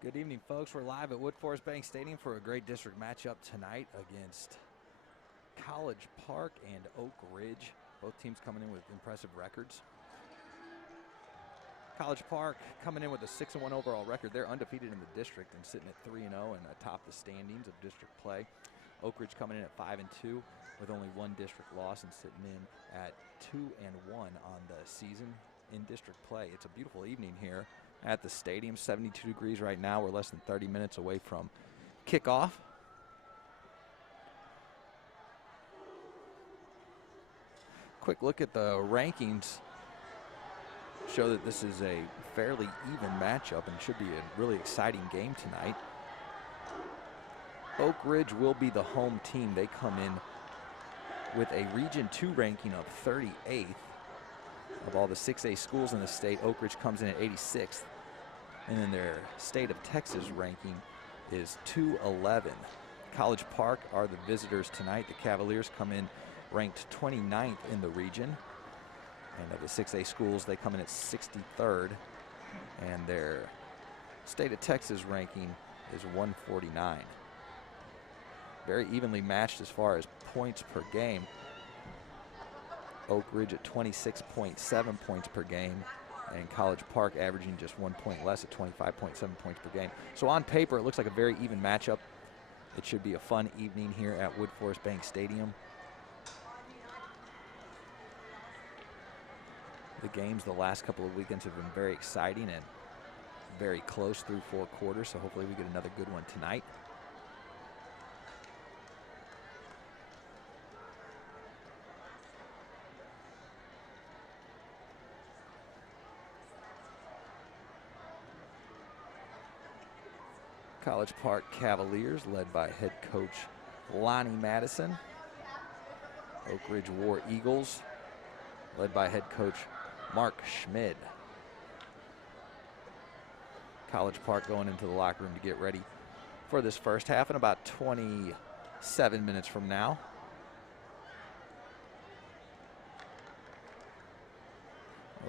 Good evening, folks. We're live at Woodforest Bank Stadium for a great district matchup tonight against College Park and Oak Ridge. Both teams coming in with impressive records. College Park coming in with a 6-1 overall record. They're undefeated in the district and sitting at 3-0 and atop the standings of district play. Oak Ridge coming in at 5-2 with only one district loss and sitting in at 2-1 on the season in district play. It's a beautiful evening here at the stadium. 72 degrees right now. We're less than 30 minutes away from kickoff. Quick look at the rankings show that this is a fairly even matchup and should be a really exciting game tonight. Oak Ridge will be the home team. They come in with a Region 2 ranking of 38th. Of all the 6A schools in the state, Oak Ridge comes in at 86th. And then their state of Texas ranking is 211. College Park are the visitors tonight. The Cavaliers come in ranked 29th in the region. And of the 6A schools, they come in at 63rd. And their state of Texas ranking is 149. Very evenly matched as far as points per game. Oak Ridge at 26.7 points per game, and College Park averaging just 1 point less at 25.7 points per game. So on paper, it looks like a very even matchup. It should be a fun evening here at Woodforest Bank Stadium. The games the last couple of weekends have been very exciting and very close through 4 quarters, so hopefully we get another good one tonight. College Park Cavaliers led by head coach Lonnie Madison. Oak Ridge War Eagles led by head coach Mark Schmid. College Park going into the locker room to get ready for this first half in about 27 minutes from now.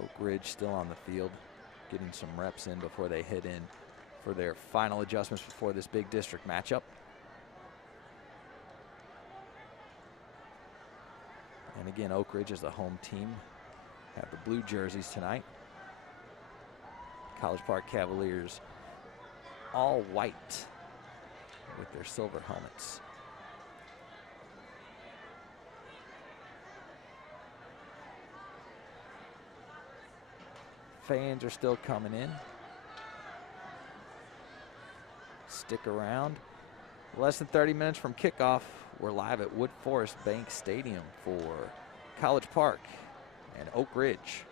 Oak Ridge still on the field, getting some reps in before they head in for their final adjustments before this big district matchup. And again, Oak Ridge is the home team. Have the blue jerseys tonight. College Park Cavaliers all white with their silver helmets. Fans are still coming in. Stick around. Less than 30 minutes from kickoff, we're live at Woodforest Bank Stadium for College Park and Oak Ridge.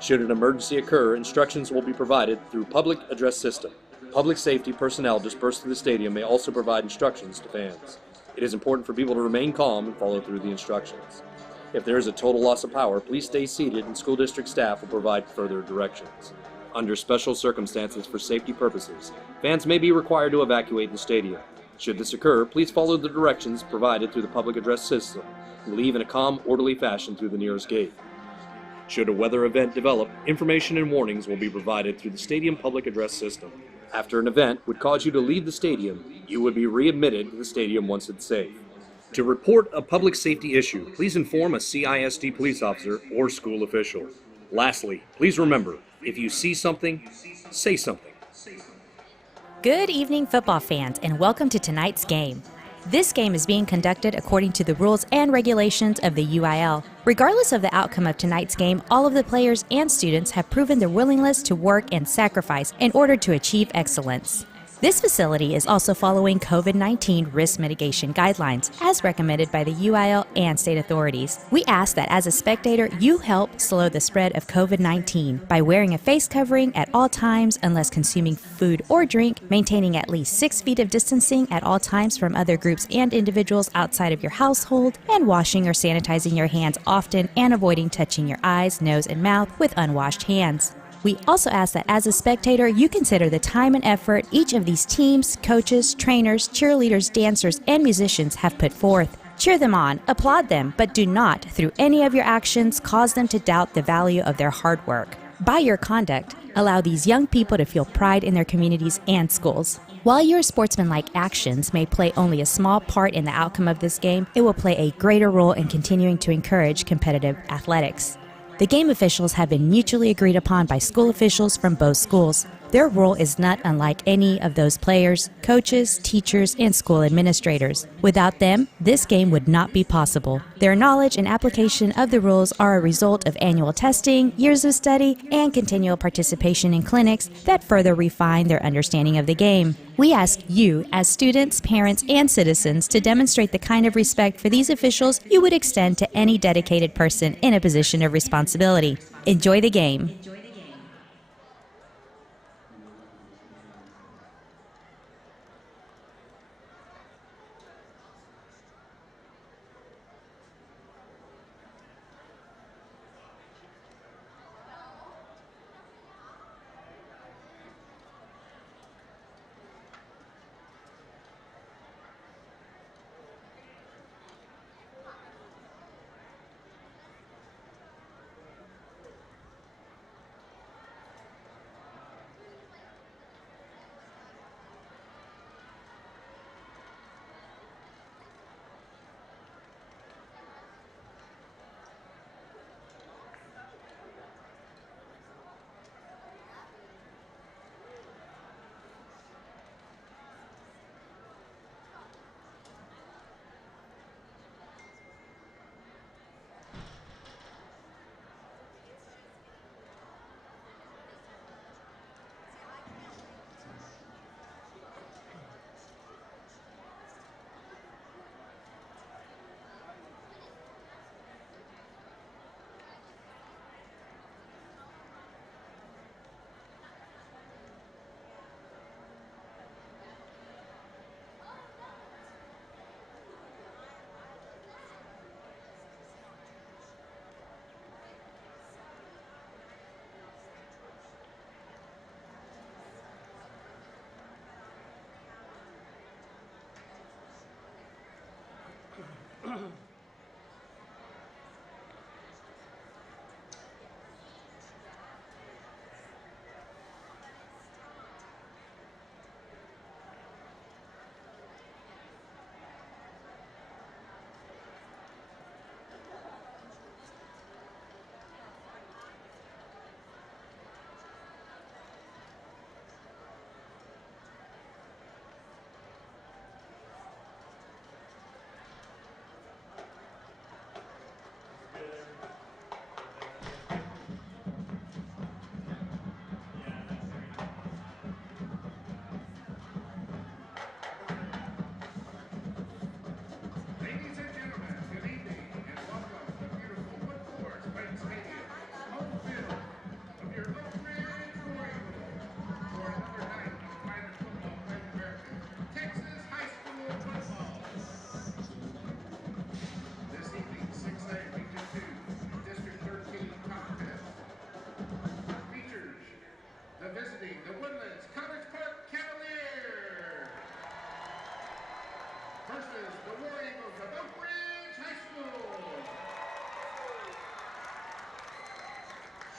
Should an emergency occur, instructions will be provided through public address system. Public safety personnel dispersed through the stadium may also provide instructions to fans. It is important for people to remain calm and follow through the instructions. If there is a total loss of power, please stay seated and school district staff will provide further directions. Under special circumstances for safety purposes, fans may be required to evacuate the stadium. Should this occur, please follow the directions provided through the public address system and leave in a calm, orderly fashion through the nearest gate. Should a weather event develop, information and warnings will be provided through the stadium public address system. After an event would cause you to leave the stadium, you would be readmitted to the stadium once it's safe. To report a public safety issue, please inform a CISD police officer or school official. Lastly, please remember, if you see something, say something. Good evening, football fans, and welcome to tonight's game. This game is being conducted according to the rules and regulations of the UIL. Regardless of the outcome of tonight's game, all of the players and students have proven their willingness to work and sacrifice in order to achieve excellence. This facility is also following COVID-19 risk mitigation guidelines as recommended by the UIL and state authorities. We ask that as a spectator, you help slow the spread of COVID-19 by wearing a face covering at all times unless consuming food or drink, maintaining at least 6 feet of distancing at all times from other groups and individuals outside of your household, and washing or sanitizing your hands often and avoiding touching your eyes, nose, and mouth with unwashed hands. We also ask that as a spectator, you consider the time and effort each of these teams, coaches, trainers, cheerleaders, dancers, and musicians have put forth. Cheer them on, applaud them, but do not, through any of your actions, cause them to doubt the value of their hard work. By your conduct, allow these young people to feel pride in their communities and schools. While your sportsmanlike actions may play only a small part in the outcome of this game, it will play a greater role in continuing to encourage competitive athletics. The game officials have been mutually agreed upon by school officials from both schools. Their role is not unlike any of those players, coaches, teachers, and school administrators. Without them, this game would not be possible. Their knowledge and application of the rules are a result of annual testing, years of study, and continual participation in clinics that further refine their understanding of the game. We ask you, as students, parents, and citizens, to demonstrate the kind of respect for these officials you would extend to any dedicated person in a position of responsibility. Enjoy the game.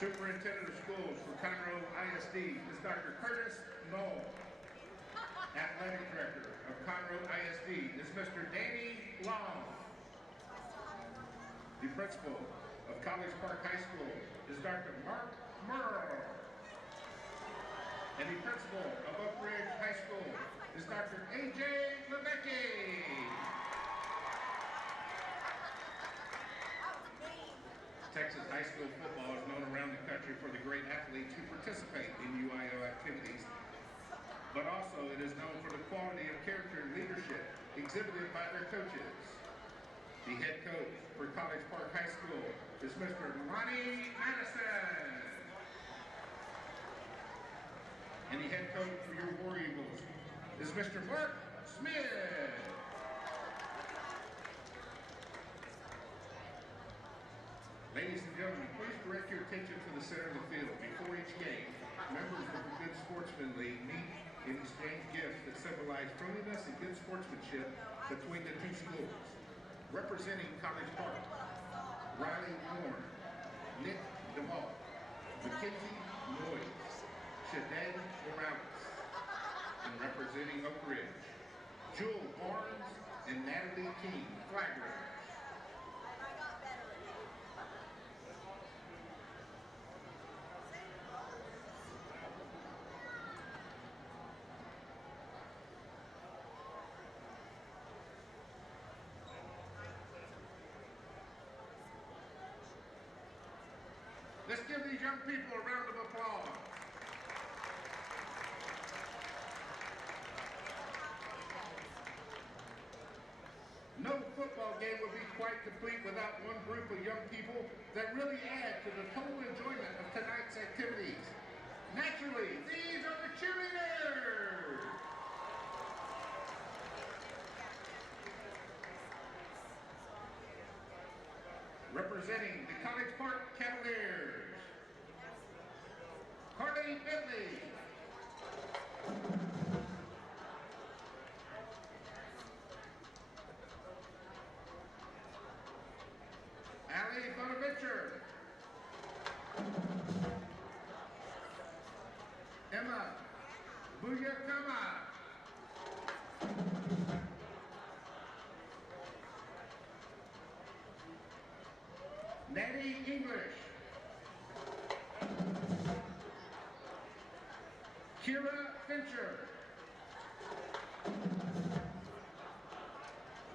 Superintendent of Schools for Conroe ISD is Dr. Curtis Knoll. Athletic Director of Conroe ISD is Mr. Danny Long. The Principal of College Park High School is Dr. Mark Merle. And the Principal of Oak Ridge High School is Dr. A.J. Levecki. Texas high school football is known around the country for the great athletes who participate in UIL activities, but also it is known for the quality of character and leadership exhibited by their coaches. The head coach for College Park High School is Mr. Lonnie Madison. And the head coach for your War Eagles is Mr. Mark Smith. Ladies and gentlemen, please direct your attention to the center of the field. Before each game, members of the Good Sportsman League meet and exchange gifts that symbolize friendliness and good sportsmanship between the two schools. Representing College Park, Riley Warren, Nick DeVault, Mackenzie Noyes, Shaden Morales. And representing Oak Ridge, Jewel Barnes and Natalie King, flag runners. Let's give these young people a round of applause. No football game would be quite complete without one group of young people that really add to the total enjoyment of tonight's activities. Naturally, these are the cheerleaders. Representing the College Park Cavaliers, Carly Bentley. Allie Bonaventure. Emma Buyakama. Natty English. Kira Fincher.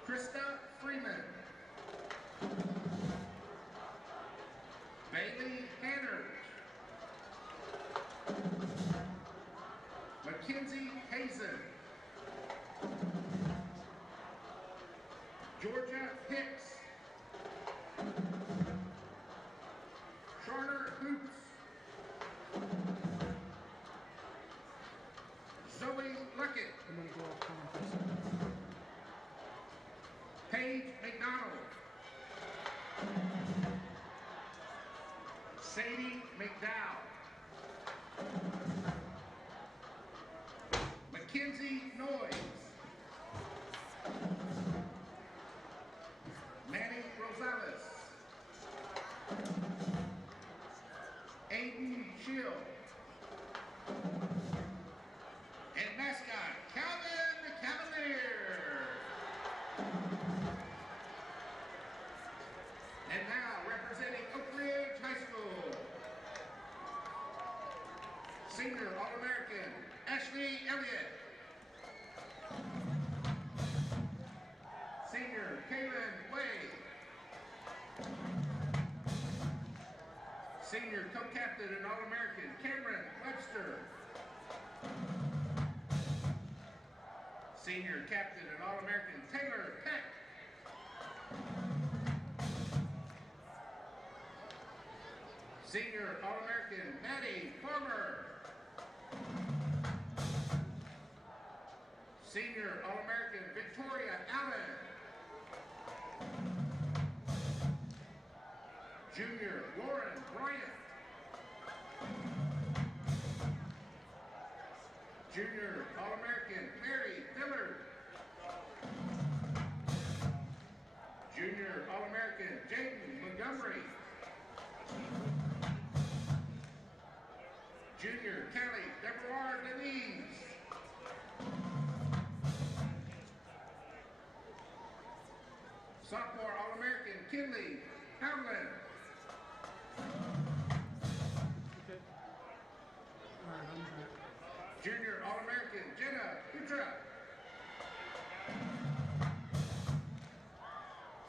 Krista Freeman. Bailey Hanners. Mackenzie Hazen. Georgia Hicks. Charter Hoops. Zoe Luckett. Paige McDonald. Sadie McDowell. Mackenzie Noyes. Manny Rosales. Aiden Shield. And mascot, Calvin the Cavalier. And now, representing Oak Ridge High School, Senior All-American, Ashley Elliott. Senior, Kaylin Wade. Senior co-captain and All-American, Cameron Webster. Senior captain and All-American, Taylor Peck. Senior All-American, Maddie Farmer. Senior All-American, Victoria Allen. Junior Lauren Bryant. Junior All-American, Mary Dillard. Junior All-American, Jaden Montgomery. Junior All-American Jenna Putra.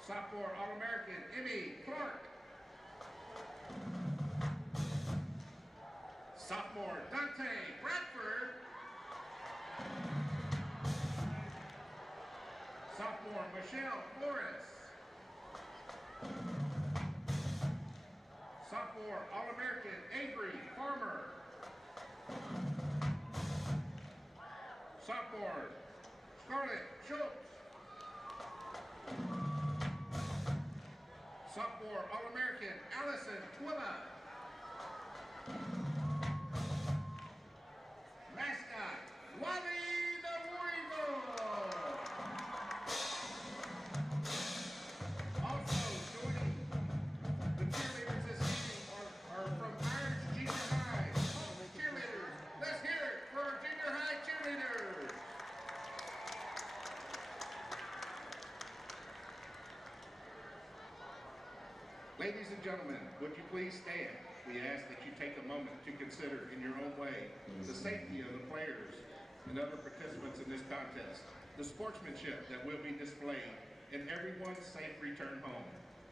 Sophomore All-American Emmy Clark. Sophomore Dante Bradford. Sophomore Michelle Flores. Sophomore All-American Avery Farmer. Sophomore Scarlett Schultz. Sophomore All-American Allison Twilla. Mascot Wally the War Eagle. Also joining the cheerleaders this evening are from Irons Junior High. Cheerleaders, let's hear it for our junior high cheerleaders. Ladies and gentlemen, would you please stand? We ask that you take a moment to consider in your own way the safety of the players and other participants in this contest, the sportsmanship that will be displayed, and everyone's safe return home.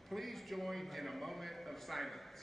Please join in a moment of silence.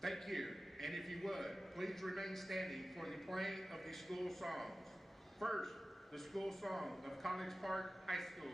Thank you, and if you would, please remain standing for the playing of the school songs. First, the school song of College Park High School.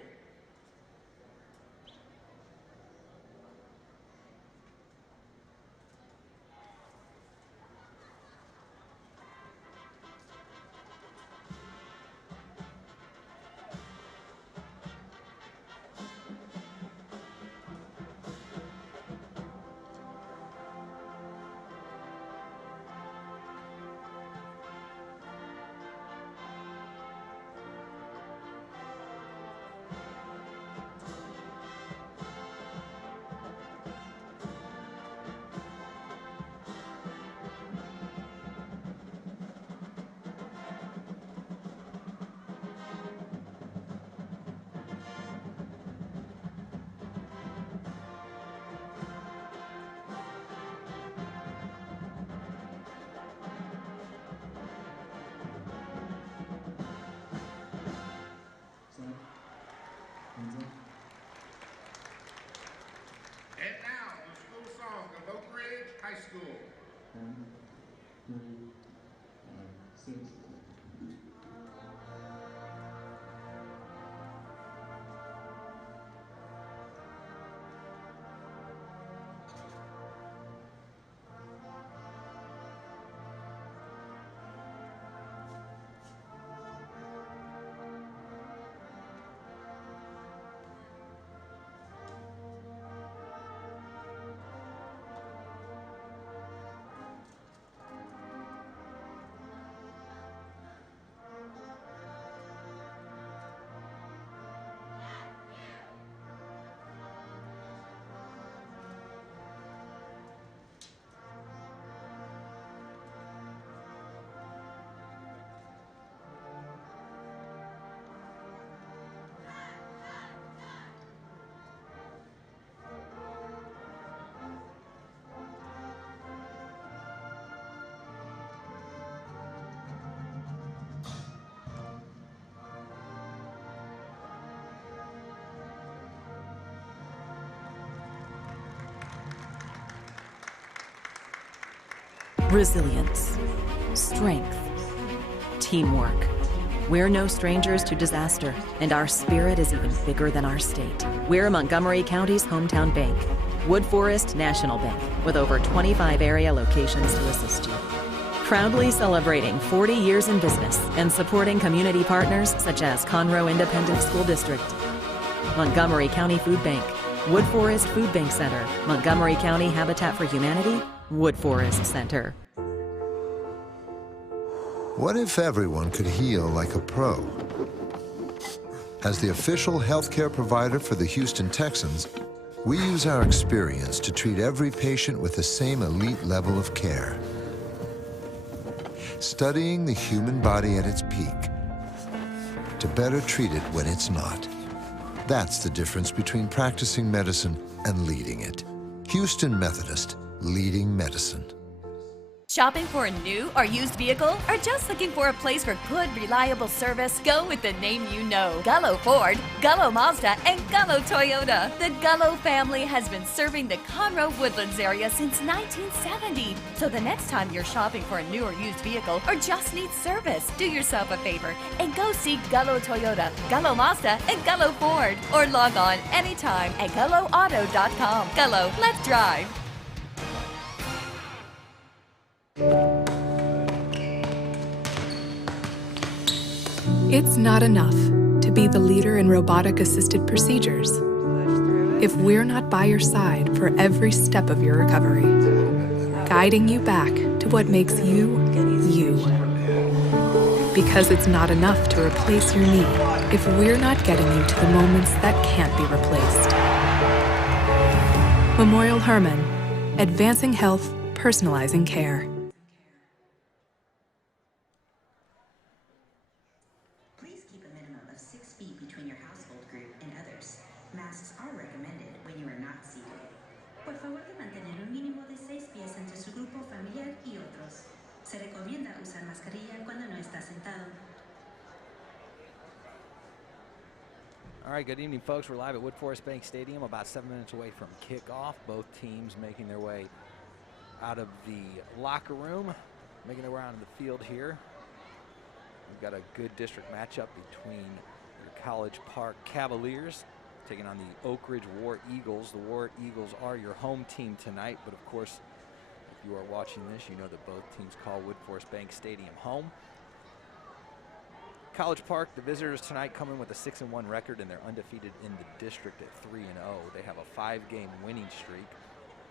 And now, the school song of Oak Ridge High School. 10, 3, 5, 6. Resilience, strength, teamwork. We're no strangers to disaster, and our spirit is even bigger than our state. We're Montgomery County's hometown bank, Wood Forest National Bank, with over 25 area locations to assist you. Proudly celebrating 40 years in business and supporting community partners such as Conroe Independent School District, Montgomery County Food Bank, Wood Forest Food Bank Center, Montgomery County Habitat for Humanity, Wood Forest Center. What if everyone could heal like a pro? As the official healthcare provider for the Houston Texans, We use our experience to treat every patient with the same elite level of care. Studying the human body at its peak to better treat it when it's not. That's the difference between practicing medicine and leading it. Houston Methodist, leading medicine. Shopping for a new or used vehicle? Or just looking for a place for good, reliable service? Go with the name you know. Gullo Ford, Gullo Mazda, and Gullo Toyota. The Gullo family has been serving the Conroe Woodlands area since 1970. So the next time you're shopping for a new or used vehicle or just need service, do yourself a favor and go see Gullo Toyota, Gullo Mazda, and Gullo Ford. Or log on anytime at GulloAuto.com. Gullo, let's drive. It's not enough to be the leader in robotic-assisted procedures if we're not by your side for every step of your recovery, guiding you back to what makes you, you. Because it's not enough to replace your knee if we're not getting you to the moments that can't be replaced. Memorial Hermann, advancing health, personalizing care. Please keep a minimum of 6 feet between your household group and others. Masks are recommended when you are not seated. Por favor de mantener un mínimo de 6 pies entre su grupo familiar y otros. Se recomienda usar mascarilla cuando no está sentado. All right, good evening, folks. We're live at Woodforest Bank Stadium, about 7 minutes away from kickoff. Both teams making their way out of the locker room, making their way onto the field here. We've got a good district matchup between your College Park Cavaliers taking on the Oak Ridge War Eagles. The War Eagles are your home team tonight, but of course, if you are watching this, you know that both teams call Woodforest Bank Stadium home. College Park, the visitors tonight, come in with a 6-1 record, and they're undefeated in the district at 3-0. They have a 5-game winning streak.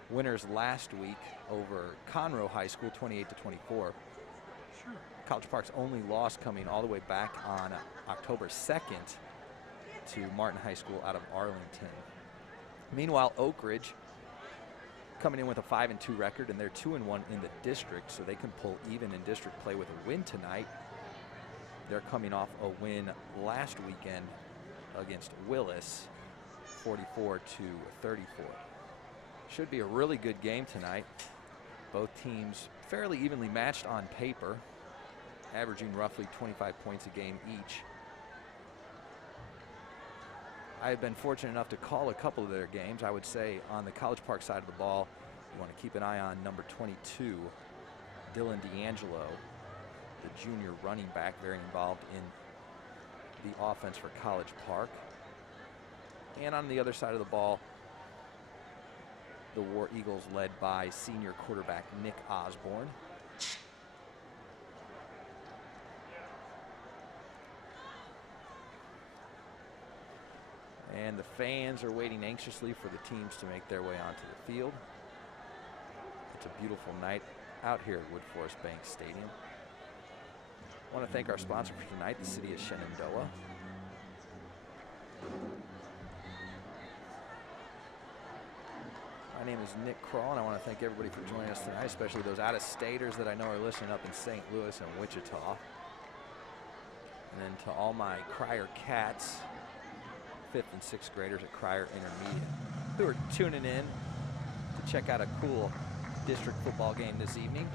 Winners last week over Conroe High School, 28-24. College Park's only loss coming all the way back on October 2nd to Martin High School out of Arlington. Meanwhile, Oak Ridge coming in with a 5-2 record, and they're 2-1 in the district, so they can pull even in district play with a win tonight. They're coming off a win last weekend against Willis, 44-34. Should be a really good game tonight. Both teams fairly evenly matched on paper, averaging roughly 25 points a game each. I have been fortunate enough to call a couple of their games. I would say on the College Park side of the ball, you want to keep an eye on number 22, Dylan D'Angelo, the junior running back, very involved in the offense for College Park. And on the other side of the ball, the War Eagles led by senior quarterback Nick Osborne. And the fans are waiting anxiously for the teams to make their way onto the field. It's a beautiful night out here at Woodforest Bank Stadium. I want to thank our sponsor for tonight, the City of Shenandoah. My name is Nick Kroll, and I want to thank everybody for joining us tonight, especially those out-of-staters that I know are listening up in St. Louis and Wichita. And then to all my Crier Cats, 5th and 6th graders at Crier Intermediate, who are tuning in to check out a cool district football game this evening.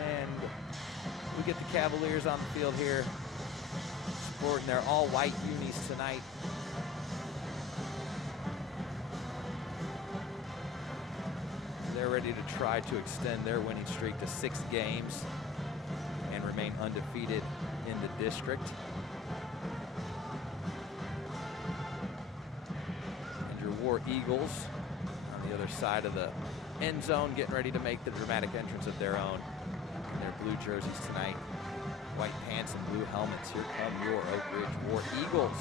And we get the Cavaliers on the field here, sporting their all-white unis tonight. They're ready to try to extend their winning streak to 6 games and remain undefeated in the district. And your War Eagles on the other side of the end zone, getting ready to make the dramatic entrance of their own in their blue jerseys tonight. White pants and blue helmets. Here come your Oak Ridge War Eagles.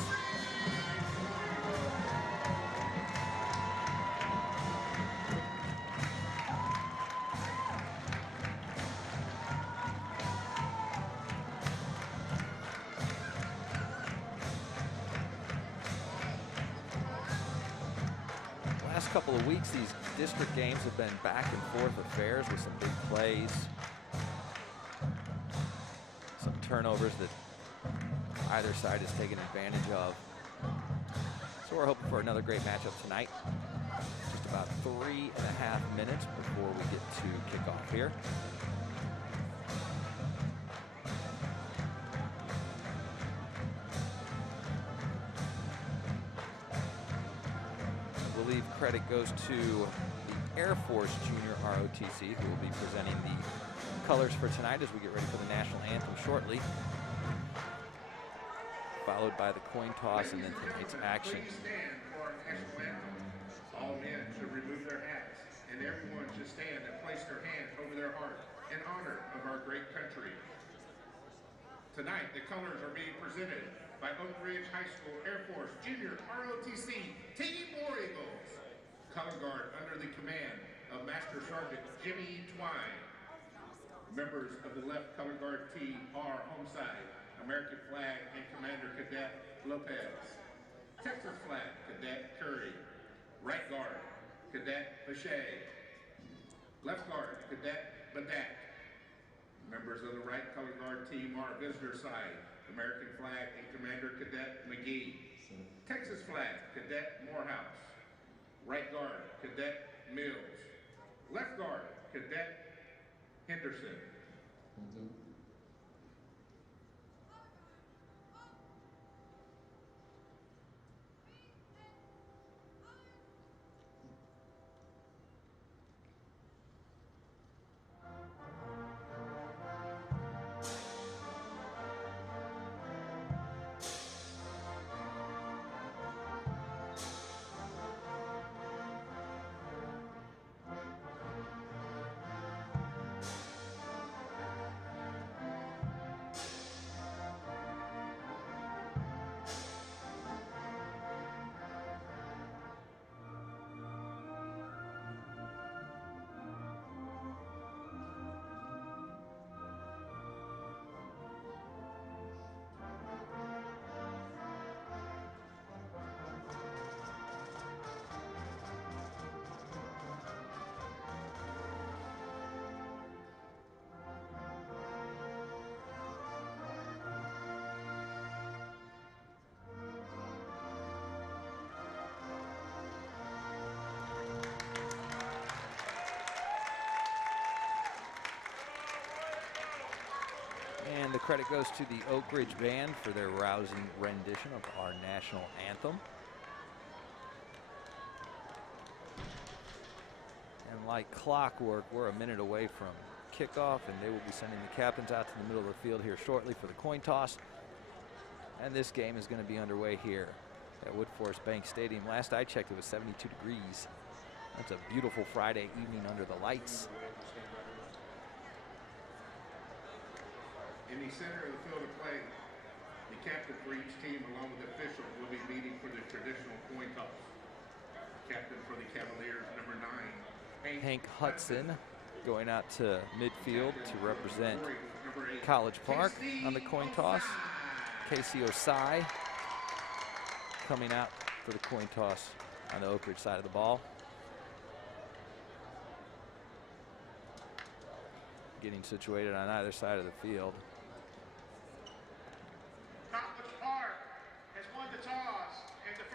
last couple of weeks, these district games have been back and forth affairs with some big plays, some turnovers that either side has taken advantage of. So we're hoping for another great matchup tonight. Just about 3.5 minutes before we get to kickoff here. I believe credit goes to the Air Force Junior ROTC, who will be presenting the colors for tonight as we get ready for the national anthem shortly, followed by the coin toss and then tonight's action. Please stand for our national anthem. All men should remove their hats, and everyone should stand and place their hand over their heart in honor of our great country. Tonight, the colors are being presented by Oak Ridge High School Air Force Junior ROTC Team War Eagles. Color guard under the command of Master Sergeant Jimmy Twine. Members of the left color guard team are Homeside, American Flag and Commander Cadet Lopez. Texas Flag, Cadet Curry. Right guard, Cadet Bechet. Left guard, Cadet Badak. Members of the right color guard team are Visitor Side, American Flag and Commander Cadet McGee. Texas Flag, Cadet Morehouse. Right guard, Cadet Mills. Left guard, Cadet Henderson. And the credit goes to the Oak Ridge Band for their rousing rendition of our national anthem. And like clockwork, we're a minute away from kickoff, and they will be sending the captains out to the middle of the field here shortly for the coin toss. And this game is going to be underway here at Woodforest Bank Stadium. Last I checked, it was 72 degrees. That's a beautiful Friday evening under the lights. In the center of the field of play, the captain for each team along with the official will be meeting for the traditional coin toss. Captain for the Cavaliers, number 9, Hank Hudson, going out to midfield to represent College Park on the coin toss. Casey Osai coming out for the coin toss on the Oak Ridge side of the ball. Getting situated on either side of the field.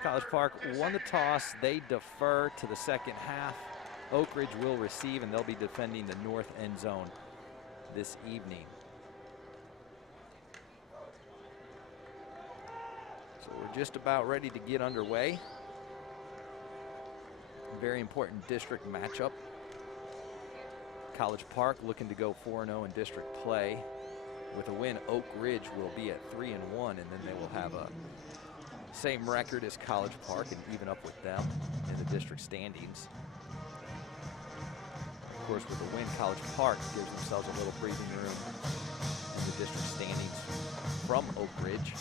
College Park won the toss. They defer to the second half. Oak Ridge will receive, and they'll be defending the north end zone this evening. So we're just about ready to get underway. Very important district matchup. College Park looking to go 4-0 in district play. With a win, Oak Ridge will be at 3-1, and then they will have a same record as College Park and even up with them in the district standings. Of course, with a win, College Park gives themselves a little breathing room in the district standings from Oak Ridge.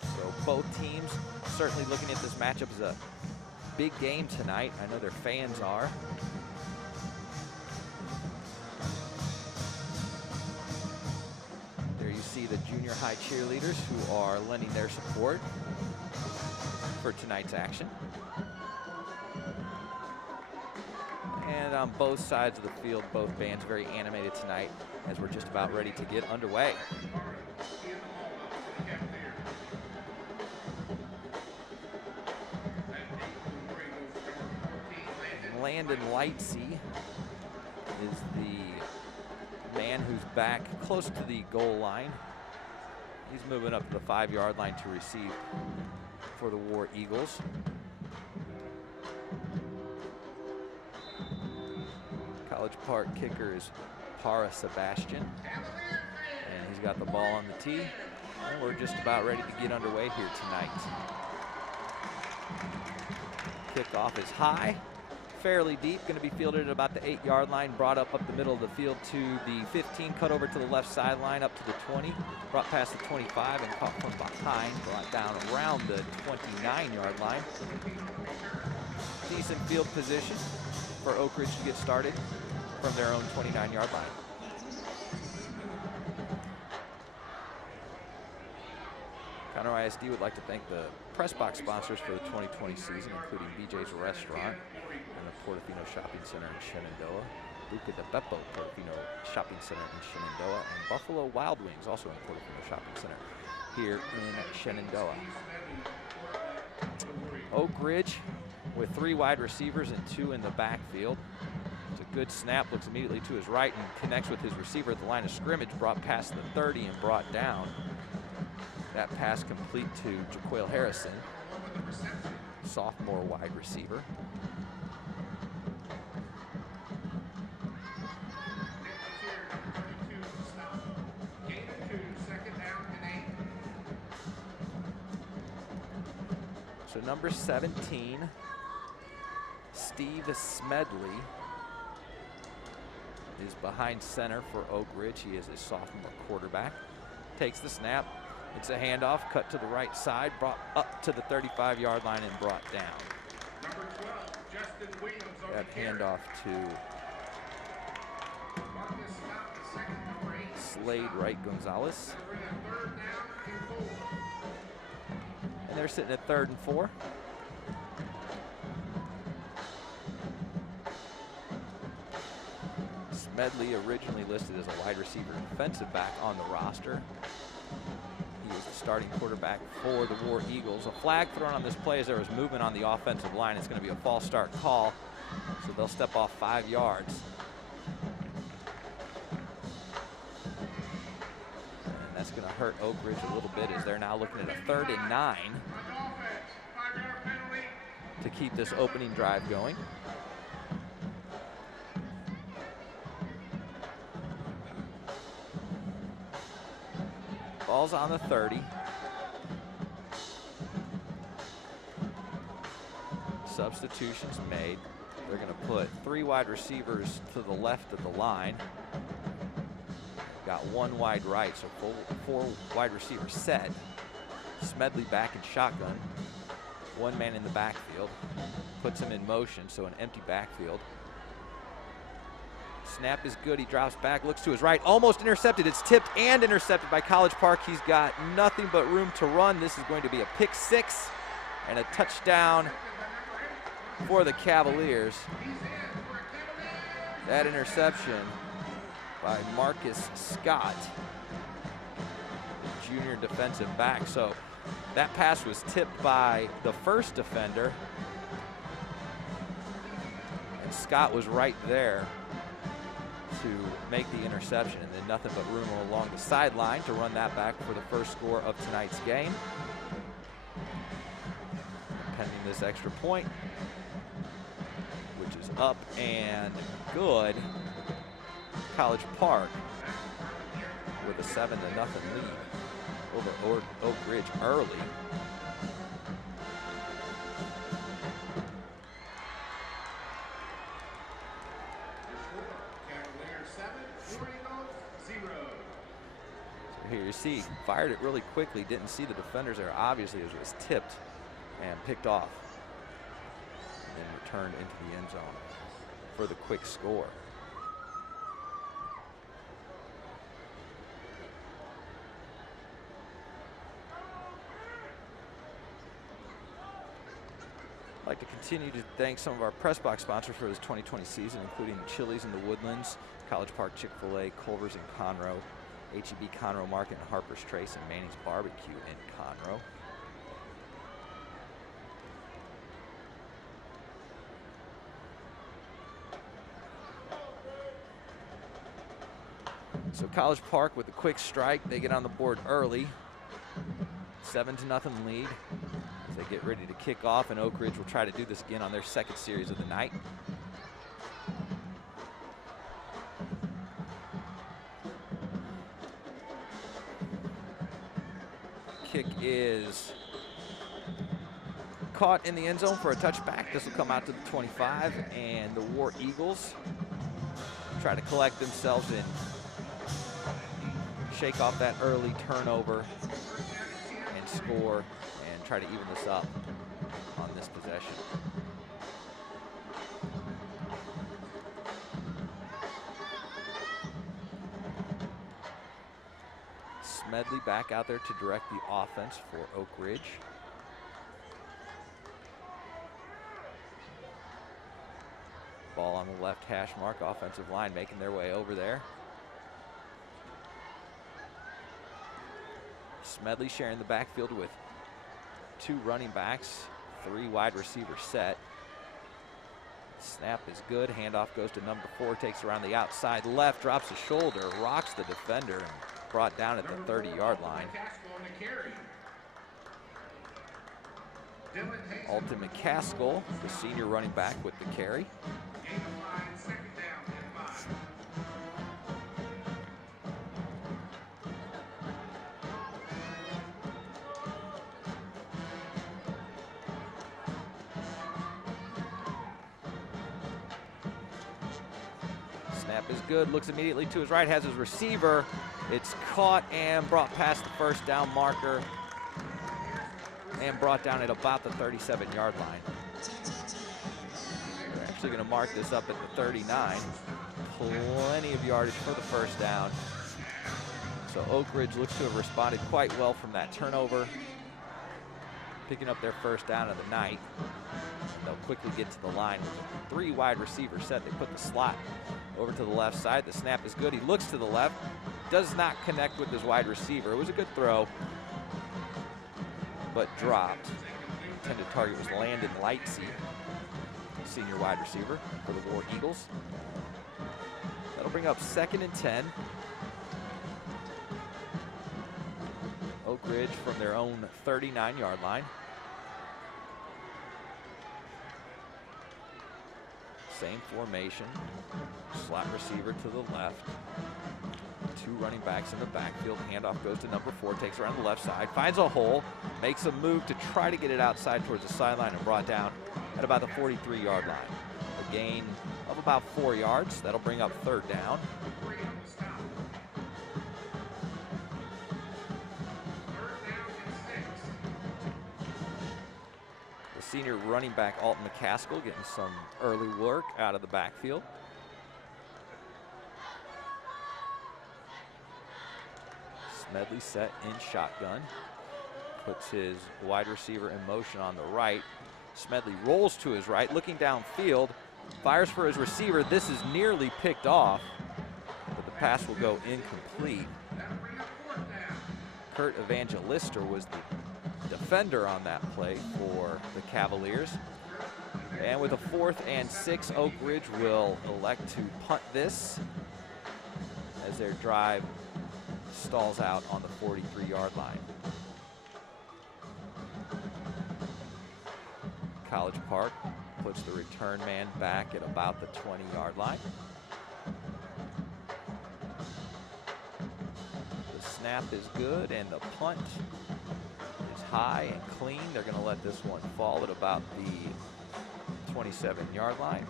So both teams certainly looking at this matchup as a big game tonight. I know their fans are. There you see the junior high cheerleaders who are lending their support for tonight's action. And on both sides of the field, both bands very animated tonight as we're just about ready to get underway. Landon Lightsey is the man who's back close to the goal line. He's moving up to the 5-yard line to receive for the War Eagles. College Park kicker is Para Sebastian. And he's got the ball on the tee. And we're just about ready to get underway here tonight. Kickoff is high, fairly deep, going to be fielded at about the 8-yard line, brought up the middle of the field to the 15, cut over to the left sideline up to the 20, brought past the 25 and caught from behind, brought down around the 29-yard line. Decent field position for Oak Ridge to get started from their own 29-yard line. Conroe ISD would like to thank the press box sponsors for the 2020 season, including BJ's Restaurant and the Portofino Shopping Center in Shenandoah, Buca de Beppo Portofino Shopping Center in Shenandoah, and Buffalo Wild Wings, also in Portofino Shopping Center here in Shenandoah. Oak Ridge with 3 wide receivers and 2 in the backfield. It's a good snap, looks immediately to his right and connects with his receiver at the line of scrimmage, brought past the 30 and brought down. That pass complete to Jaquale Harrison, sophomore wide receiver. So number 17, Steve Smedley, is behind center for Oak Ridge. He is a sophomore quarterback. Takes the snap. It's a handoff, cut to the right side, brought up to the 35-yard line and brought down. Number 12, Justin Williams on That the handoff to Marcus Scott, the second, number 8. Slade Wright Gonzalez. That'll bring a 3rd down and 4. And they're sitting at 3rd and 4. Smedley originally listed as a wide receiver and defensive back on the roster. He was the starting quarterback for the War Eagles. A flag thrown on this play as there was movement on the offensive line. It's going to be a false start call, so they'll step off 5 yards. And that's going to hurt Oak Ridge a little bit as they're now looking at a 3rd and 9 to keep this opening drive going. Ball's on the 30. Substitutions made. They're going to put 3 wide receivers to the left of the line. Got 1 wide right, so 4 wide receivers set. Smedley back in shotgun. 1 man in the backfield. Puts him in motion, so an empty backfield. Snap is good, he drops back, looks to his right, almost intercepted. It's tipped and intercepted by College Park. He's got nothing but room to run. This is going to be a pick 6 and a touchdown for the Cavaliers. That interception by Marcus Scott, junior defensive back. So that pass was tipped by the first defender, and Scott was right there to make the interception, and then nothing but room along the sideline to run that back for the first score of tonight's game. Pending this extra point, which is up and good. College Park with a 7-0 lead over Oak Ridge early. Here you see, fired it really quickly, didn't see the defenders there. Obviously, it was tipped and picked off and returned into the end zone for the quick score. I'd like to continue to thank some of our press box sponsors for this 2020 season, including Chili's in the Woodlands, College Park Chick-fil-A, Culver's in Conroe, H-E-B Conroe Market and Harper's Trace, and Manning's Barbecue in Conroe. So College Park with a quick strike, they get on the board early. 7-0 lead as they get ready to kick off, and Oak Ridge will try to do this again on their second series of the night. Kick is caught in the end zone for a touchback. This will come out to the 25, and the War Eagles try to collect themselves and shake off that early turnover and score and try to even this up on this possession. Smedley back out there to direct the offense for Oak Ridge. Ball on the left hash mark, offensive line making their way over there. Smedley sharing the backfield with 2 running backs, 3 wide receivers set. Snap is good, handoff goes to number 4, takes around the outside left, drops his shoulder, rocks the defender, and brought down at the 30-yard line. Alton McCaskill, the senior running back, with the carry. Snap is good, looks immediately to his right, has his receiver. It's caught and brought past the first down marker and brought down at about the 37-yard line. We're actually going to mark this up at the 39. Plenty of yardage for the first down. So Oak Ridge looks to have responded quite well from that turnover, picking up their first down of the night. They'll quickly get to the line with 3 wide receivers set. They put the slot over to the left side. The snap is good. He looks to the left, does not connect with his wide receiver. It was a good throw, but dropped. Intended target was Landon Lightsey, senior wide receiver for the War Eagles. That'll bring up 2nd and 10. Oak Ridge from their own 39-yard line. Same formation, slot receiver to the left. 2 running backs in the backfield. Handoff goes to number 4, takes around the left side, finds a hole, makes a move to try to get it outside towards the sideline and brought down at about the 43-yard line. A gain of about 4 yards. That'll bring up 3rd down. Senior running back Alton McCaskill getting some early work out of the backfield. Smedley set in shotgun. Puts his wide receiver in motion on the right. Smedley rolls to his right, looking downfield, fires for his receiver. This is nearly picked off, but the pass will go incomplete. Kurt Evangelister was the defender on that play for the Cavaliers. And with a 4th and 6, Oak Ridge will elect to punt this as their drive stalls out on the 43-yard line. College Park puts the return man back at about the 20-yard line. The snap is good and the punt high and clean. They're going to let this one fall at about the 27-yard line.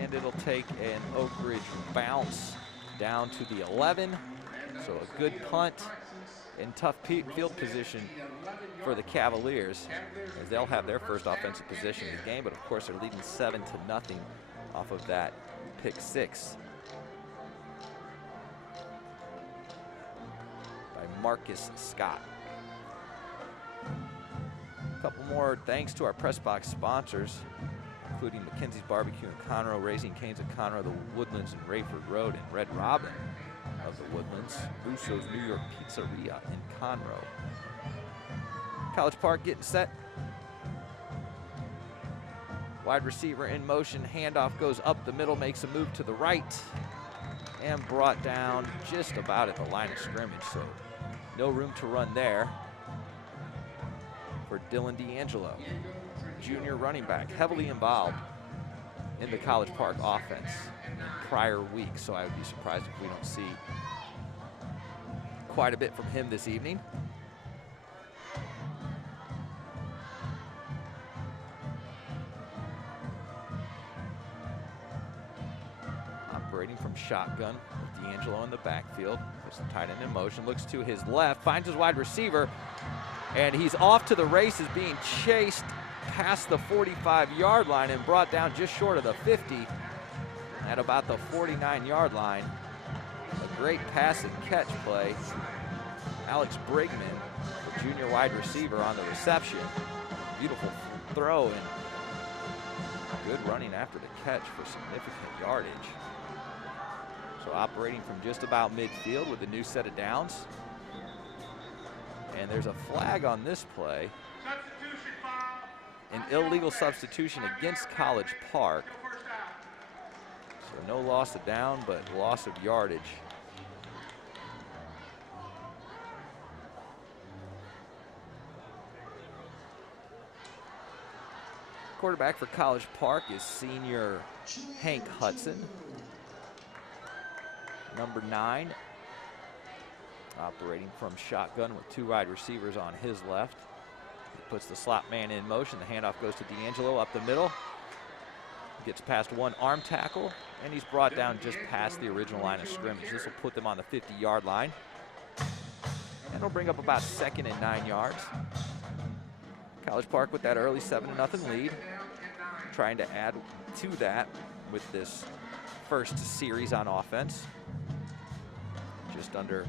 And it'll take an Oak Ridge bounce down to the 11. So a good punt in tough field position for the Cavaliers, as they'll have their first offensive possession of the game. But of course, they're leading 7-0 off of that pick 6 by Marcus Scott. couple more thanks to our press box sponsors, including McKenzie's Barbecue in Conroe, Raising Cane's in Conroe, the Woodlands in Rayford Road, and Red Robin of the Woodlands, Busso's New York Pizzeria in Conroe. College Park getting set. Wide receiver in motion, handoff goes up the middle, makes a move to the right, and brought down just about at the line of scrimmage, so no room to run there for Dylan D'Angelo, junior running back, heavily involved in the College Park offense in prior weeks, so I would be surprised if we don't see quite a bit from him this evening. Operating from shotgun with D'Angelo in the backfield, puts the tight end in motion, looks to his left, finds his wide receiver, and he's off to the races, being chased past the 45-yard line and brought down just short of the 50 at about the 49-yard line. A great pass and catch play. Alex Brigman, the junior wide receiver, on the reception. Beautiful throw and good running after the catch for significant yardage. So operating from just about midfield with a new set of downs. And there's a flag on this play. An illegal substitution against College Park. So no loss of down, but loss of yardage. Quarterback for College Park is senior Hank Hudson, number 9. Operating from shotgun with 2 wide receivers on his left. He puts the slot man in motion. The handoff goes to D'Angelo up the middle. Gets past one arm tackle, and he's brought down just past the original line of scrimmage. This will put them on the 50-yard line. And it'll bring up about 2nd and 9 yards. College Park with that early 7-0 lead. Trying to add to that with this first series on offense. Just under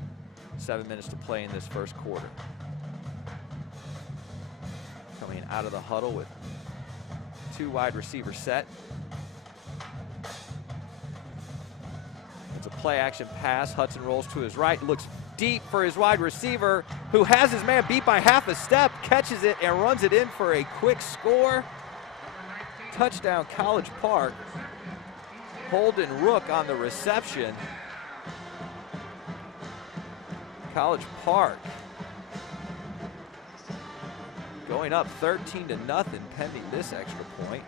7 minutes to play in this first quarter. Coming out of the huddle with 2 wide receiver set. It's a play action pass. Hudson rolls to his right, looks deep for his wide receiver, who has his man beat by half a step, catches it and runs it in for a quick score. Touchdown College Park. Holden Rook on the reception. College Park going up 13-0 pending this extra point.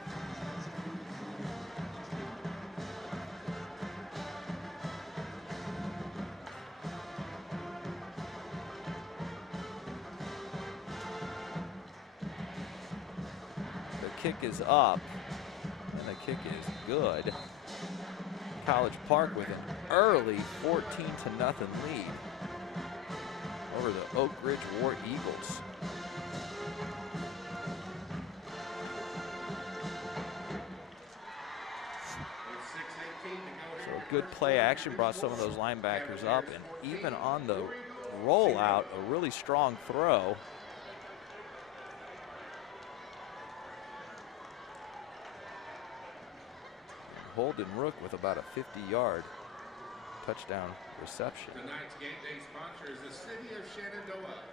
The kick is up, and the kick is good. College Park with an early 14-0 lead over the Oak Ridge War Eagles. So a good play action brought some of those linebackers up, and even on the rollout, a really strong throw. Holden Rook with about a 50-yard touchdown reception. Tonight's game day sponsor is the City of Shenandoah.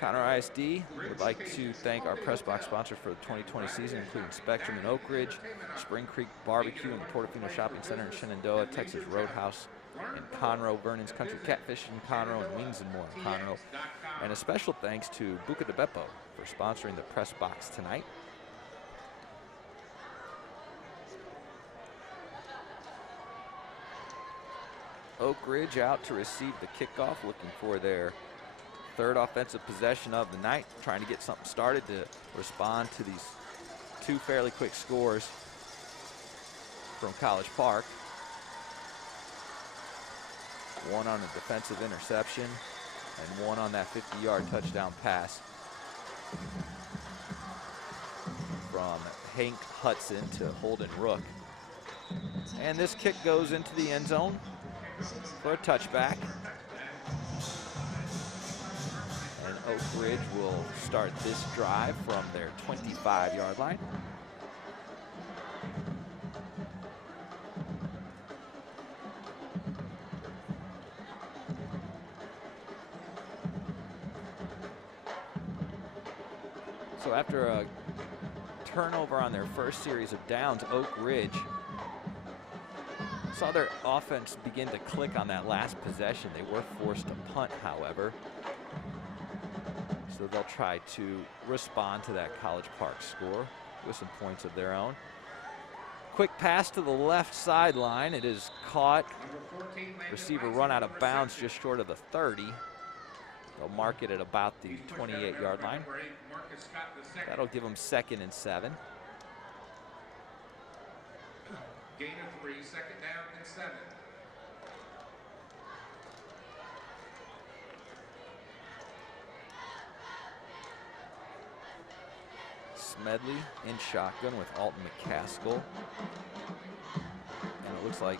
Conroe ISD would like to thank our press box sponsors for the 2020 season, including Spectrum in Oak Ridge, Spring Creek Barbecue and the Portofino Shopping Center in Shenandoah, Texas Roadhouse in Conroe, Vernon's Country Catfish in Conroe, and Wings and More in Conroe. And a special thanks to Buca de Beppo for sponsoring the press box tonight. Oak Ridge out to receive the kickoff, looking for their 3rd offensive possession of the night, trying to get something started to respond to these 2 fairly quick scores from College Park. One on a defensive interception and one on that 50-yard touchdown pass from Hank Hudson to Holden Rook. And this kick goes into the end zone for a touchback. And Oak Ridge will start this drive from their 25-yard line. So after a turnover on their first series of downs, Oak Ridge saw their offense begin to click on that last possession. They were forced to punt, however. So they'll try to respond to that College Park score with some points of their own. Quick pass to the left sideline. It is caught. Receiver run out of bounds just short of the 30. They'll mark it at about the 28-yard line. That'll give them 2nd and 7. Gain of 3, 2nd down and 7. Smedley in shotgun with Alton McCaskill. And it looks like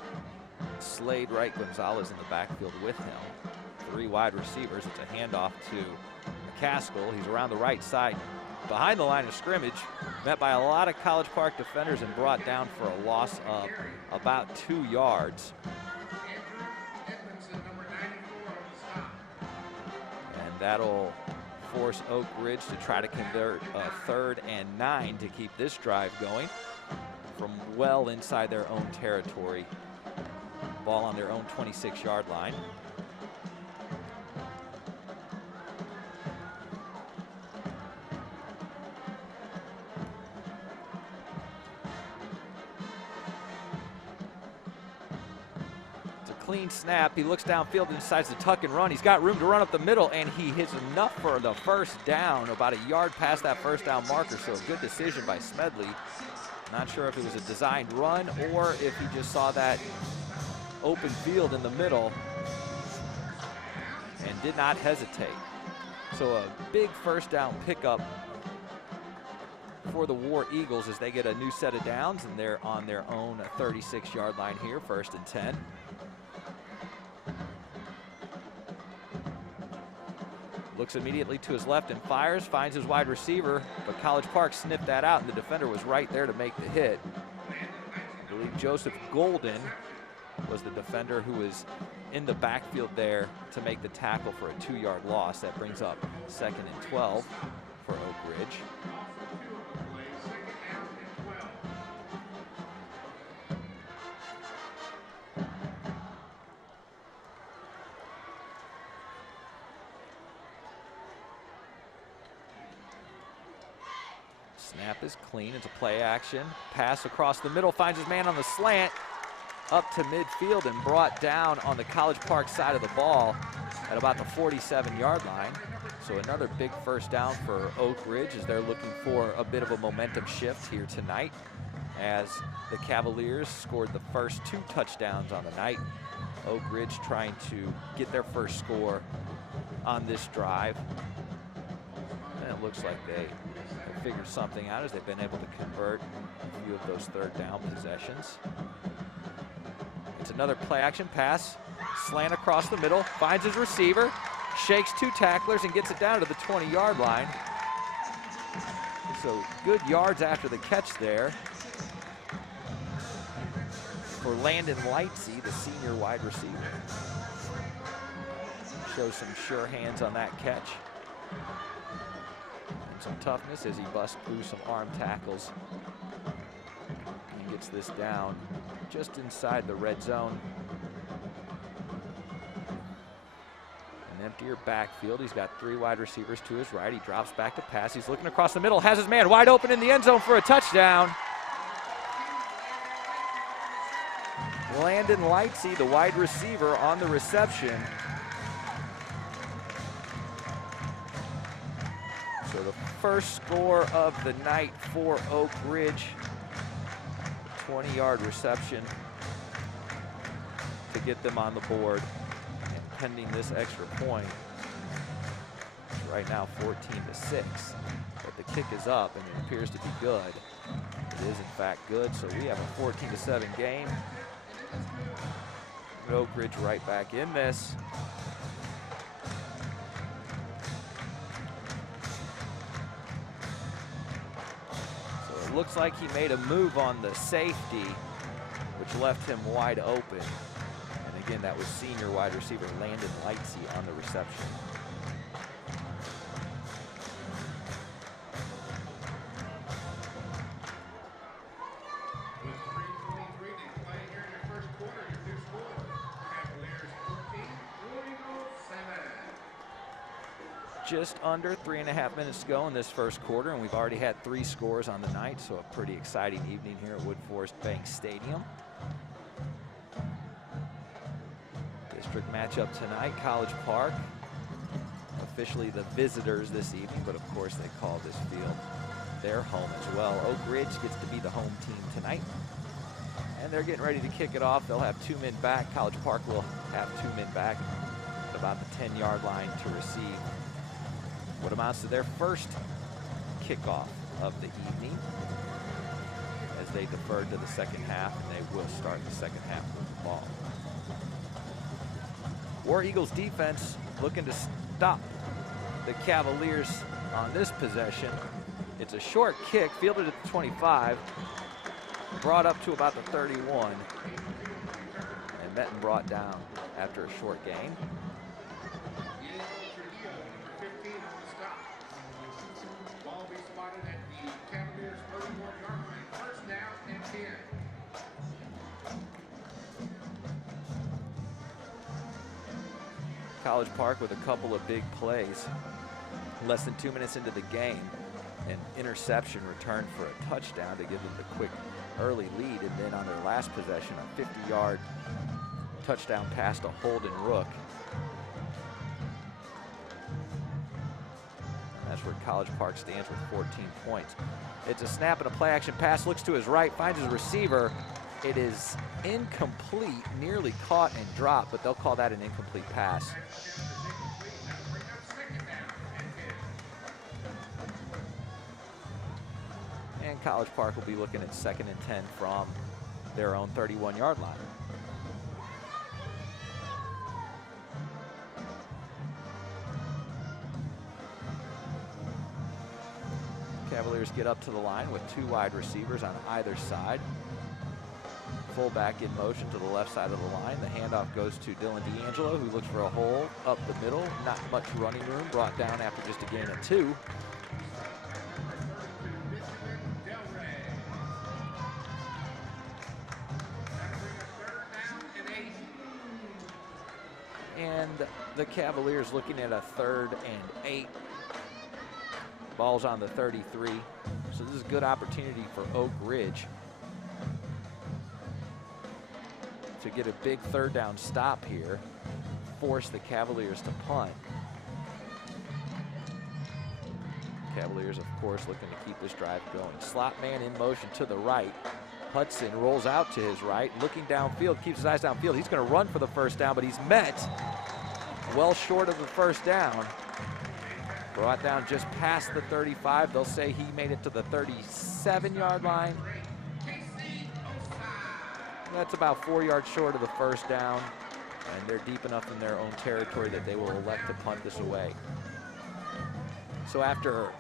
Slade Wright Gonzalez in the backfield with him. 3 wide receivers. It's a handoff to McCaskill. He's around the right side behind the line of scrimmage, met by a lot of College Park defenders and brought down for a loss of about 2 yards. And that'll force Oak Ridge to try to convert a 3rd and 9 to keep this drive going from well inside their own territory. Ball on their own 26-yard line. Clean snap. He looks downfield and decides to tuck and run. He's got room to run up the middle, and he hits enough for the first down, about a yard past that first down marker. So a good decision by Smedley. Not sure if it was a designed run or if he just saw that open field in the middle and did not hesitate. So a big first down pickup for the War Eagles as they get a new set of downs, and they're on their own 36-yard line here, 1st and 10. Looks immediately to his left and fires, finds his wide receiver, but College Park snipped that out, and the defender was right there to make the hit. I believe Joseph Golden was the defender who was in the backfield there to make the tackle for a 2-yard loss. That brings up 2nd and 12 for Oak Ridge. Snap is clean. It's a play action. Pass across the middle, finds his man on the slant, up to midfield and brought down on the College Park side of the ball at about the 47-yard line. So another big first down for Oak Ridge as they're looking for a bit of a momentum shift here tonight, as the Cavaliers scored the first 2 touchdowns on the night. Oak Ridge trying to get their first score on this drive. And it looks like they figured something out as they've been able to convert a few of those 3rd down possessions. It's another play action pass, slant across the middle, finds his receiver, shakes 2 tacklers and gets it down to the 20-yard line. So good yards after the catch there for Landon Lightsey, the senior wide receiver. Shows some sure hands on that catch. Some toughness as he busts through some arm tackles. He gets this down just inside the red zone. An emptier backfield. He's got 3 wide receivers to his right. He drops back to pass. He's looking across the middle, has his man wide open in the end zone for a touchdown. Landon Lightsey, the wide receiver, on the reception. So the first score of the night for Oak Ridge. 20-yard reception to get them on the board. And pending this extra point, it's right now 14-6. But the kick is up and it appears to be good. It is in fact good, so we have a 14-7 game. Oak Ridge right back in this. looks like he made a move on the safety, which left him wide open. And again, that was senior wide receiver Landon Lightsey on the reception. Just under 3.5 minutes to go in this first quarter, and we've already had 3 scores on the night, so a pretty exciting evening here at Wood Forest Bank Stadium. District matchup tonight, College Park, officially the visitors this evening, but of course they call this field their home as well. Oak Ridge gets to be the home team tonight, and they're getting ready to kick it off. They'll have 2 men back. College Park will have 2 men back at about the 10-yard line to receive what amounts to their first kickoff of the evening, as they deferred to the second half, and they will start the second half with the ball. War Eagles defense looking to stop the Cavaliers on this possession. It's a short kick, fielded at the 25, brought up to about the 31, and Benton brought down after a short gain. College Park with a couple of big plays. Less than 2 minutes into the game, an interception returned for a touchdown to give them the quick early lead, and then on their last possession, a 50-yard touchdown pass to Holden Rook. That's where College Park stands with 14 points. It's a snap and a play action pass, looks to his right, finds his receiver. It is incomplete, nearly caught and dropped, but they'll call that an incomplete pass. And College Park will be looking at 2nd and 10 from their own 31-yard line. Cavaliers get up to the line with 2 wide receivers on either side. Fullback in motion to the left side of the line. The handoff goes to Dylan D'Angelo, who looks for a hole up the middle. Not much running room, brought down after just a gain of 2. And the Cavaliers looking at a 3rd and 8. Ball's on the 33. So this is a good opportunity for Oak Ridge to get a big 3rd down stop here, force the Cavaliers to punt. Cavaliers, of course, looking to keep this drive going. Slot man in motion to the right. Hudson rolls out to his right, looking downfield, keeps his eyes downfield. He's going to run for the 1st down, but he's met well short of the 1st down. Brought down just past the 35. They'll say he made it to the 37-yard line. That's about 4 yards short of the 1st down, and they're deep enough in their own territory that they will elect to punt this away. So after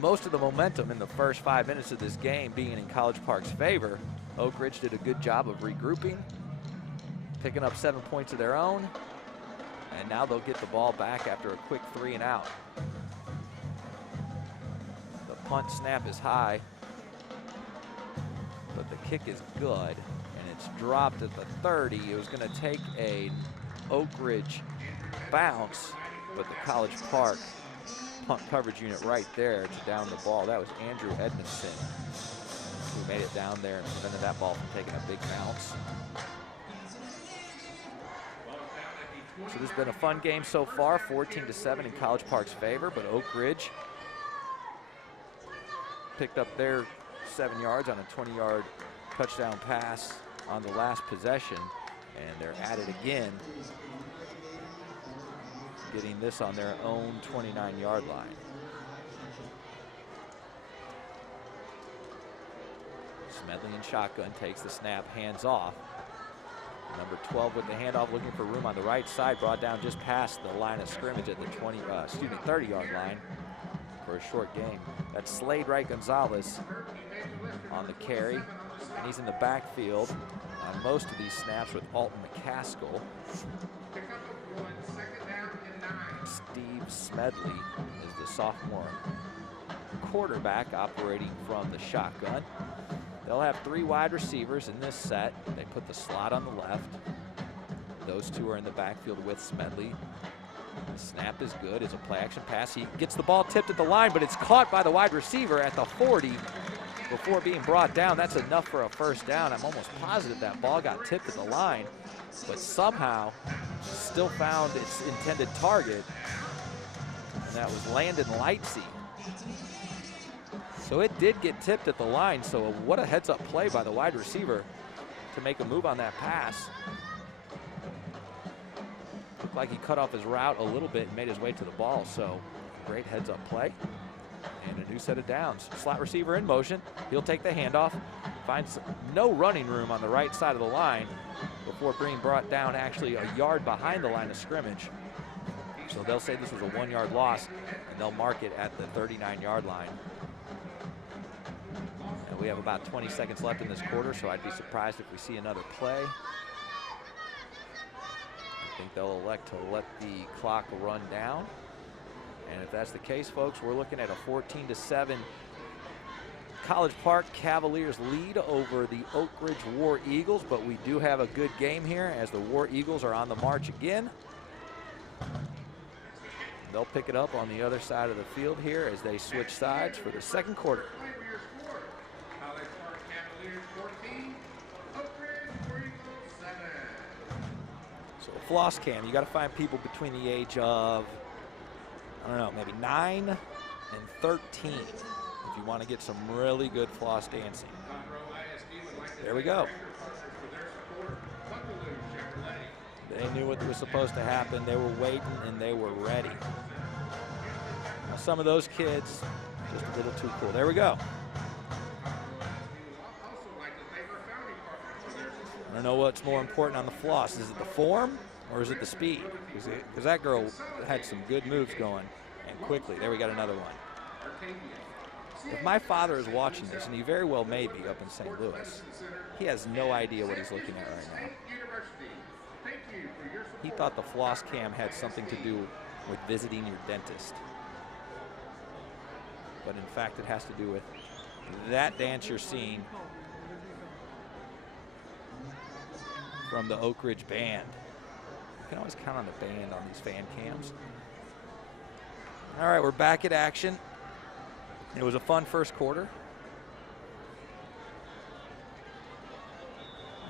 most of the momentum in the first 5 minutes of this game being in College Park's favor, Oak Ridge did a good job of regrouping, picking up 7 points of their own, and now they'll get the ball back after a quick 3 and out. The punt snap is high, but the kick is good. It's dropped at the 30. It was going to take a Oak Ridge bounce, but the College Park punt coverage unit right there to down the ball. That was Andrew Edmondson who made it down there and prevented that ball from taking a big bounce. So this has been a fun game so far, 14-7 in College Park's favor, but Oak Ridge picked up their 7 yards on a 20-yard touchdown pass on the last possession, and they're at it again, getting this on their own 29-yard line. Smedley in shotgun, takes the snap, hands off. Number 12 with the handoff, looking for room on the right side, brought down just past the line of scrimmage at the 30-yard line for a short game. That's Slade Wright Gonzalez on the carry, and he's in the backfield on most of these snaps with Alton McCaskill. Steve Smedley is the sophomore quarterback operating from the shotgun. They'll have 3 wide receivers in this set. They put the slot on the left. Those 2 are in the backfield with Smedley. The snap is good. It's a play action pass. He gets the ball tipped at the line, but it's caught by the wide receiver at the 40 before being brought down. That's enough for a first down. I'm almost positive that ball got tipped at the line, but somehow still found its intended target, and that was Landon Lightsey. So it did get tipped at the line, so what a heads-up play by the wide receiver to make a move on that pass. Looked like he cut off his route a little bit and made his way to the ball, so great heads-up play. And a new set of downs. Slot receiver in motion. He'll take the handoff. Finds no running room on the right side of the line before being brought down actually a yard behind the line of scrimmage. So they'll say this was a 1-yard loss, and they'll mark it at the 39-yard line. And we have about 20 seconds left in this quarter, so I'd be surprised if we see another play. I think they'll elect to let the clock run down. And if that's the case, folks, we're looking at a 14-7 College Park Cavaliers lead over the Oak Ridge War Eagles, but we do have a good game here as the War Eagles are on the march again. They'll pick it up on the other side of the field here as they switch sides for the second quarter. So floss cam, you got to find people between the age of, I don't know, maybe 9 and 13 if you want to get some really good floss dancing. There we go. They knew what was supposed to happen. They were waiting and they were ready. Now some of those kids, just a little too cool. There we go. I don't know what's more important on the floss. Is it the form or is it the speed? Because that girl had some good moves going and quickly. There we got another one. If my father is watching this, and he very well may be up in St. Louis, he has no idea what he's looking at right now. He thought the floss cam had something to do with visiting your dentist. But in fact, it has to do with that dance you're seeing from the Oak Ridge Band. You can always count on the band on these fan cams. All right, we're back at action. It was a fun first quarter.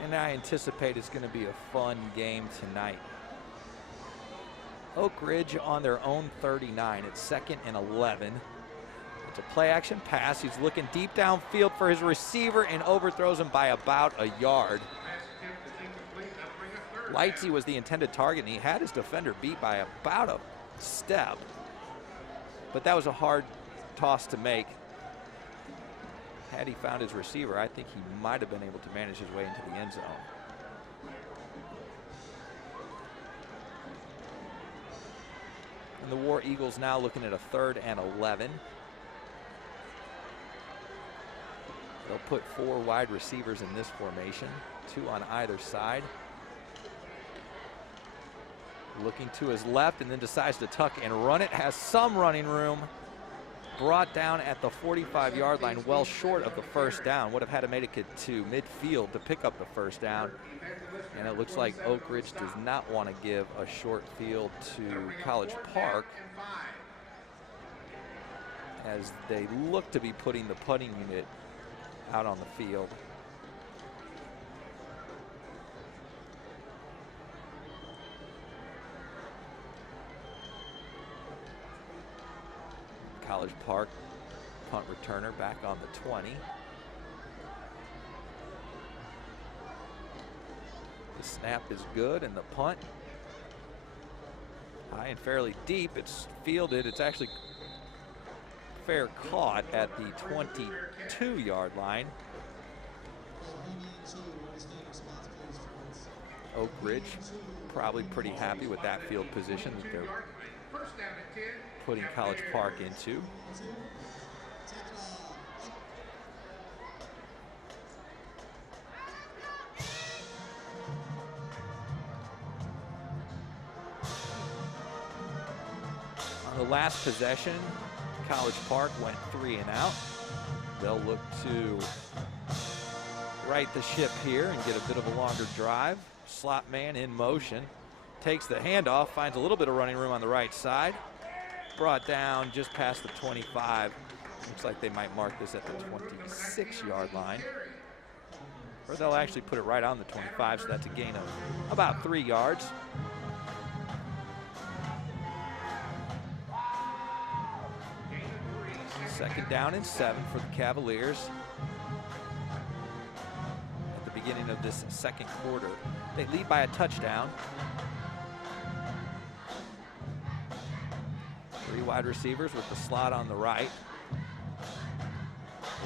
And I anticipate it's going to be a fun game tonight. Oak Ridge on their own 39. It's 2nd and 11. It's a play action pass. He's looking deep downfield for his receiver and overthrows him by about a yard. Lightsey was the intended target, and he had his defender beat by about a step. But that was a hard toss to make. Had he found his receiver, I think he might have been able to manage his way into the end zone. And the War Eagles now looking at a 3rd and 11. They'll put 4 wide receivers in this formation, 2 on either side. Looking to his left and then decides to tuck and run it. Has some running room. Brought down at the 45-yard line, well short of the first down. Would have had to make it to midfield to pick up the first down. And it looks like Oak Ridge does not want to give a short field to College Park, as they look to be putting the punting unit out on the field. College Park punt returner back on the 20. The snap is good and the punt high and fairly deep. It's fielded. It's actually fair caught at the 22-yard line. Oak Ridge probably pretty happy with that field position that they're putting College Park into. The last possession, College Park went 3 and out. They'll look to right the ship here and get a bit of a longer drive. Slot man in motion. Takes the handoff, finds a little bit of running room on the right side. Brought down just past the 25. Looks like they might mark this at the 26-yard line. Or they'll actually put it right on the 25, so that's a gain of about 3 yards. Second down and 7 for the Cavaliers. At the beginning of this second quarter, they lead by a touchdown. 3 wide receivers with the slot on the right.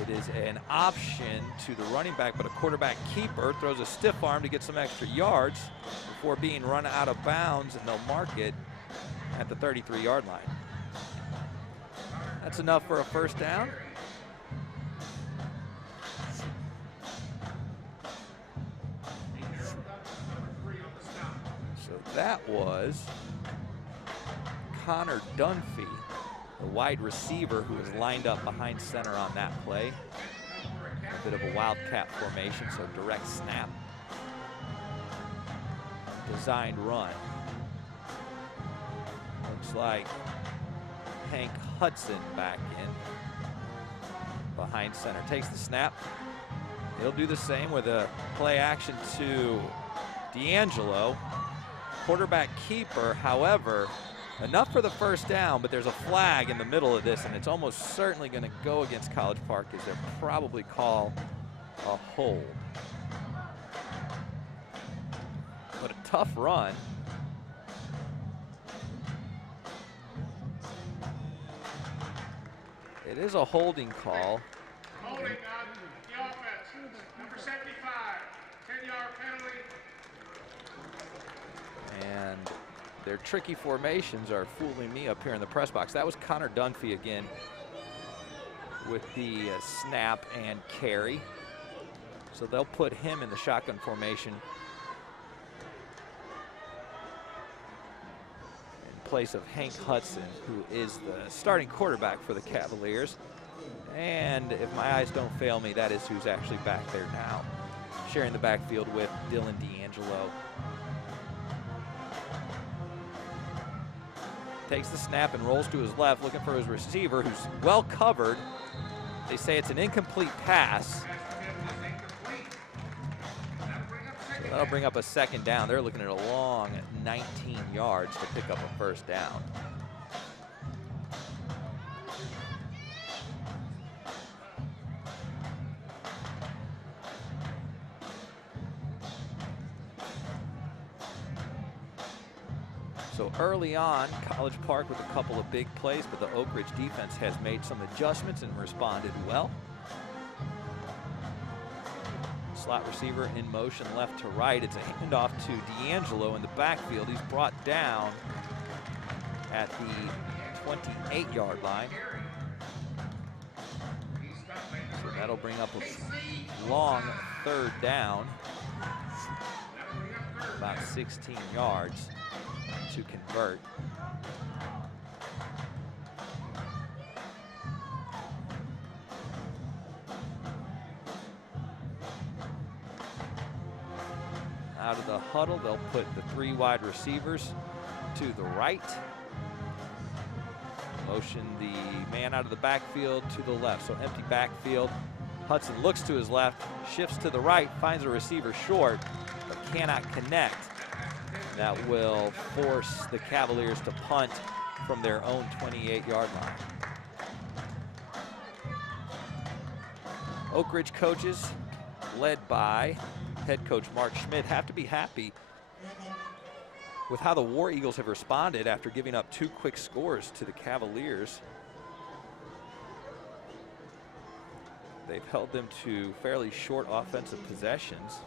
It is an option to the running back, but a quarterback keeper throws a stiff arm to get some extra yards before being run out of bounds, and they'll mark it at the 33-yard line. That's enough for a first down. So that was Connor Dunphy, the wide receiver who was lined up behind center on that play. A bit of a wildcat formation, so direct snap. Designed run. Looks like Hank Hudson back in behind center. Takes the snap. He'll do the same with a play action to D'Angelo. Quarterback keeper, however, enough for the first down, but there's a flag in the middle of this, and it's almost certainly going to go against College Park, as they'll probably call a hold. But a tough run. It is a holding call. Holding on the offense. Number 75, 10-yard penalty. And their tricky formations are fooling me up here in the press box. That was Connor Dunphy again with the snap and carry. So they'll put him in the shotgun formation in place of Hank Hudson, who is the starting quarterback for the Cavaliers. And if my eyes don't fail me, that is who's actually back there now, sharing the backfield with Dylan D'Angelo. Takes the snap and rolls to his left, looking for his receiver, who's well covered. They say it's an incomplete pass. So that'll bring up a second down. They're looking at a long 19 yards to pick up a first down. So early on, College Park with a couple of big plays, but the Oak Ridge defense has made some adjustments and responded well. Slot receiver in motion left to right. It's a handoff to D'Angelo in the backfield. He's brought down at the 28-yard line. So that'll bring up a long third down, about 16 yards to convert. Out of the huddle, they'll put the 3 wide receivers to the right. Motion the man out of the backfield to the left. So empty backfield. Hudson looks to his left, shifts to the right, finds a receiver short, but cannot connect. That will force the Cavaliers to punt from their own 28-yard line. Oak Ridge coaches, led by head coach Mark Schmidt, have to be happy with how the War Eagles have responded after giving up 2 quick scores to the Cavaliers. They've held them to fairly short offensive possessions,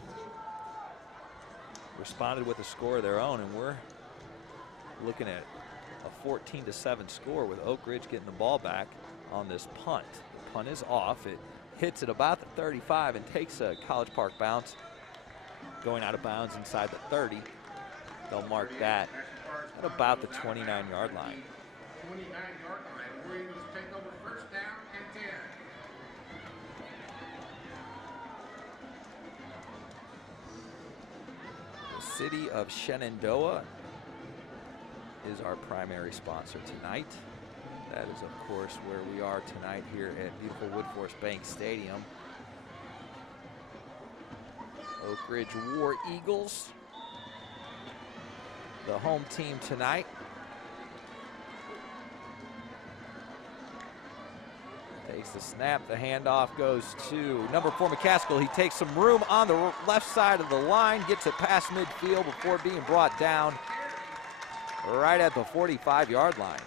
responded with a score of their own, and we're looking at a 14-7 score with Oak Ridge getting the ball back on this punt. The punt is off. It hits at about the 35 and takes a College Park bounce, going out of bounds inside the 30. They'll mark that at about the 29-yard line. 29-yard line. War Eagles take over first down and 10. The city of Shenandoah is our primary sponsor tonight. That is, of course, where we are tonight here at beautiful Woodforest Bank Stadium. Oak Ridge War Eagles, the home team tonight. Takes the snap, the handoff goes to number 4 McCaskill. He takes some room on the left side of the line, gets it past midfield before being brought down right at the 45-yard line.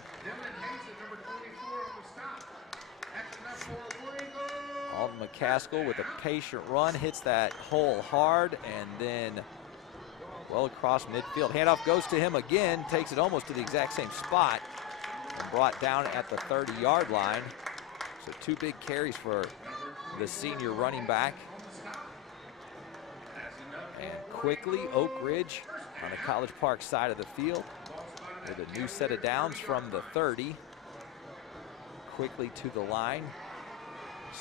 Alton McCaskill with a patient run, hits that hole hard, and then well across midfield. Handoff goes to him again, takes it almost to the exact same spot, and brought down at the 30-yard line. So 2 big carries for the senior running back. And quickly, Oak Ridge on the College Park side of the field with a new set of downs from the 30. Quickly to the line.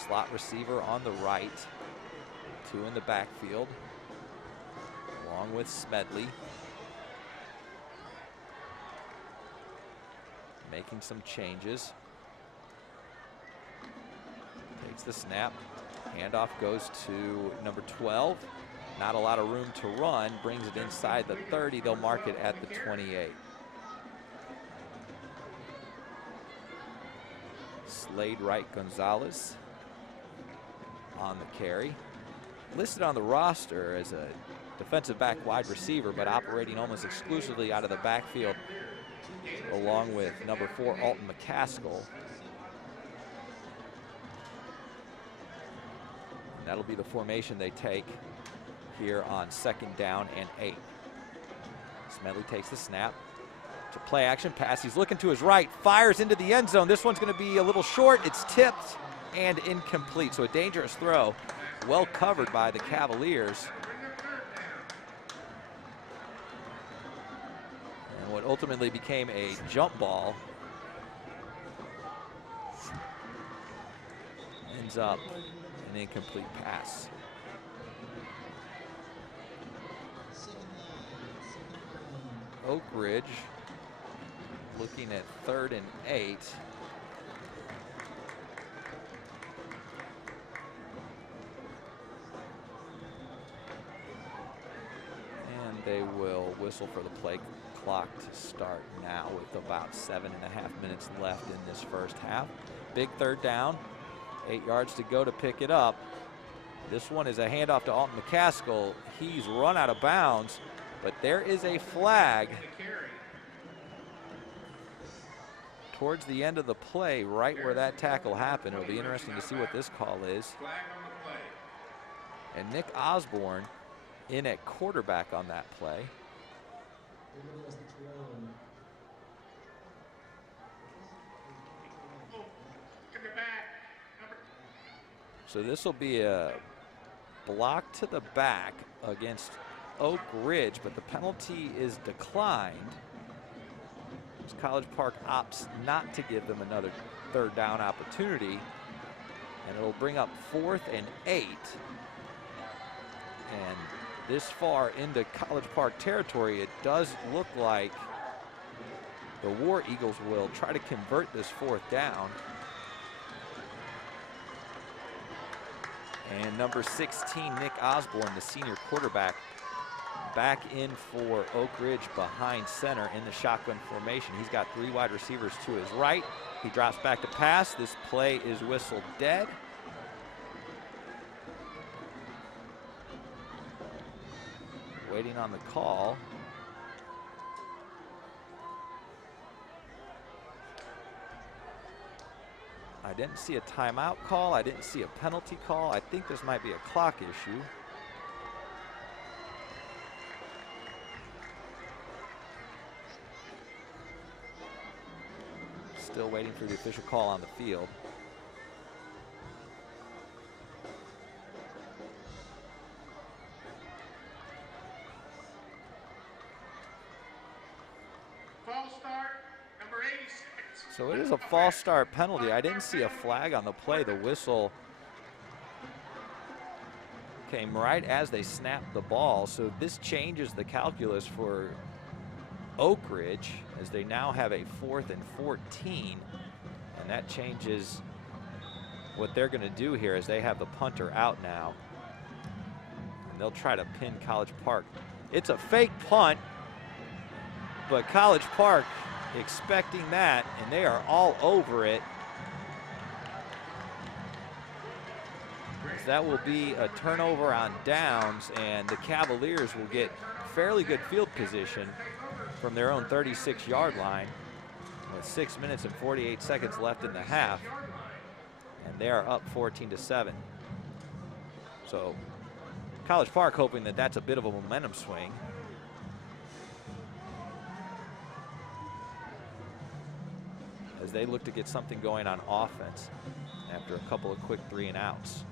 Slot receiver on the right. 2 in the backfield, along with Smedley. Making some changes. Takes the snap. Handoff goes to number 12. Not a lot of room to run. Brings it inside the 30. They'll mark it at the 28. Slade Wright Gonzalez on the carry. Listed on the roster as a defensive back wide receiver, but operating almost exclusively out of the backfield, along with number 4 Alton McCaskill. And that'll be the formation they take here on 2nd down and 8. Smedley takes the snap. To play action pass. He's looking to his right, fires into the end zone. This one's going to be a little short. It's tipped and incomplete. So a dangerous throw, well covered by the Cavaliers. And what ultimately became a jump ball ends up an incomplete pass. Oak Ridge looking at 3rd and 8. And they will whistle for the play clock to start now with about 7.5 minutes left in this first half. Big 3rd down, 8 yards to go to pick it up. This one is a handoff to Alton McCaskill. He's run out of bounds, but there is a flag towards the end of the play, right where that tackle happened. It'll be interesting to see what this call is. And Nick Osborne in at quarterback on that play. So this will be a block to the back against Oak Ridge, but the penalty is declined. College Park opts not to give them another 3rd down opportunity, and it'll bring up 4th and 8. And this far into College Park territory, it does look like the War Eagles will try to convert this 4th down. And number 16, Nick Osborne, the senior quarterback, back in for Oak Ridge behind center in the shotgun formation. He's got 3 wide receivers to his right. He drops back to pass. This play is whistled dead. Waiting on the call. I didn't see a timeout call. I didn't see a penalty call. I think this might be a clock issue. Still waiting for the official call on the field. False start, number 86. So it is a false start penalty. I didn't see a flag on the play. The whistle came right as they snapped the ball. So this changes the calculus for Oak Ridge as they now have a 4th and 14. And that changes what they're going to do here as they have the punter out now. And they'll try to pin College Park. It's a fake punt, but College Park expecting that, and they are all over it. That will be a turnover on downs, and the Cavaliers will get fairly good field position from their own 36-yard line with 6 minutes and 48 seconds left in the half, and they are up 14-7. So College Park hoping that that's a bit of a momentum swing. As they look to get something going on offense after a couple of quick 3-and-outs.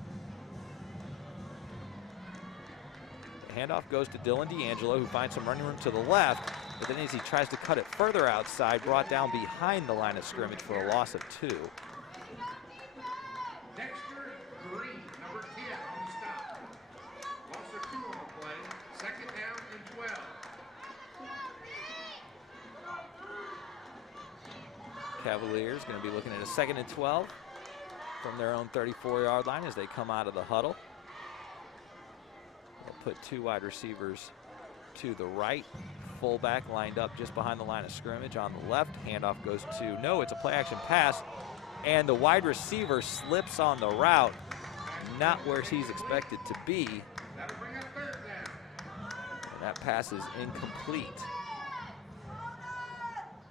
The handoff goes to Dylan D'Angelo, who finds some running room to the left, but then as he tries to cut it further outside, brought down behind the line of scrimmage for a loss of 2. Dexter Green, number 10, on the stop. Loss of 2 on the play. 2nd down and 12. Cavaliers going to be looking at a 2nd and 12 from their own 34-yard line as they come out of the huddle. They'll put 2 wide receivers to the right. Fullback lined up just behind the line of scrimmage. On the left, handoff goes to, no, it's a play-action pass, and the wide receiver slips on the route, not where he's expected to be. And that pass is incomplete.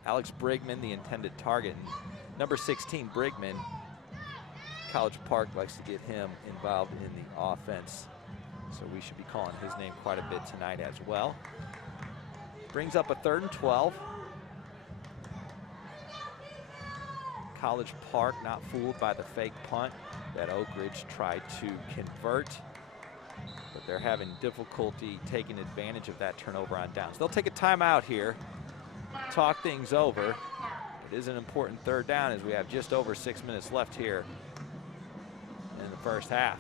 Alex Brigman, the intended target. And number 16, Brigman, College Park likes to get him involved in the offense. So we should be calling his name quite a bit tonight as well. Brings up a 3rd and 12. College Park not fooled by the fake punt that Oak Ridge tried to convert, but they're having difficulty taking advantage of that turnover on downs. They'll take a timeout here, talk things over. It is an important 3rd down as we have just over 6 minutes left here in the first half.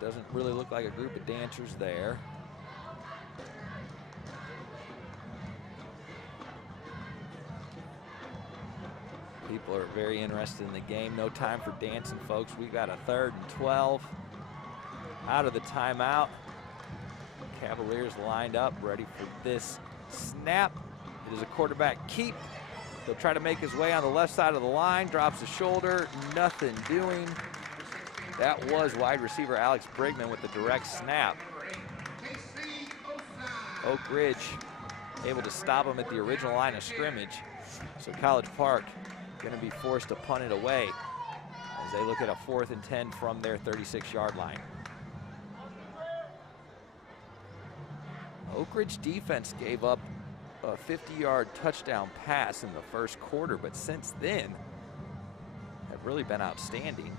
Doesn't really look like a group of dancers there. People are very interested in the game. No time for dancing, folks. We got a 3rd and 12 out of the timeout. Cavaliers lined up, ready for this snap. It is a quarterback keep. They'll try to make his way on the left side of the line, drops the shoulder, nothing doing. That was wide receiver Alex Brigman with the direct snap. Oak Ridge able to stop him at the original line of scrimmage. So College Park going to be forced to punt it away as they look at a 4th and 10 from their 36-yard line. Oak Ridge defense gave up a 50-yard touchdown pass in the first quarter, but since then have really been outstanding.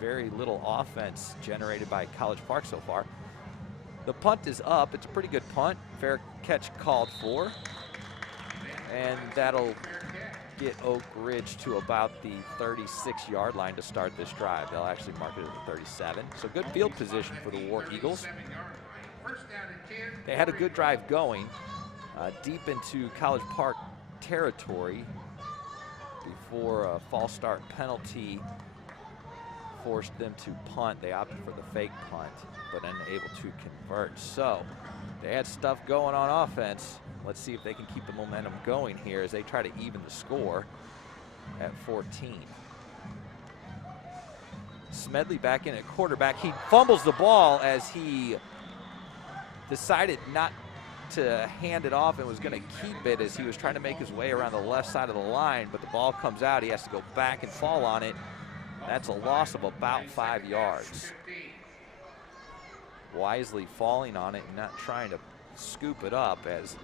Very little offense generated by College Park so far. The punt is up. It's a pretty good punt. Fair catch called for. And that'll get Oak Ridge to about the 36-yard line to start this drive. They'll actually mark it at the 37. So good field position for the War Eagles. They had a good drive going deep into College Park territory before a false start penalty forced them to punt. They opted for the fake punt, but unable to convert. So they had stuff going on offense. Let's see if they can keep the momentum going here as they try to even the score at 14. Smedley back in at quarterback. He fumbles the ball as he decided not to hand it off and was going to keep it as he was trying to make his way around the left side of the line, but the ball comes out. He has to go back and fall on it. That's a loss of about 5 yards. Wisely falling on it and not trying to scoop it up, as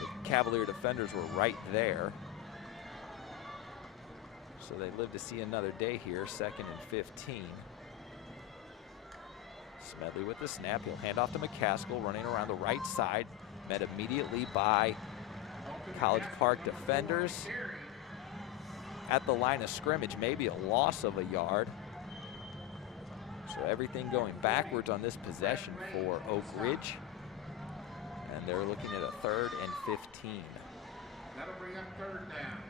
the Cavalier defenders were right there. So they live to see another day here, 2nd and 15. Smedley with the snap. He'll hand off to McCaskill, running around the right side. Met immediately by College Park defenders. At the line of scrimmage, maybe a loss of a yard. So everything going backwards on this possession for Oak Ridge. And they're looking at a 3rd and 15. That'll bring up 3rd down.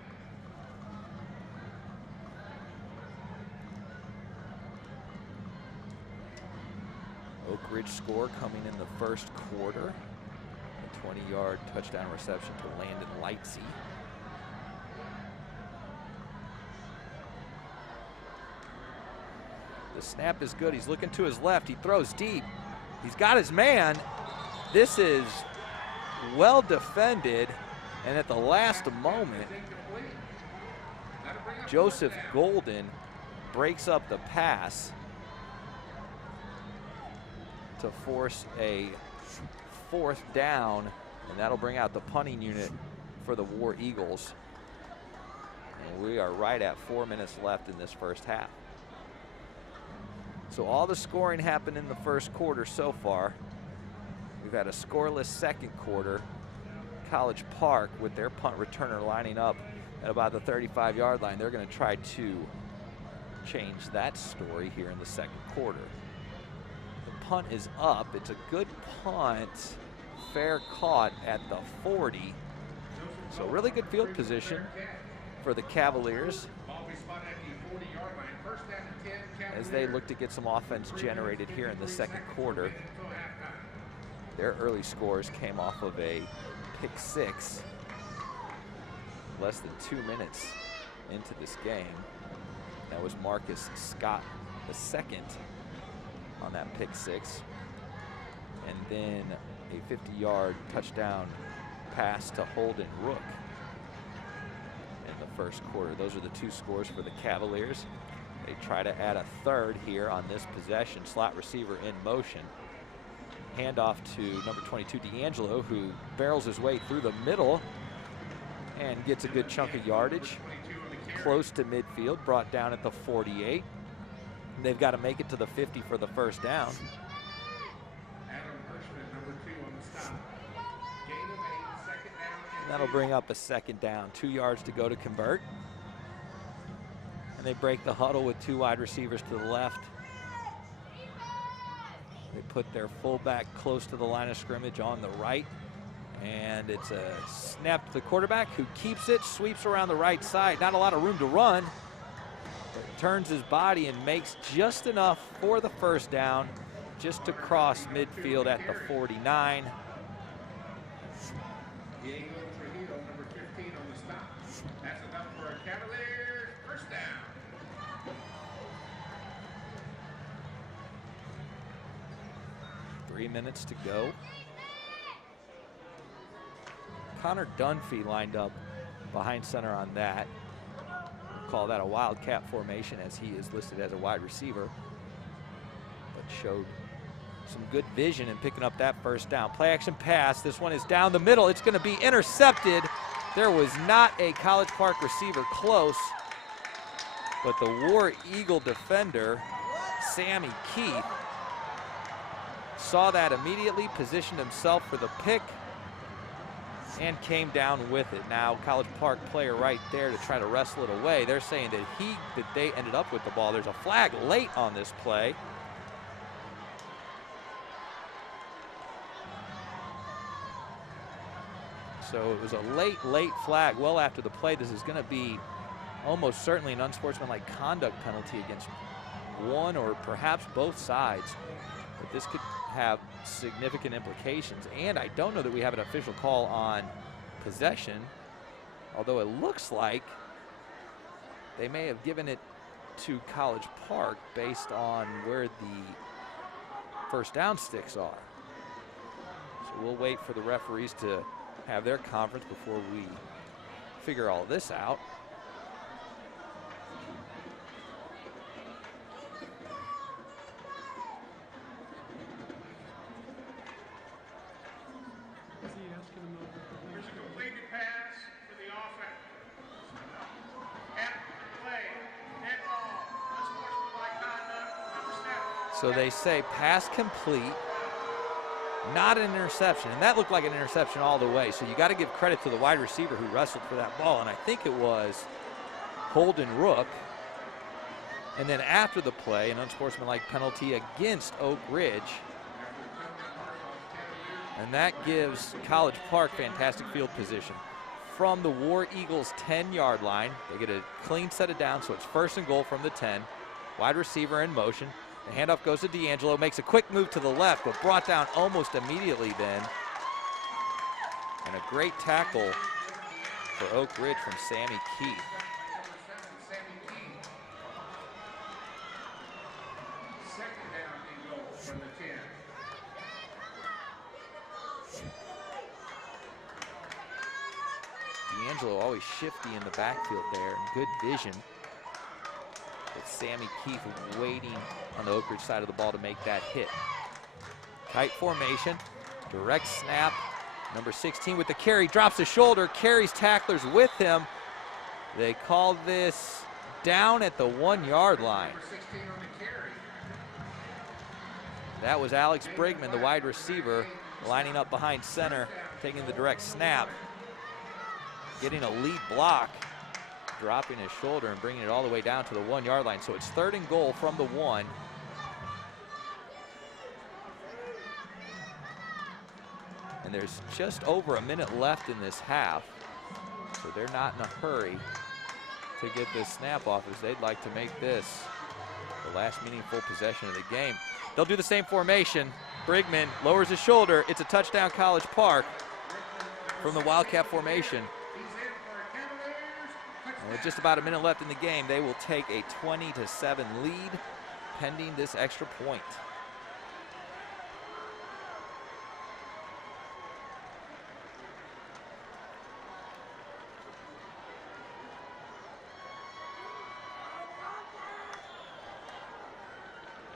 Oak Ridge score coming in the first quarter. A 20-yard touchdown reception to Landon Lightsey. The snap is good. He's looking to his left. He throws deep. He's got his man. This is well defended. And at the last moment, Joseph Golden breaks up the pass to force a 4th down, and that'll bring out the punting unit for the War Eagles. And we are right at 4 minutes left in this first half. So all the scoring happened in the first quarter so far. We've had a scoreless second quarter. College Park, with their punt returner lining up at about the 35-yard line, they're going to try to change that story here in the second quarter. The punt is up. It's a good punt. Fair caught at the 40. So really good field position for the Cavaliers as they look to get some offense generated here in the second quarter. Their early scores came off of a pick 6 less than 2 minutes into this game. That was Marcus Scott II on that pick 6. And then a 50-yard touchdown pass to Holden Rook in the first quarter. Those are the 2 scores for the Cavaliers. They try to add a 3rd here on this possession. Slot receiver in motion. Handoff to number 22, D'Angelo, who barrels his way through the middle and gets a good chunk of yardage. Close to midfield, brought down at the 48. They've got to make it to the 50 for the first down. That'll bring up a 2nd down, 2 yards to go to convert. And they break the huddle with 2 wide receivers to the left. They put their fullback close to the line of scrimmage on the right. And it's a snap to the quarterback, who keeps it, sweeps around the right side. Not a lot of room to run, but turns his body and makes just enough for the first down, just to cross midfield at the 49. Diego Trujillo, number 15 on the stop. That's enough for a Cavaliers first down. 3 minutes to go. Connor Dunphy lined up behind center on that. Call that a wildcat formation, as he is listed as a wide receiver, but showed some good vision in picking up that first down. Play action pass. This one is down the middle. It's going to be intercepted. There was not a College Park receiver close, but the War Eagle defender, Sammy Keith, saw that immediately, positioned himself for the pick, and came down with it. Now, College Park player right there to try to wrestle it away. They're saying that they ended up with the ball. There's a flag late on this play. So it was a late flag well after the play. This is going to be almost certainly an unsportsmanlike conduct penalty against one or perhaps both sides. But this could have significant implications. And I don't know that we have an official call on possession, although it looks like they may have given it to College Park based on where the first down sticks are. So we'll wait for the referees to have their conference before we figure all this out. So they say pass complete, not an interception. And that looked like an interception all the way. So you got to give credit to the wide receiver who wrestled for that ball. And I think it was Holden Rook. And then after the play, an unsportsmanlike penalty against Oak Ridge. And that gives College Park fantastic field position. From the War Eagles 10-yard line, they get a clean set of downs, so it's 1st and goal from the 10. Wide receiver in motion. The handoff goes to D'Angelo, makes a quick move to the left, but brought down almost immediately then. And a great tackle for Oak Ridge from Sammy Keith. D'Angelo always shifty in the backfield there, and good vision. But Sammy Keith waiting on the Oak Ridge side of the ball to make that hit. Tight formation, direct snap. Number 16 with the carry, drops his shoulder, carries tacklers with him. They call this down at the 1-yard line. That was Alex Brigman, the wide receiver, lining up behind center, taking the direct snap. Getting a lead block, dropping his shoulder and bringing it all the way down to the 1-yard line. So it's 3rd and goal from the 1. And there's just over a minute left in this half. So they're not in a hurry to get this snap off, as they'd like to make this the last meaningful possession of the game. They'll do the same formation. Brigman lowers his shoulder. It's a touchdown, College Park, from the Wildcat formation. And with just about a minute left in the game, they will take a 20-7 lead, pending this extra point.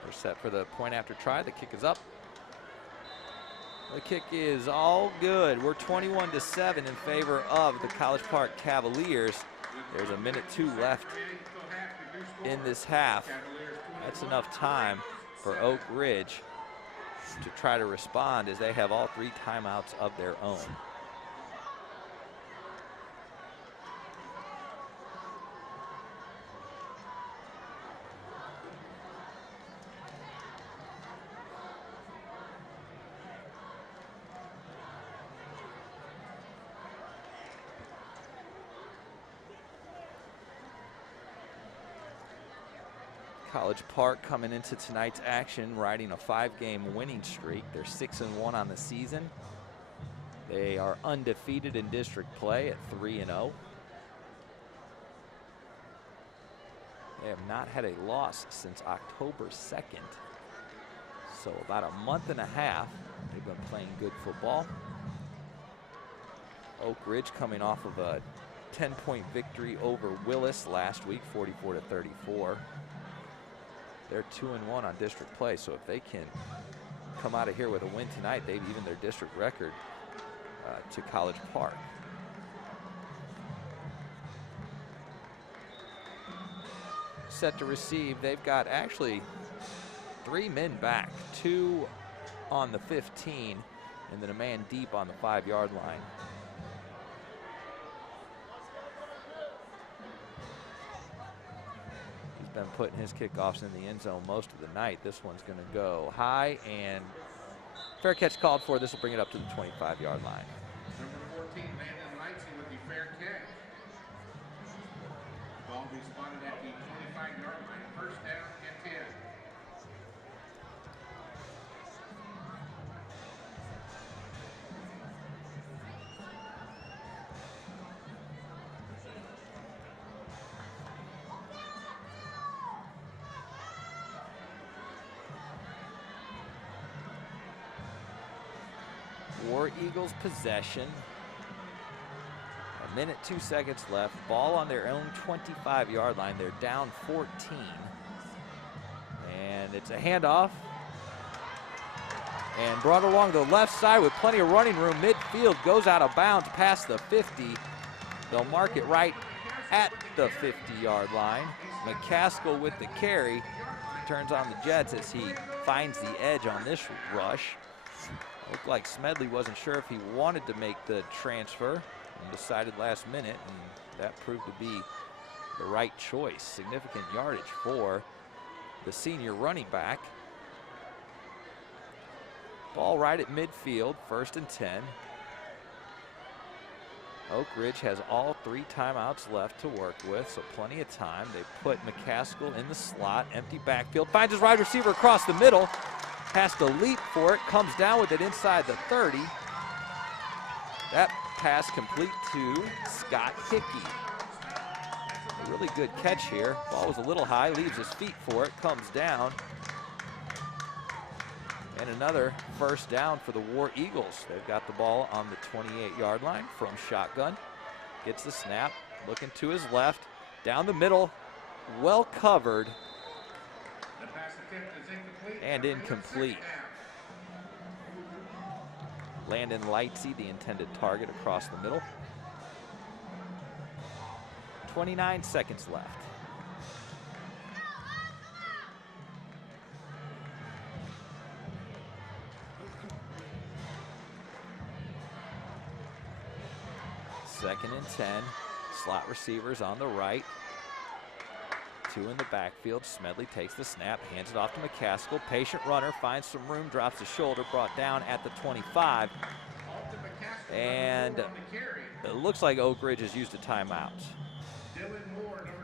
We're set for the point after try. The kick is up. The kick is all good. We're 21-7 in favor of the College Park Cavaliers. There's a minute 2 left in this half. That's enough time for Oak Ridge to try to respond, as they have all 3 timeouts of their own. College Park coming into tonight's action riding a 5-game winning streak. They're 6-1 on the season. They are undefeated in district play at 3-0. They have not had a loss since October 2nd. So about a month and a half, they've been playing good football. Oak Ridge coming off of a 10-point victory over Willis last week, 44-34. They're 2-1 on district play, so if they can come out of here with a win tonight, they've evened their district record to College Park. Set to receive. They've got actually 3 men back, 2 on the 15, and then a man deep on the 5-yard line. Been putting his kickoffs in the end zone most of the night. This one's going to go high, and fair catch called for. This will bring it up to the 25-yard line. Number 14, Landon Lightsey with the fair catch. Ball will be spotted at the 25-yard line. 1st down and 10. War Eagles possession. A minute 2 seconds left. Ball on their own 25-yard line. They're down 14. And it's a handoff. And brought along the left side with plenty of running room. Midfield goes out of bounds past the 50. They'll mark it right at the 50-yard line. McCaskill with the carry. turns on the jets as he finds the edge on this rush. Looked like Smedley wasn't sure if he wanted to make the transfer and decided last minute, and that proved to be the right choice. Significant yardage for the senior running back. Ball right at midfield, 1st and 10. Oak Ridge has all 3 timeouts left to work with, so plenty of time. They put McCaskill in the slot, empty backfield, finds his wide receiver across the middle, has to leap for it, comes down with it inside the 30. That pass complete to Scott Hickey. A really good catch here. Ball was a little high, leaves his feet for it, comes down. And another 1st down for the War Eagles. They've got the ball on the 28-yard line from shotgun. Gets the snap, looking to his left, down the middle, well covered, and incomplete. Landon Lightsey, the intended target, across the middle. 29 seconds left. Second and 10, slot receivers on the right. 2 in the backfield. Smedley takes the snap, hands it off to McCaskill. Patient runner, finds some room, drops the shoulder, brought down at the 25. And it looks like Oak Ridge has used a timeout.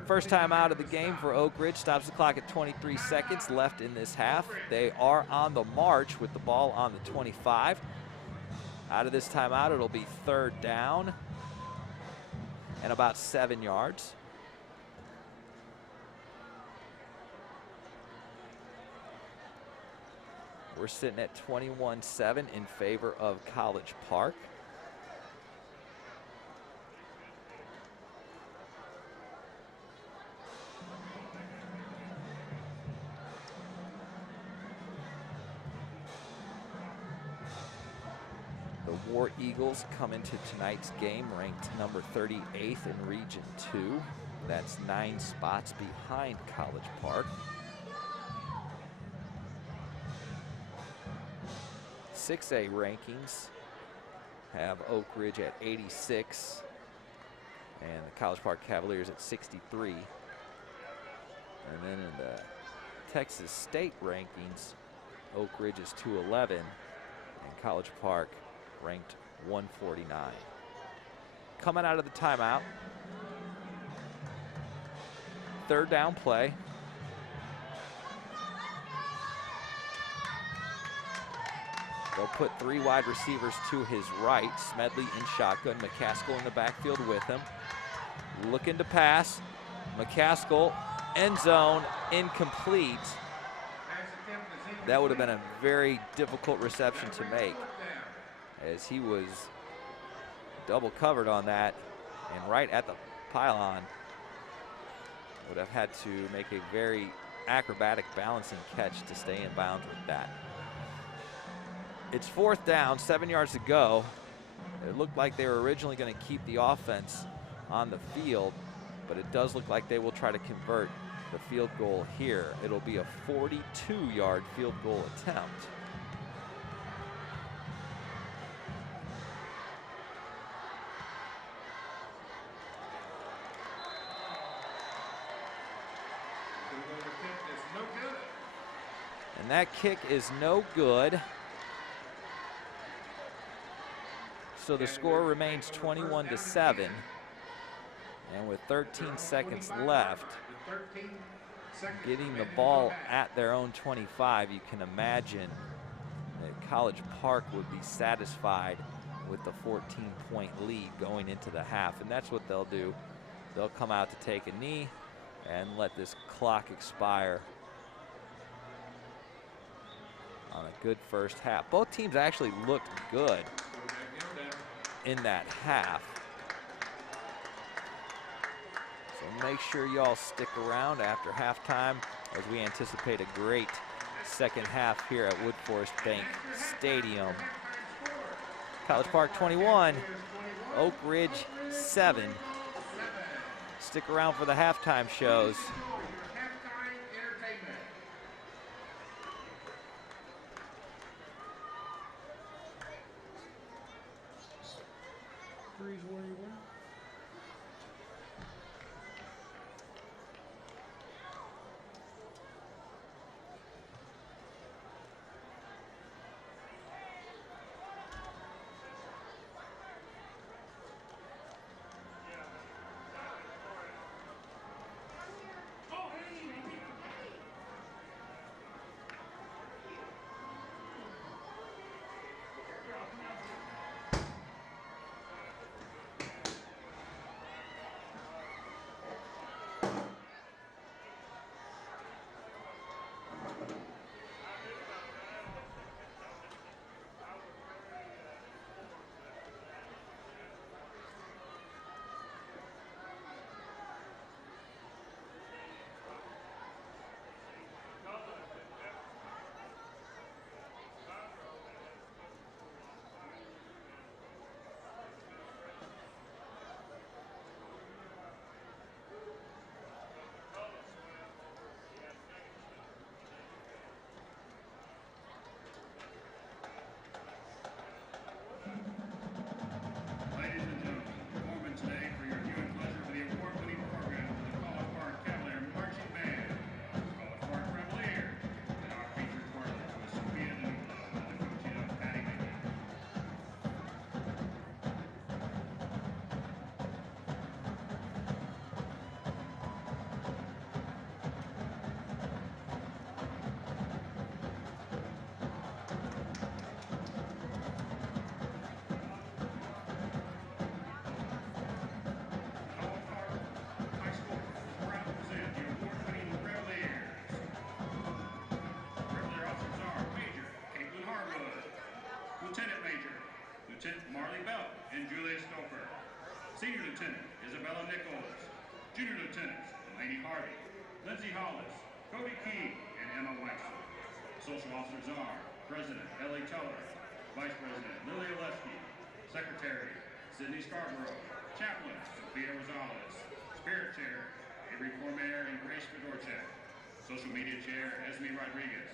First timeout of the game for Oak Ridge, stops the clock at 23 seconds left in this half. They are on the march with the ball on the 25. Out of this timeout, it'll be 3rd down and about 7 yards. We're sitting at 21-7 in favor of College Park. The War Eagles come into tonight's game ranked number 38th in Region 2. That's 9 spots behind College Park. 6A rankings have Oak Ridge at 86 and the College Park Cavaliers at 63. And then in the Texas State rankings, Oak Ridge is 211 and College Park ranked 149. Coming out of the timeout, 3rd down play. They'll put 3 wide receivers to his right. Smedley in shotgun, McCaskill in the backfield with him. Looking to pass. McCaskill, end zone, incomplete. That would have been a very difficult reception to make, as he was double covered on that and right at the pylon. Would have had to make a very acrobatic balancing catch to stay in bounds with that. It's 4th down, 7 yards to go. It looked like they were originally going to keep the offense on the field, but it does look like they will try to convert the field goal here. It'll be a 42-yard field goal attempt. And that kick is no good. So the score remains 21-7. And with 13 seconds left, getting the ball at their own 25, you can imagine that College Park would be satisfied with the 14-point lead going into the half. And that's what they'll do. They'll come out to take a knee and let this clock expire on a good first half. Both teams actually looked good in that half. So make sure y'all stick around after halftime as we anticipate a great second half here at Woodforest Bank Stadium. College Park 21, Oak Ridge 7. Stick around for the halftime shows. Senior Lieutenant Isabella Nichols. Junior Lieutenants Delaney Harvey, Lindsay Hollis, Cody King, and Emma Waxel. Social Officers are President Ellie Teller, Vice President Lily Oleski, Secretary Sydney Scarborough, Chaplain Sophia Rosales, Spirit Chair Avery Cormier and Grace Fedorchak, Social Media Chair Esme Rodriguez,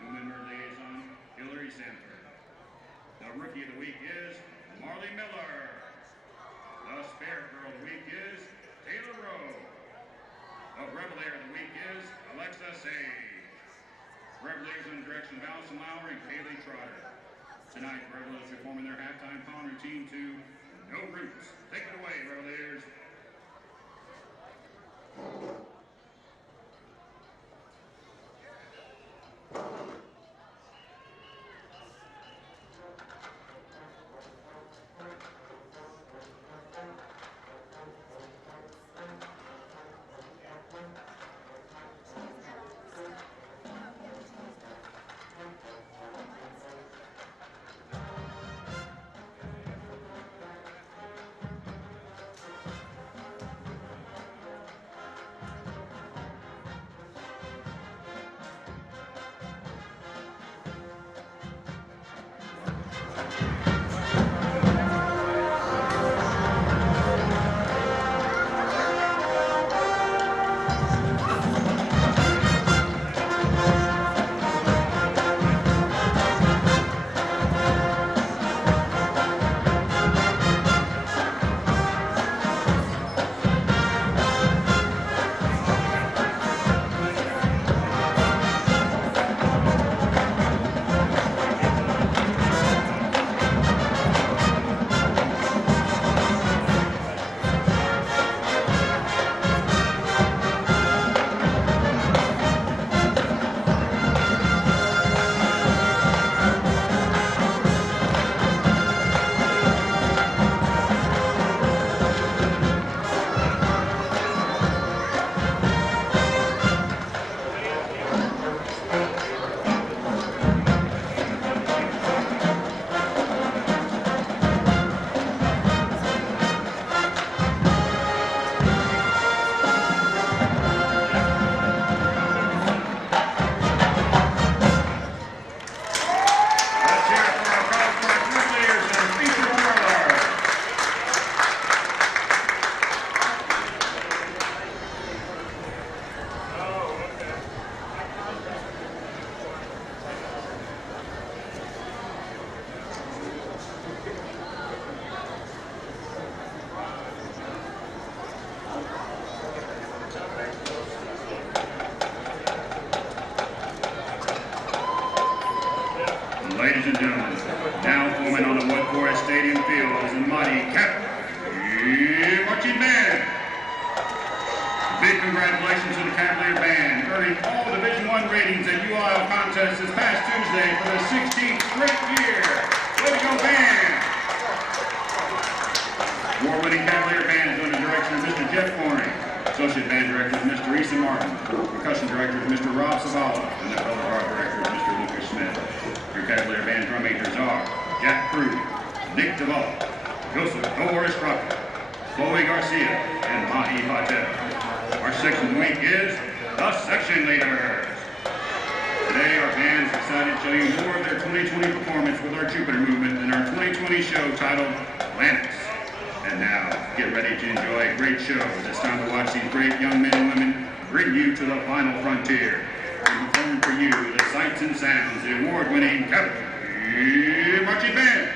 and Women Member Liaison Hillary Sanford. The Rookie of the Week is Marley Miller. The Spirit Girl of the Week is Taylor Rowe. The Revelator of the Week is Alexa Sage. Revelators under the direction of Allison Lowry and Kaylee Trotter. Tonight, the Revelators performing their halftime pawn routine to No Roots. Take it away, Revelators. Ladies and gentlemen, now forming on the Wood Forest Stadium field is the mighty Cavalier Marching Band. Big congratulations to the Cavalier Band, earning all Division I ratings at UIL contests this past Tuesday for the 16th straight year. Way to go, band! Award-winning Cavalier Band is under the direction of Mr. Jeff Corning. Associate Band Director is Mr. Eason Martin. Percussion Director is Mr. Rob Savala. And the Color Guard Director is Mr. Lucas Smith. Your Cavalier Band drum majors are Jack Crew, Nick Duvall, Joseph Doris Crockett, Chloe Garcia, and Mahi Patel. Our section of the week is the Section Leaders. Today, our band is excited to show you more of their 2020 performance with our Jupiter movement and our 2020 show titled Atlantis. And now, get ready to enjoy a great show. It's time to watch these great young men and women bring you to the final frontier. And performing for you the sights and sounds, the award-winning Cavalier Marching Band.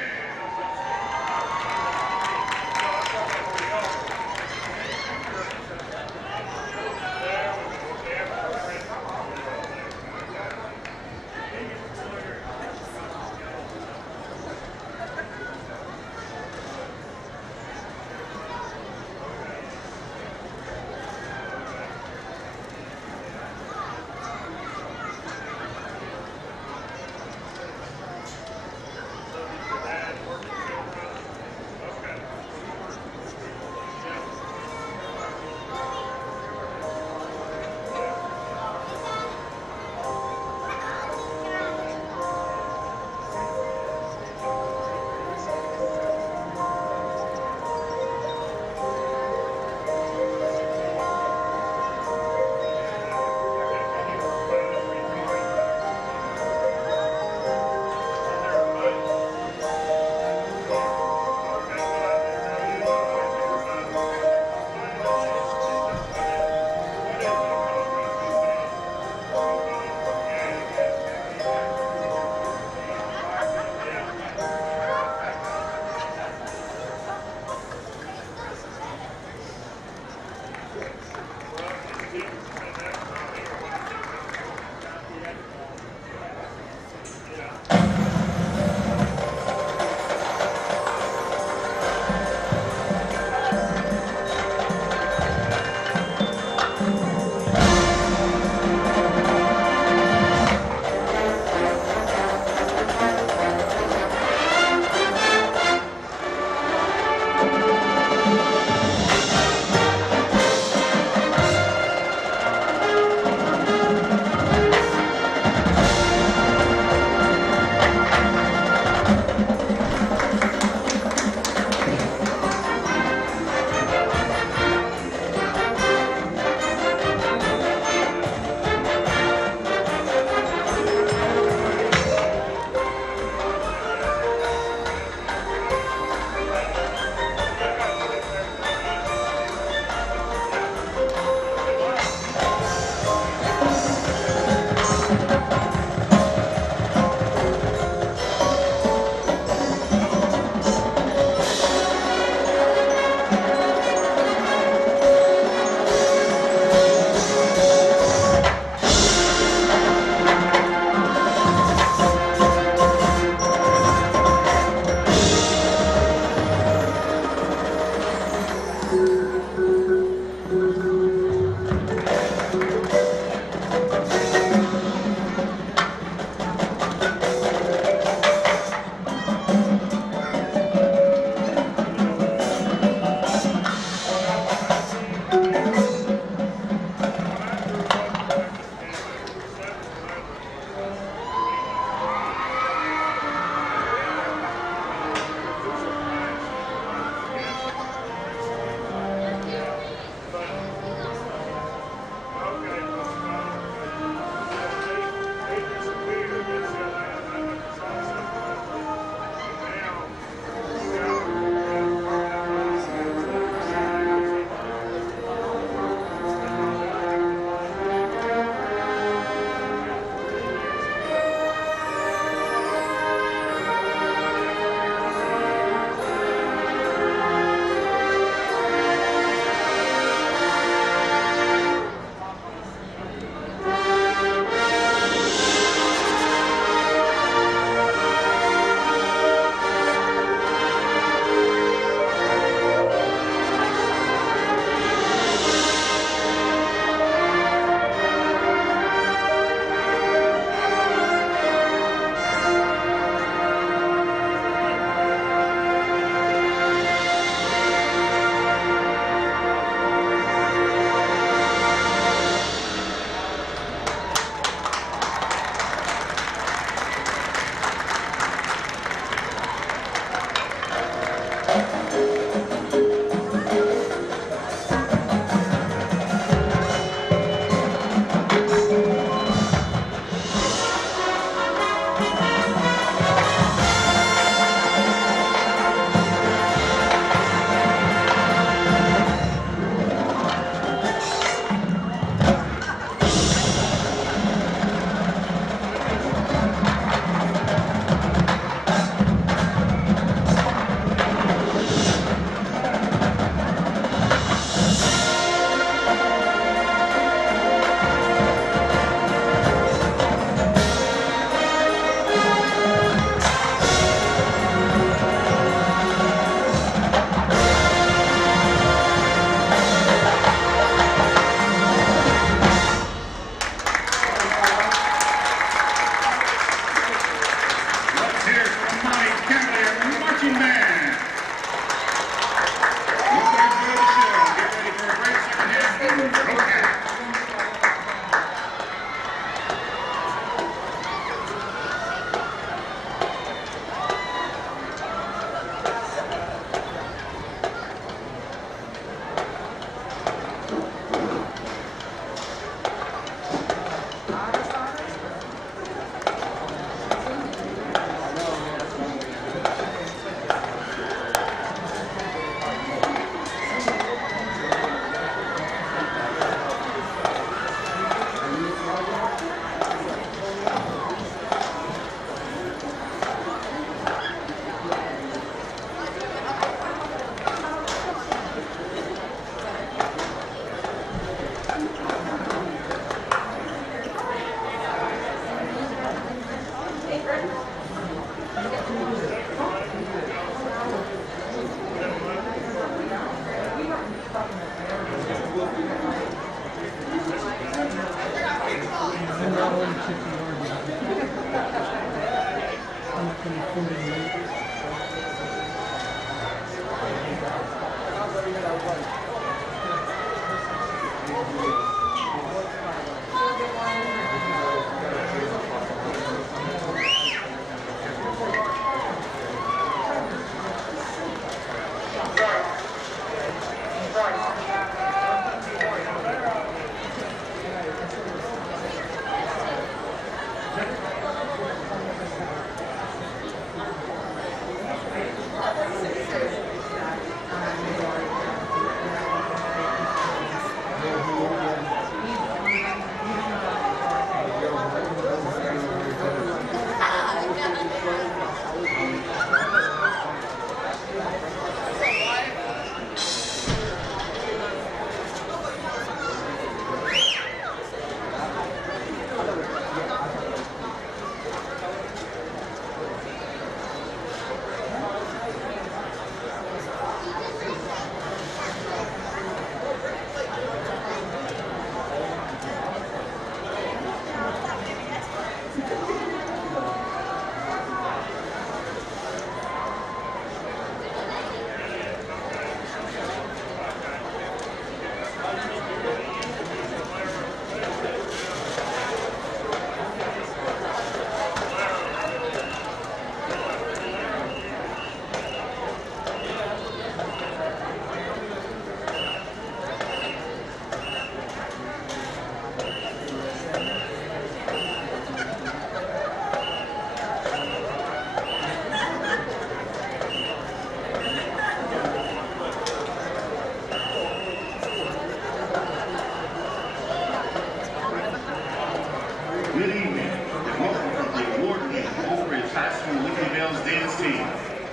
Good evening, and welcome from the award-winning Oak Ridge High School Liberty Bells dance team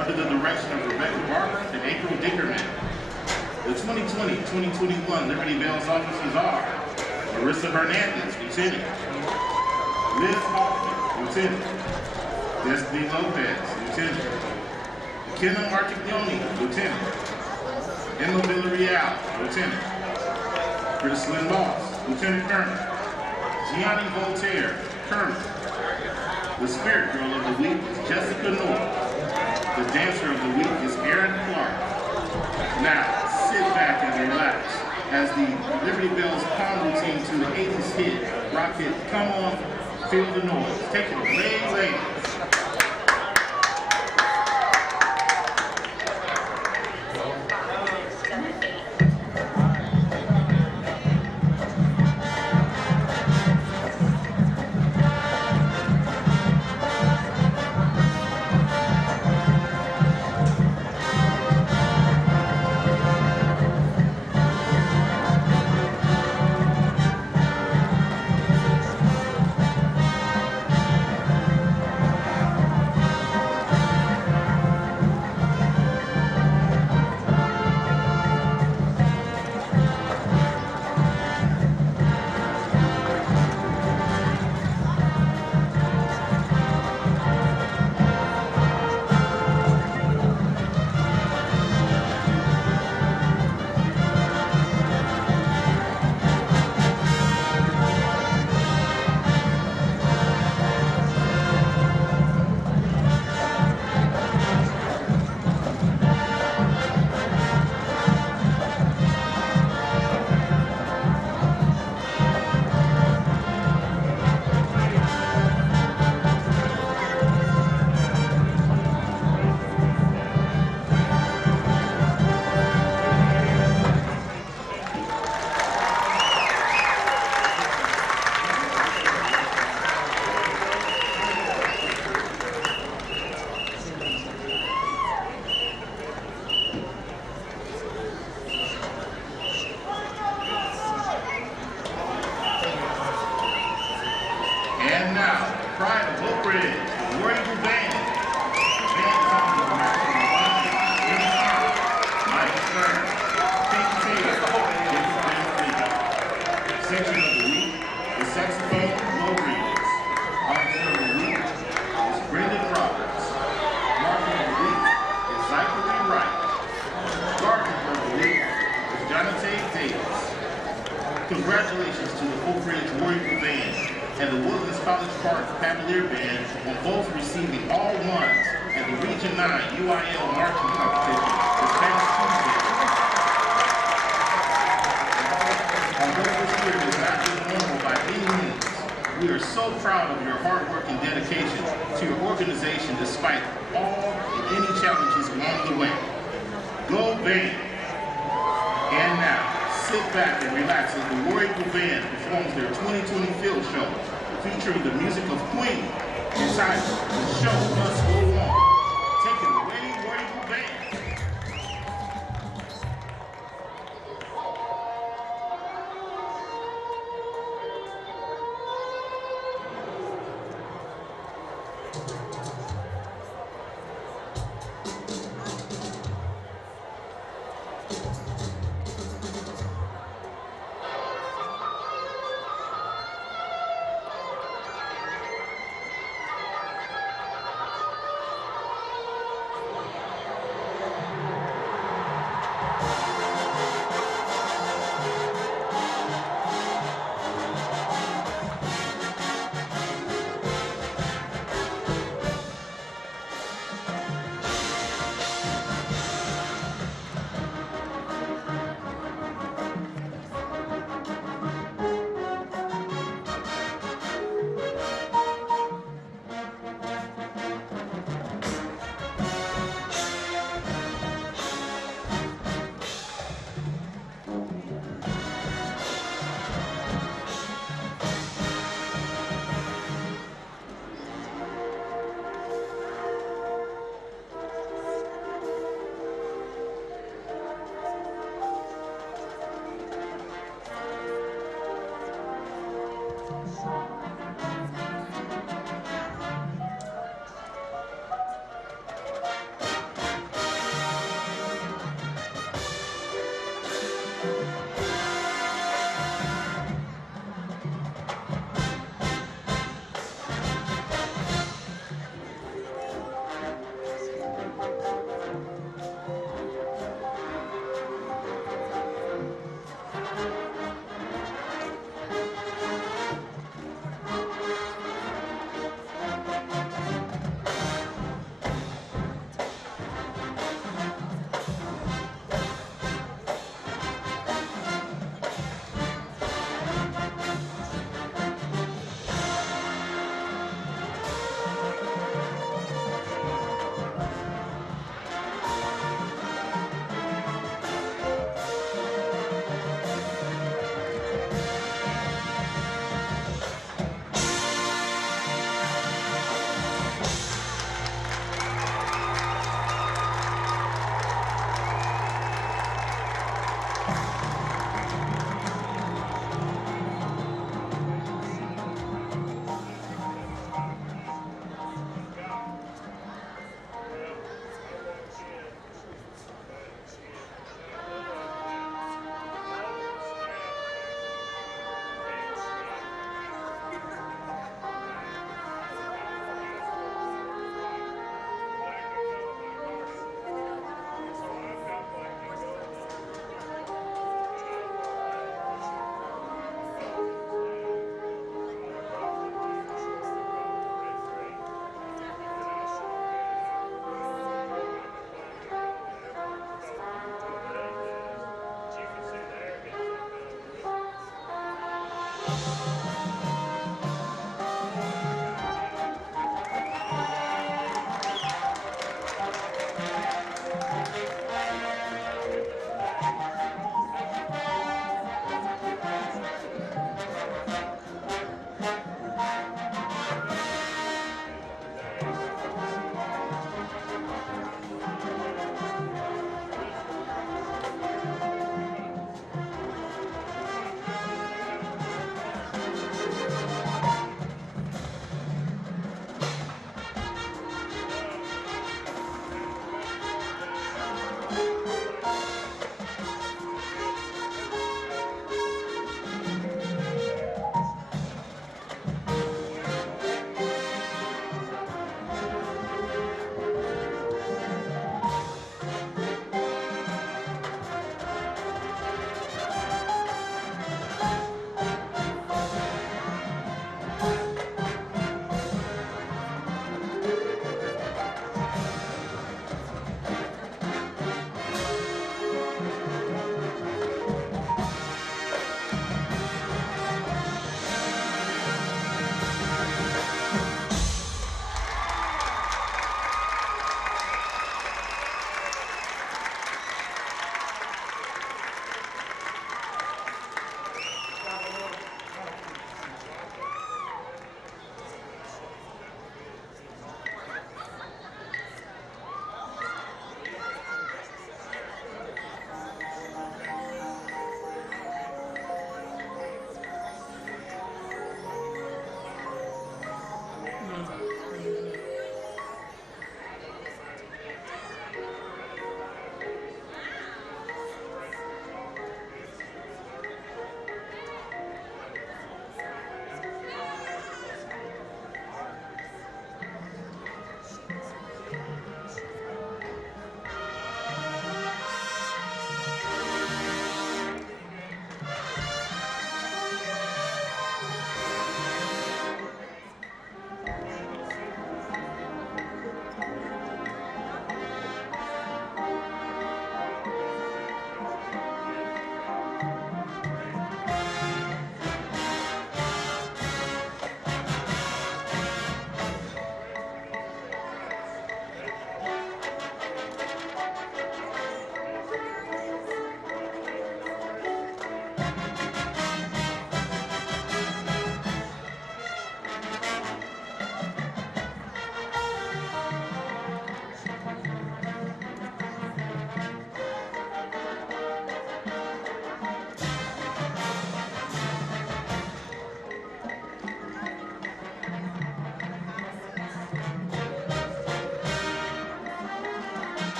under the direction of Rebecca Barber and April Dickerman. The 2020-2021 Liberty Bells officers are Marissa Hernandez, Lieutenant; Liz Hoffman, Lieutenant; Destiny Lopez, Lieutenant; McKenna Martiglione, Lieutenant; Emma Villarreal, Lieutenant; Chrislyn Moss, Lieutenant Colonel; Gianni Voltaire, Colonel. The Spirit Girl of the Week is Jessica North. The Dancer of the Week is Erin Clark. Now, sit back and relax as the Liberty Bells palm routine to the 80s hit, rock hit, Come On, Feel the Noise. Take it away, ladies. And now, Pride of Oak Ridge, the War Eagle Band. The band comes with Marshall Malone, Jimmy Hart, Michael Stern, Pete Taylor, David Benfleet. Section of the week is saxophone, Flo Reeves. Officer of the week is Brendan Roberts. Marshal of the week is Zachary Wright. Sergeant of the week is Jonathan Davis. Congratulations to the Oak Ridge War Eagle Band and the Woodlands College Park Cavalier Band on both receiving all ones at the Region 9 UIL marching competition this past Tuesday. Although this year has not been normal by any means, we are so proud of your hard work and dedication to your organization despite all and any challenges along the way. Go Band! And now, sit back and relax as the War Eagle Band performs their 2020 field show, featuring the music of Queen, entitled The Show Must Go On. Take it away, War Eagle Band.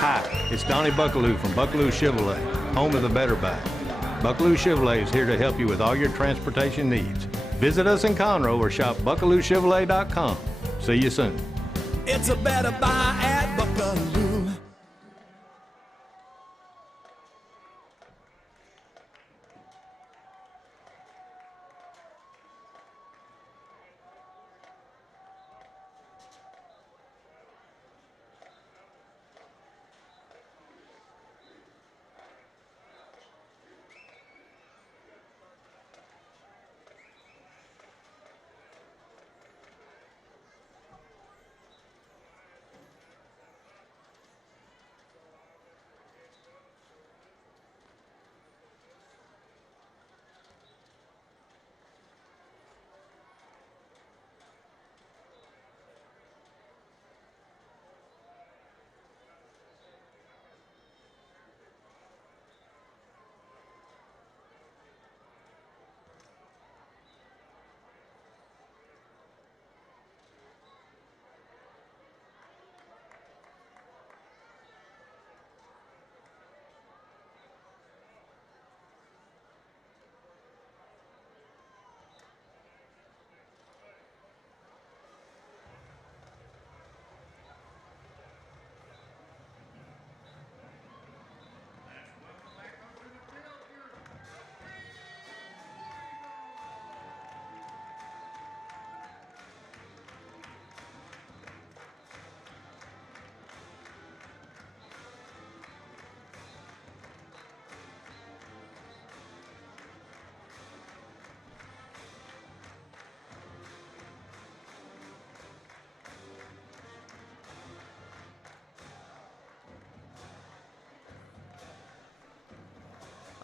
Hi, it's Donnie Buckaloo from Buckaloo Chevrolet, home of the Better Buy. Buckaloo Chevrolet is here to help you with all your transportation needs. Visit us in Conroe or shop BuckalooChevrolet.com. See you soon. It's a better buy at Buckaloo.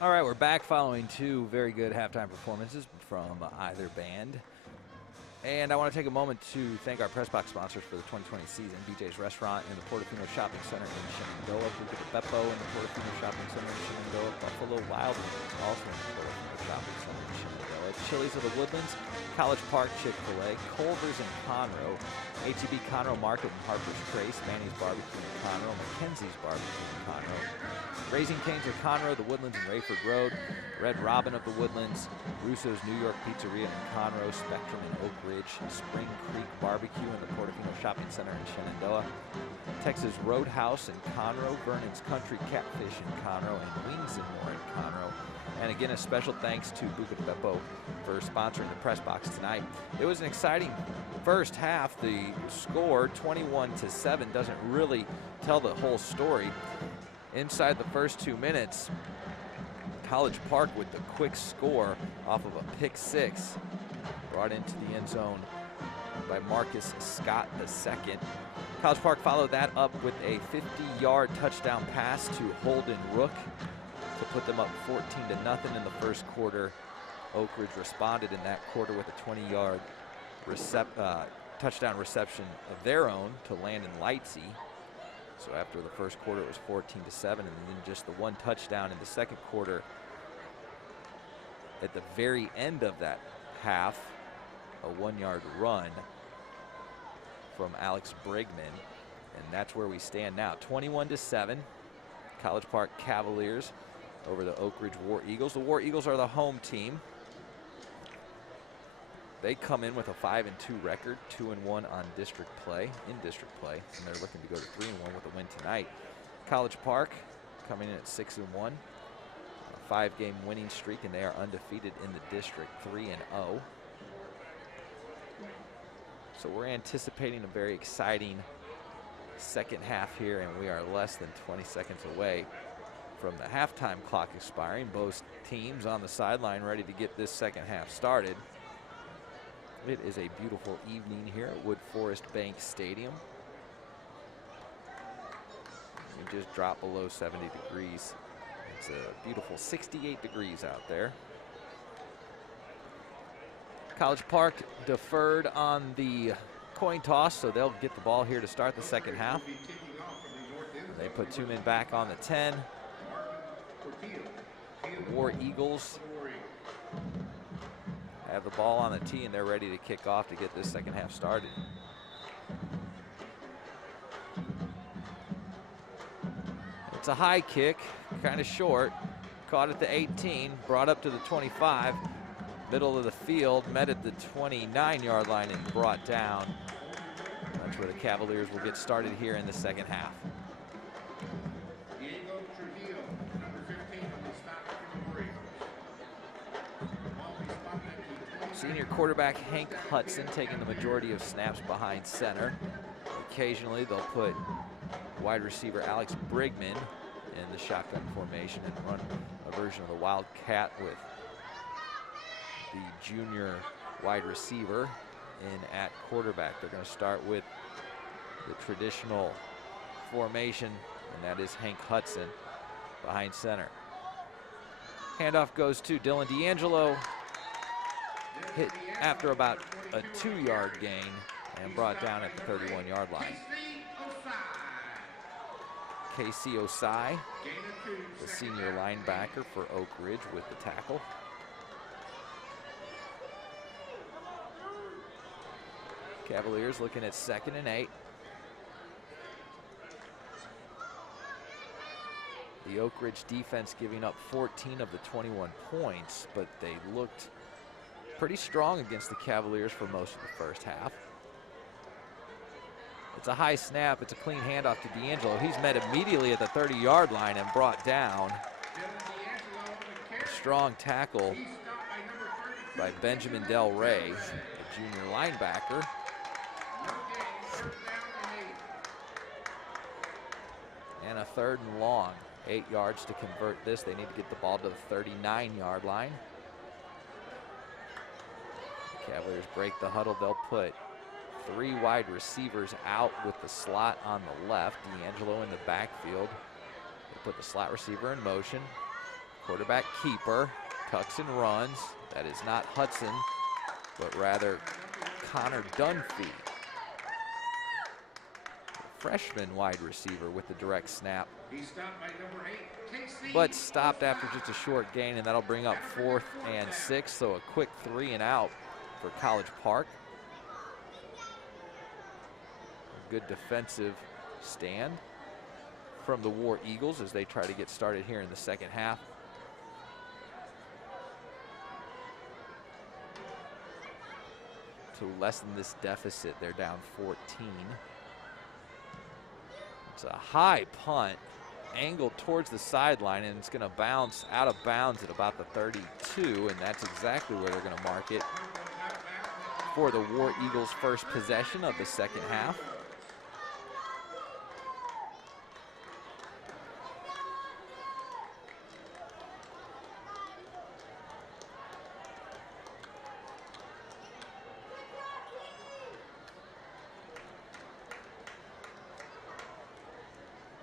All right, we're back following two very good halftime performances from either band. And I want to take a moment to thank our press box sponsors for the 2020 season, BJ's Restaurant in the Portofino Shopping Center in Shenandoah, Buca de Beppo in the Portofino Shopping Center in Shenandoah, Buffalo Wild Wings also in the Portofino Shopping Center in Shenandoah, Chili's of the Woodlands, College Park Chick-fil-A, Culver's in Conroe, H-E-B Conroe Market in Harper's Trace, Manny's Barbecue in Conroe, Mackenzie's Barbecue in Conroe, Raising Cane's of Conroe, the Woodlands and Rayford Road, Red Robin of the Woodlands, Russo's New York Pizzeria in Conroe, Spectrum in Oak Ridge, Spring Creek Barbecue in the Portofino Shopping Center in Shenandoah, Texas Roadhouse in Conroe, Vernon's Country Catfish in Conroe, and Wings and More in Conroe. And again, a special thanks to Buca de Beppo for sponsoring the press box tonight. It was an exciting first half. The score, 21-7, doesn't really tell the whole story. Inside the first 2 minutes, College Park with the quick score off of a pick six, brought into the end zone by Marcus Scott II. College Park followed that up with a 50-yard touchdown pass to Holden Rook to put them up 14-0 in the first quarter. Oak Ridge responded in that quarter with a 20-yard touchdown reception of their own to Landon Lightsey. So after the first quarter, it was 14-7, and then just the one touchdown in the second quarter. At the very end of that half, a 1-yard run from Alex Brigman, and that's where we stand now. 21-7, College Park Cavaliers over the Oak Ridge War Eagles. The War Eagles are the home team. They come in with a 5-2 record, 2-1 on district play, and they're looking to go to 3-1 with a win tonight. College Park coming in at 6-1, a 5-game winning streak, and they are undefeated in the district, 3-0. So we're anticipating a very exciting second half here, and we are less than 20 seconds away from the halftime clock expiring. Both teams on the sideline ready to get this second half started. It is a beautiful evening here at Wood Forest Bank Stadium. We just dropped below 70 degrees. It's a beautiful 68 degrees out there. College Park deferred on the coin toss, so they'll get the ball here to start the second half. They put 2 men back on the 10. The War Eagles have the ball on the tee, and they're ready to kick off to get this second half started. It's a high kick, kind of short. Caught at the 18, brought up to the 25. Middle of the field, met at the 29-yard line and brought down. That's where the Cavaliers will get started here in the second half. Senior quarterback Hank Hudson taking the majority of snaps behind center. Occasionally they'll put wide receiver Alex Brigman in the shotgun formation and run a version of the Wildcat with the junior wide receiver in at quarterback. They're going to start with the traditional formation, and that is Hank Hudson behind center. Handoff goes to Dylan D'Angelo, hit after about a 2-yard gain and brought down at the 31-yard line. Casey Osai, the senior linebacker for Oak Ridge, with the tackle. Cavaliers looking at 2nd and 8. The Oak Ridge defense giving up 14 of the 21 points, but they looked pretty strong against the Cavaliers for most of the first half. It's a high snap. It's a clean handoff to D'Angelo. He's met immediately at the 30-yard line and brought down. A strong tackle by Benjamin Del Rey, a junior linebacker. And a 3rd and long. 8 yards to convert this. They need to get the ball to the 39-yard line. The Cavaliers break the huddle. They'll put 3 wide receivers out with the slot on the left. D'Angelo in the backfield. They put the slot receiver in motion. Quarterback keeper tucks and runs. That is not Hudson, but rather Connor Dunphy, freshman wide receiver, with the direct snap. But stopped after just a short gain, and that'll bring up 4th and 6, so a quick 3 and out for College Park. Good defensive stand from the War Eagles as they try to get started here in the second half. To lessen this deficit, they're down 14. It's a high punt, angled towards the sideline, and it's going to bounce out of bounds at about the 32, and that's exactly where they're going to mark it for the War Eagles' first possession of the second half.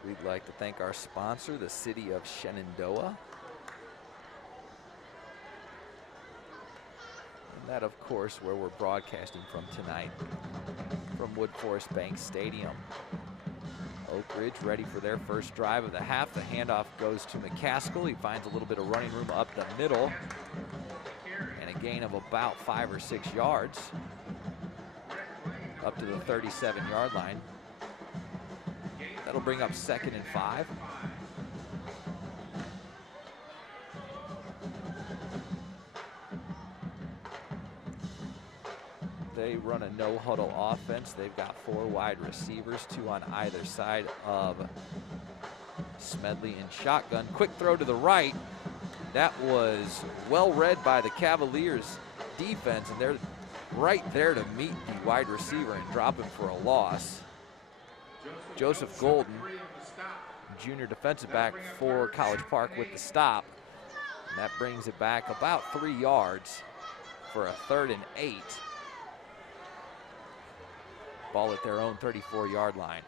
We'd like to thank our sponsor, the City of Shenandoah. And that, of course, where we're broadcasting from tonight, from Wood Forest Bank Stadium. Oak Ridge ready for their first drive of the half. The handoff goes to McCaskill. He finds a little bit of running room up the middle, and a gain of about 5 or 6 yards up to the 37-yard line. That'll bring up 2nd and 5. They run a no-huddle offense. They've got 4 wide receivers, 2 on either side of Smedley in shotgun. Quick throw to the right. That was well read by the Cavaliers defense, and they're right there to meet the wide receiver and drop him for a loss. Joseph Golden, junior defensive back for College Park, with the stop. And that brings it back about 3 yards for a 3rd and 8. Ball at their own 34-yard line.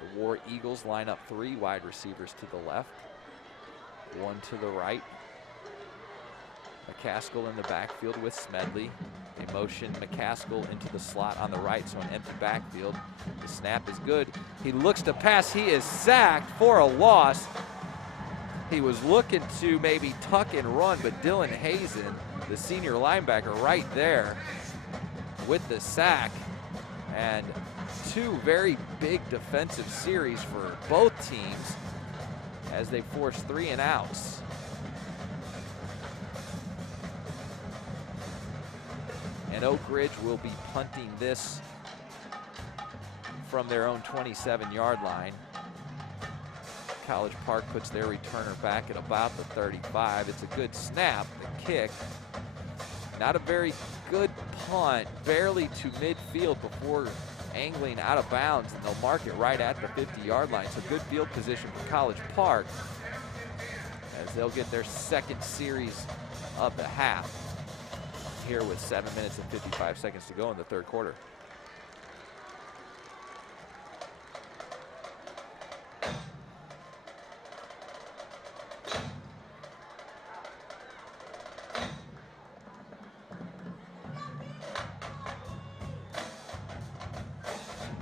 The War Eagles line up 3 wide receivers to the left, 1 to the right. McCaskill in the backfield with Smedley. They motion McCaskill into the slot on the right, so an empty backfield. The snap is good. He looks to pass. He is sacked for a loss. He was looking to maybe tuck and run, but Dylan Hazen, the senior linebacker, right there with the sack. And two very big defensive series for both teams as they force 3 and outs. And Oak Ridge will be punting this from their own 27-yard line. College Park puts their returner back at about the 35. It's a good snap, the kick. Not a very good punt, barely to midfield before angling out of bounds, and they'll mark it right at the 50-yard line. So good field position for College Park as they'll get their second series of the half here with 7 minutes and 55 seconds to go in the third quarter.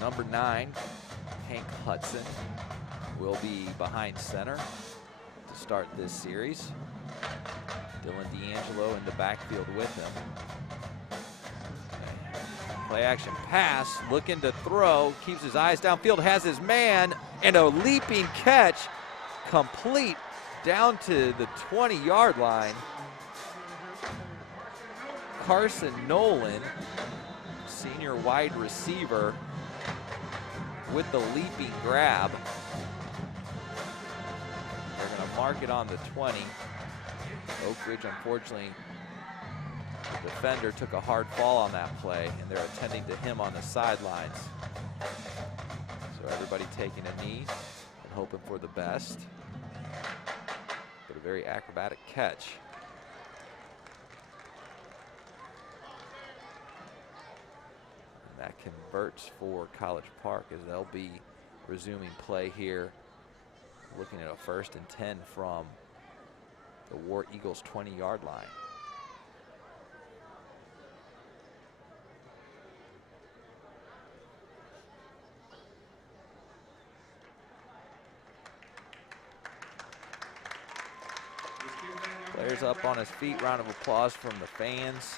Number 9, Hank Hudson, will be behind center to start this series. Dylan D'Angelo in the backfield with him. Play action pass, looking to throw, keeps his eyes downfield, has his man, and a leaping catch, complete down to the 20-yard line. Carson Nolan, senior wide receiver, with the leaping grab. They're going to mark it on the 20. Oak Ridge, unfortunately, the defender took a hard fall on that play, and they're attending to him on the sidelines. So everybody taking a knee and hoping for the best. But a very acrobatic catch. That converts for College Park as they'll be resuming play here, looking at a 1st and 10 from the War Eagles 20-yard line. Players up on his feet, round of applause from the fans.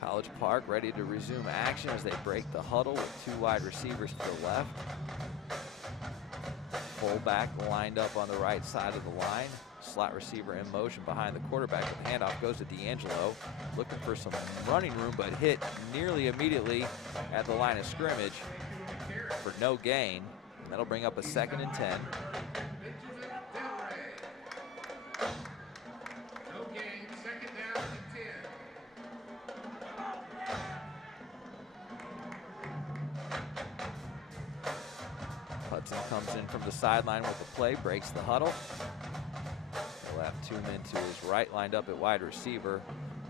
College Park ready to resume action as they break the huddle with 2 wide receivers to the left. Fullback lined up on the right side of the line. Slot receiver in motion behind the quarterback. The handoff goes to D'Angelo, looking for some running room, but hit nearly immediately at the line of scrimmage for no gain. And that'll bring up a 2nd and 10. Hudson comes in from the sideline with the play, breaks the huddle. He'll have 2 men to his right, lined up at wide receiver.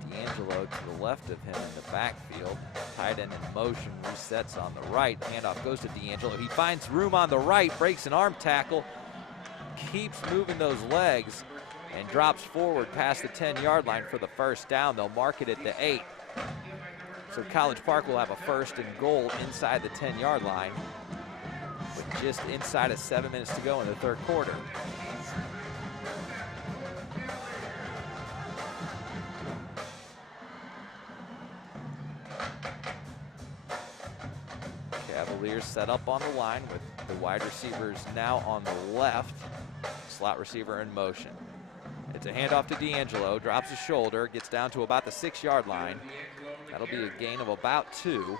D'Angelo to the left of him in the backfield. Tight end in motion, resets on the right. Handoff goes to D'Angelo. He finds room on the right, breaks an arm tackle, keeps moving those legs, and drops forward past the 10-yard line for the 1st down. They'll mark it at the 8. So College Park will have a 1st and goal inside the 10-yard line, with just inside of 7 minutes to go in the third quarter. Cavaliers set up on the line with the wide receivers now on the left. Slot receiver in motion. It's a handoff to D'Angelo, drops his shoulder, gets down to about the 6-yard line. That'll be a gain of about 2.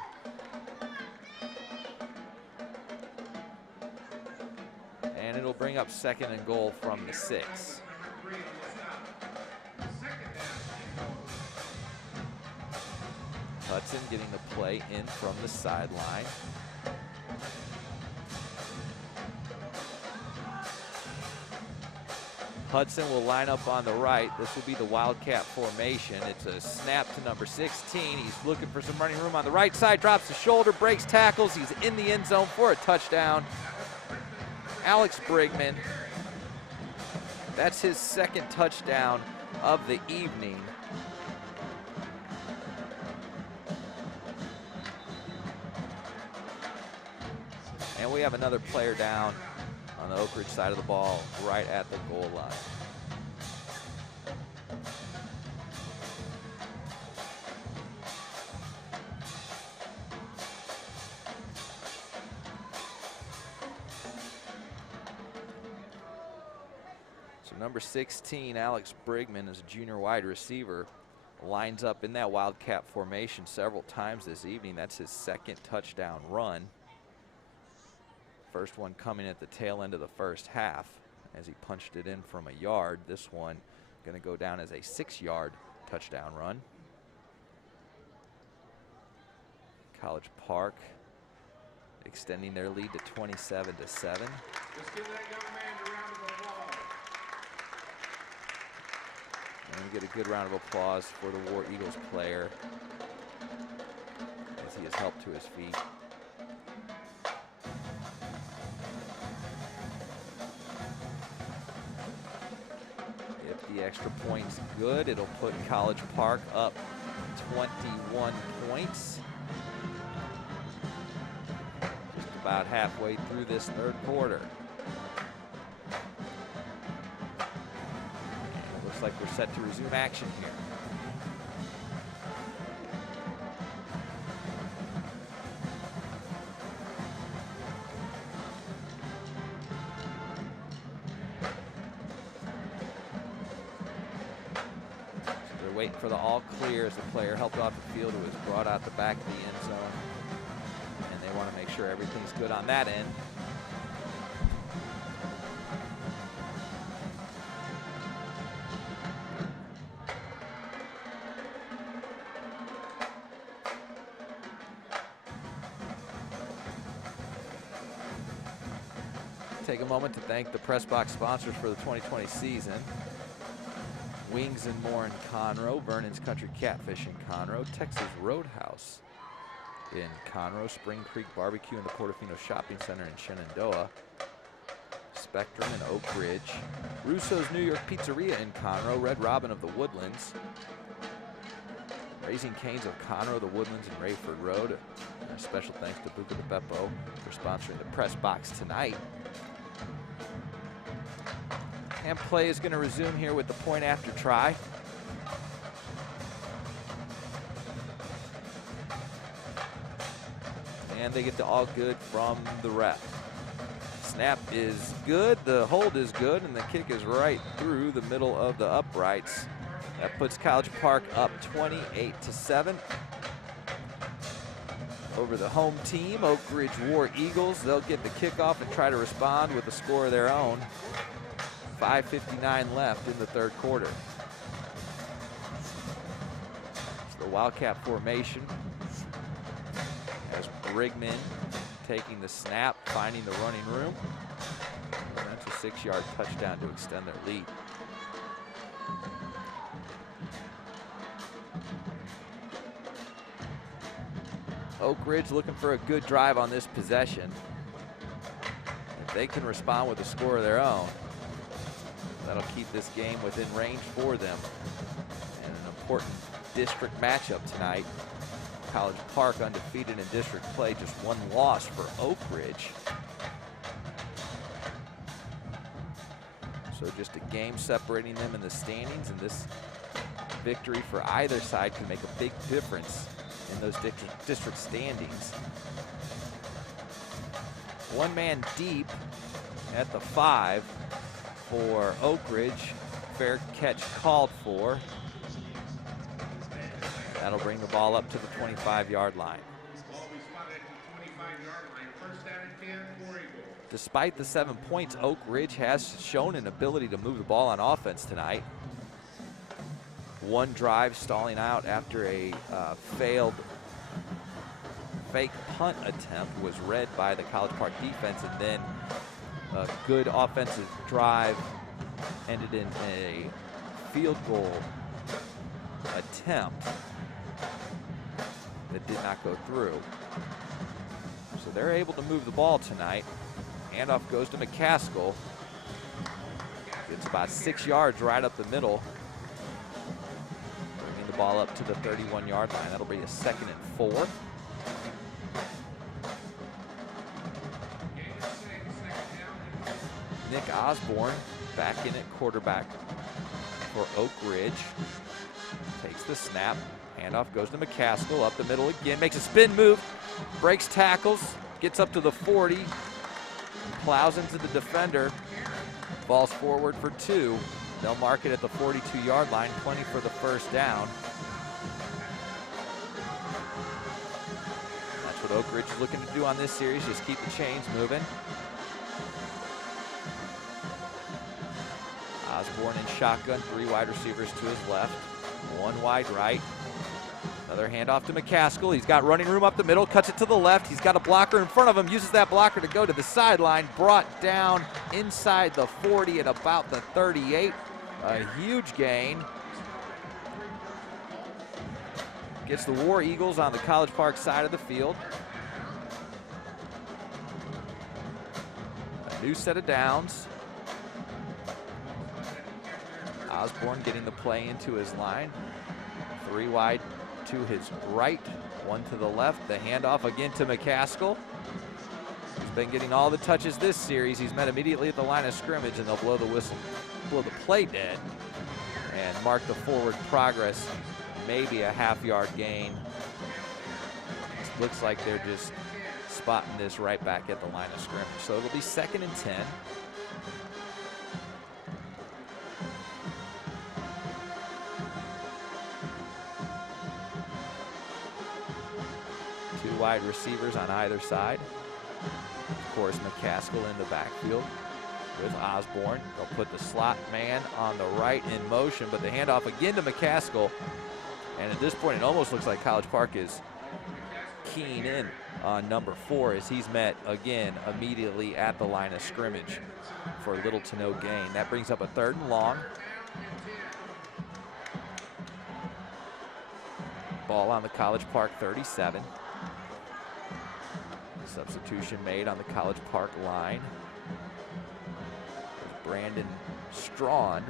And it'll bring up 2nd and goal from the 6. Hudson getting the play in from the sideline. Hudson will line up on the right. This will be the Wildcat formation. It's a snap to number 16. He's looking for some running room on the right side, drops the shoulder, breaks tackles. He's in the end zone for a touchdown. Alex Brigman, that's his 2nd touchdown of the evening. And And we have another player down on the Oak Ridge side of the ball, right at the goal line. So number 16, Alex Brigman, is a junior wide receiver, lines up in that Wildcat formation several times this evening. That's his second touchdown run. First one coming at the tail end of the first half as he punched it in from a yard. This one going to go down as a 6-yard touchdown run. College Park extending their lead to 27-7. Let's give that young man a round of applause. And we get a good round of applause for the War Eagles player as he is helped to his feet. If the extra point's good, it'll put College Park up 21 points. Just about halfway through this third quarter. Looks like we're set to resume action here. So they're waiting for the all clear as the player helped off the field who was brought out the back of the end zone. And they want to make sure everything's good on that end. Take a moment to thank the press box sponsors for the 2020 season. Wings and More in Conroe, Vernon's Country Catfish in Conroe, Texas Roadhouse in Conroe, Spring Creek Barbecue and the Portofino Shopping Center in Shenandoah, Spectrum in Oak Ridge, Russo's New York Pizzeria in Conroe, Red Robin of the Woodlands, Raising Cane's of Conroe, the Woodlands, and Rayford Road. And a special thanks to Buca de Beppo for sponsoring the press box tonight. And play is going to resume here with the point after try. And they get the all good from the ref. Snap is good, the hold is good, and the kick is right through the middle of the uprights. That puts College Park up 28-7 over the home team, Oak Ridge War Eagles. They'll get the kickoff and try to respond with a score of their own. 5:59 left in the third quarter. It's the Wildcat formation as Brigman taking the snap, finding the running room. And that's a 6-yard touchdown to extend their lead. Oak Ridge looking for a good drive on this possession. If they can respond with a score of their own, that'll keep this game within range for them. And an important district matchup tonight. College Park undefeated in district play, just one loss for Oak Ridge. So just a game separating them in the standings, and this victory for either side can make a big difference in those district standings. One man deep at the 5 for Oak Ridge. Fair catch called for. That'll bring the ball up to the 25-yard line. Despite the 7 points, Oak Ridge has shown an ability to move the ball on offense tonight. One drive stalling out after a failed fake punt attempt was read by the College Park defense, and then a good offensive drive ended in a field goal attempt that did not go through. So they're able to move the ball tonight. Handoff goes to McCaskill. It's about 6 yards right up the middle. Bringing the ball up to the 31-yard line. That'll be a 2nd and 4. Nick Osborne back in at quarterback for Oak Ridge. Takes the snap. Handoff goes to McCaskill. Up the middle again. Makes a spin move. Breaks tackles. Gets up to the 40. Plows into the defender. Falls forward for 2. They'll mark it at the 42-yard line. 20 for the first down. That's what Oak Ridge is looking to do on this series. Just keep the chains moving. Osborne in shotgun. 3 wide receivers to his left. 1 wide right. Another handoff to McCaskill. He's got running room up the middle, cuts it to the left. He's got a blocker in front of him, uses that blocker to go to the sideline. Brought down inside the 40 at about the 38. A huge gain. Gets the War Eagles on the College Park side of the field. A new set of downs. Osborne getting the play into his line. 3 wide to his right, 1 to the left. The handoff again to McCaskill. He's been getting all the touches this series. He's met immediately at the line of scrimmage, and they'll blow the whistle, blow the play dead, and mark the forward progress. Maybe a half-yard gain. It looks like they're just spotting this right back at the line of scrimmage. So it'll be 2nd and 10. Wide receivers on either side. Of course, McCaskill in the backfield with Osborne. They'll put the slot man on the right in motion, but the handoff again to McCaskill. And at this point, it almost looks like College Park is keying in on number 4 as he's met again immediately at the line of scrimmage for little to no gain. That brings up a 3rd and long. Ball on the College Park 37. Substitution made on the College Park line. Brandon Strawn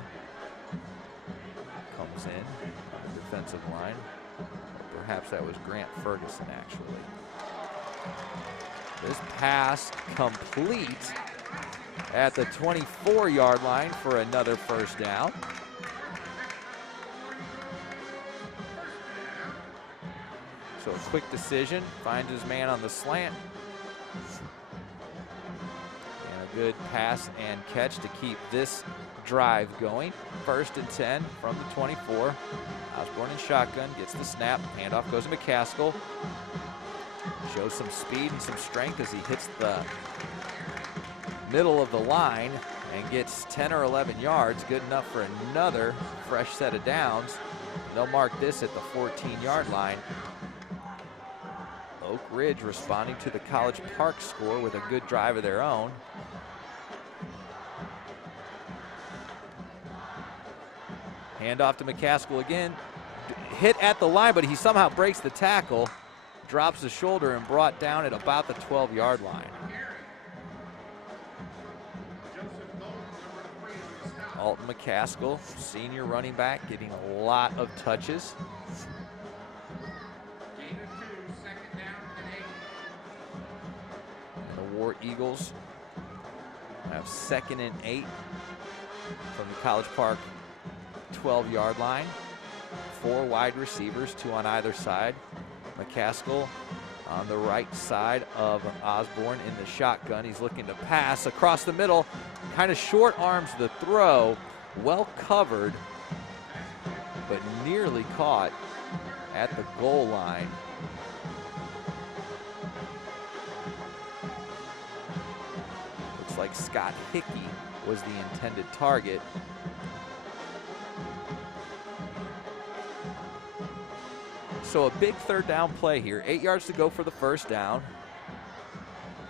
comes in on the defensive line. Or perhaps that was Grant Ferguson, actually. This pass complete at the 24-yard line for another first down. So a quick decision, finds his man on the slant. And a good pass and catch to keep this drive going. 1st and 10 from the 24. Osborne in shotgun, gets the snap. Handoff goes to McCaskill. Shows some speed and some strength as he hits the middle of the line and gets 10 or 11 yards. Good enough for another fresh set of downs. They'll mark this at the 14-yard line. Oak Ridge responding to the College Park score with a good drive of their own. Handoff to McCaskill again. Hit at the line, but he somehow breaks the tackle. Drops the shoulder and brought down at about the 12-yard line. Alton McCaskill, senior running back, getting a lot of touches. War Eagles have 2nd and 8 from the College Park 12-yard line. 4 wide receivers, 2 on either side. McCaskill on the right side of Osborne in the shotgun. He's looking to pass across the middle. Kind of short arms the throw. Well covered, but nearly caught at the goal line. Like Scott Hickey was the intended target. So a big 3rd down play here. 8 yards to go for the first down.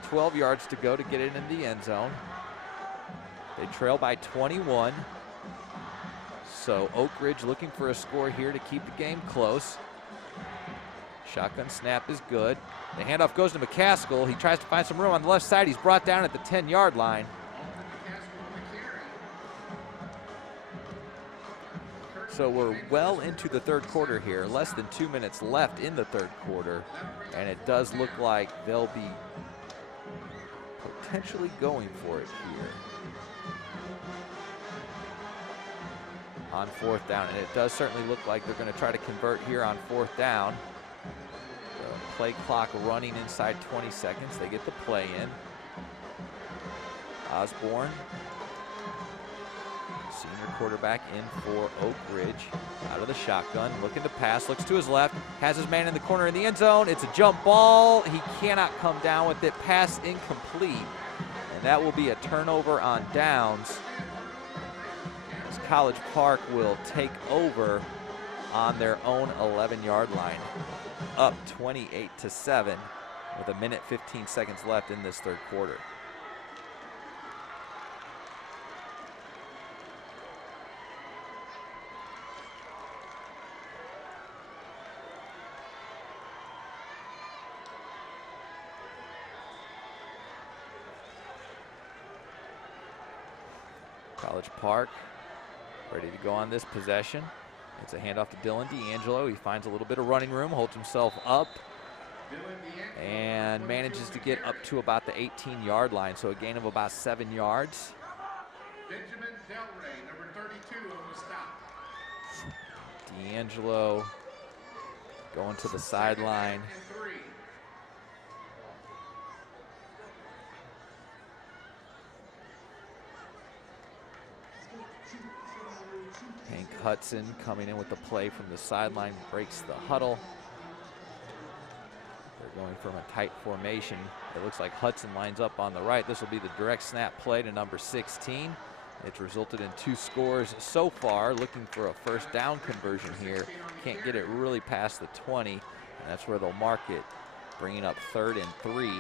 12 yards to go to get it in the end zone. They trail by 21. So Oak Ridge looking for a score here to keep the game close. Shotgun snap is good. The handoff goes to McCaskill. He tries to find some room on the left side. He's brought down at the 10-yard line. So we're well into the 3rd quarter here. Less than 2 minutes left in the 3rd quarter. And it does look like they'll be potentially going for it here. On 4th down, and it does certainly look like they're going to try to convert here on 4th down. The play clock running inside 20 seconds. They get the play in. Osborne, senior quarterback, in for Oak Ridge. Out of the shotgun, looking to pass, looks to his left, has his man in the corner in the end zone. It's a jump ball. He cannot come down with it. Pass incomplete, and that will be a turnover on downs. College Park will take over on their own 11-yard line, up 28-7 with 1:15 seconds left in this third quarter. College Park ready to go on this possession. It's a handoff to Dylan D'Angelo. He finds a little bit of running room, holds himself up, and manages to get up to about the 18-yard line, so a gain of about 7 yards. Benjamin Delray, number 32 on the stop. D'Angelo going to the sideline. Hank Hudson coming in with the play from the sideline, breaks the huddle. They're going from a tight formation. It looks like Hudson lines up on the right. This will be the direct snap play to number 16. It's resulted in 2 scores so far, looking for a first down conversion here. Can't get it really past the 20, and that's where they'll mark it, bringing up 3rd and 3.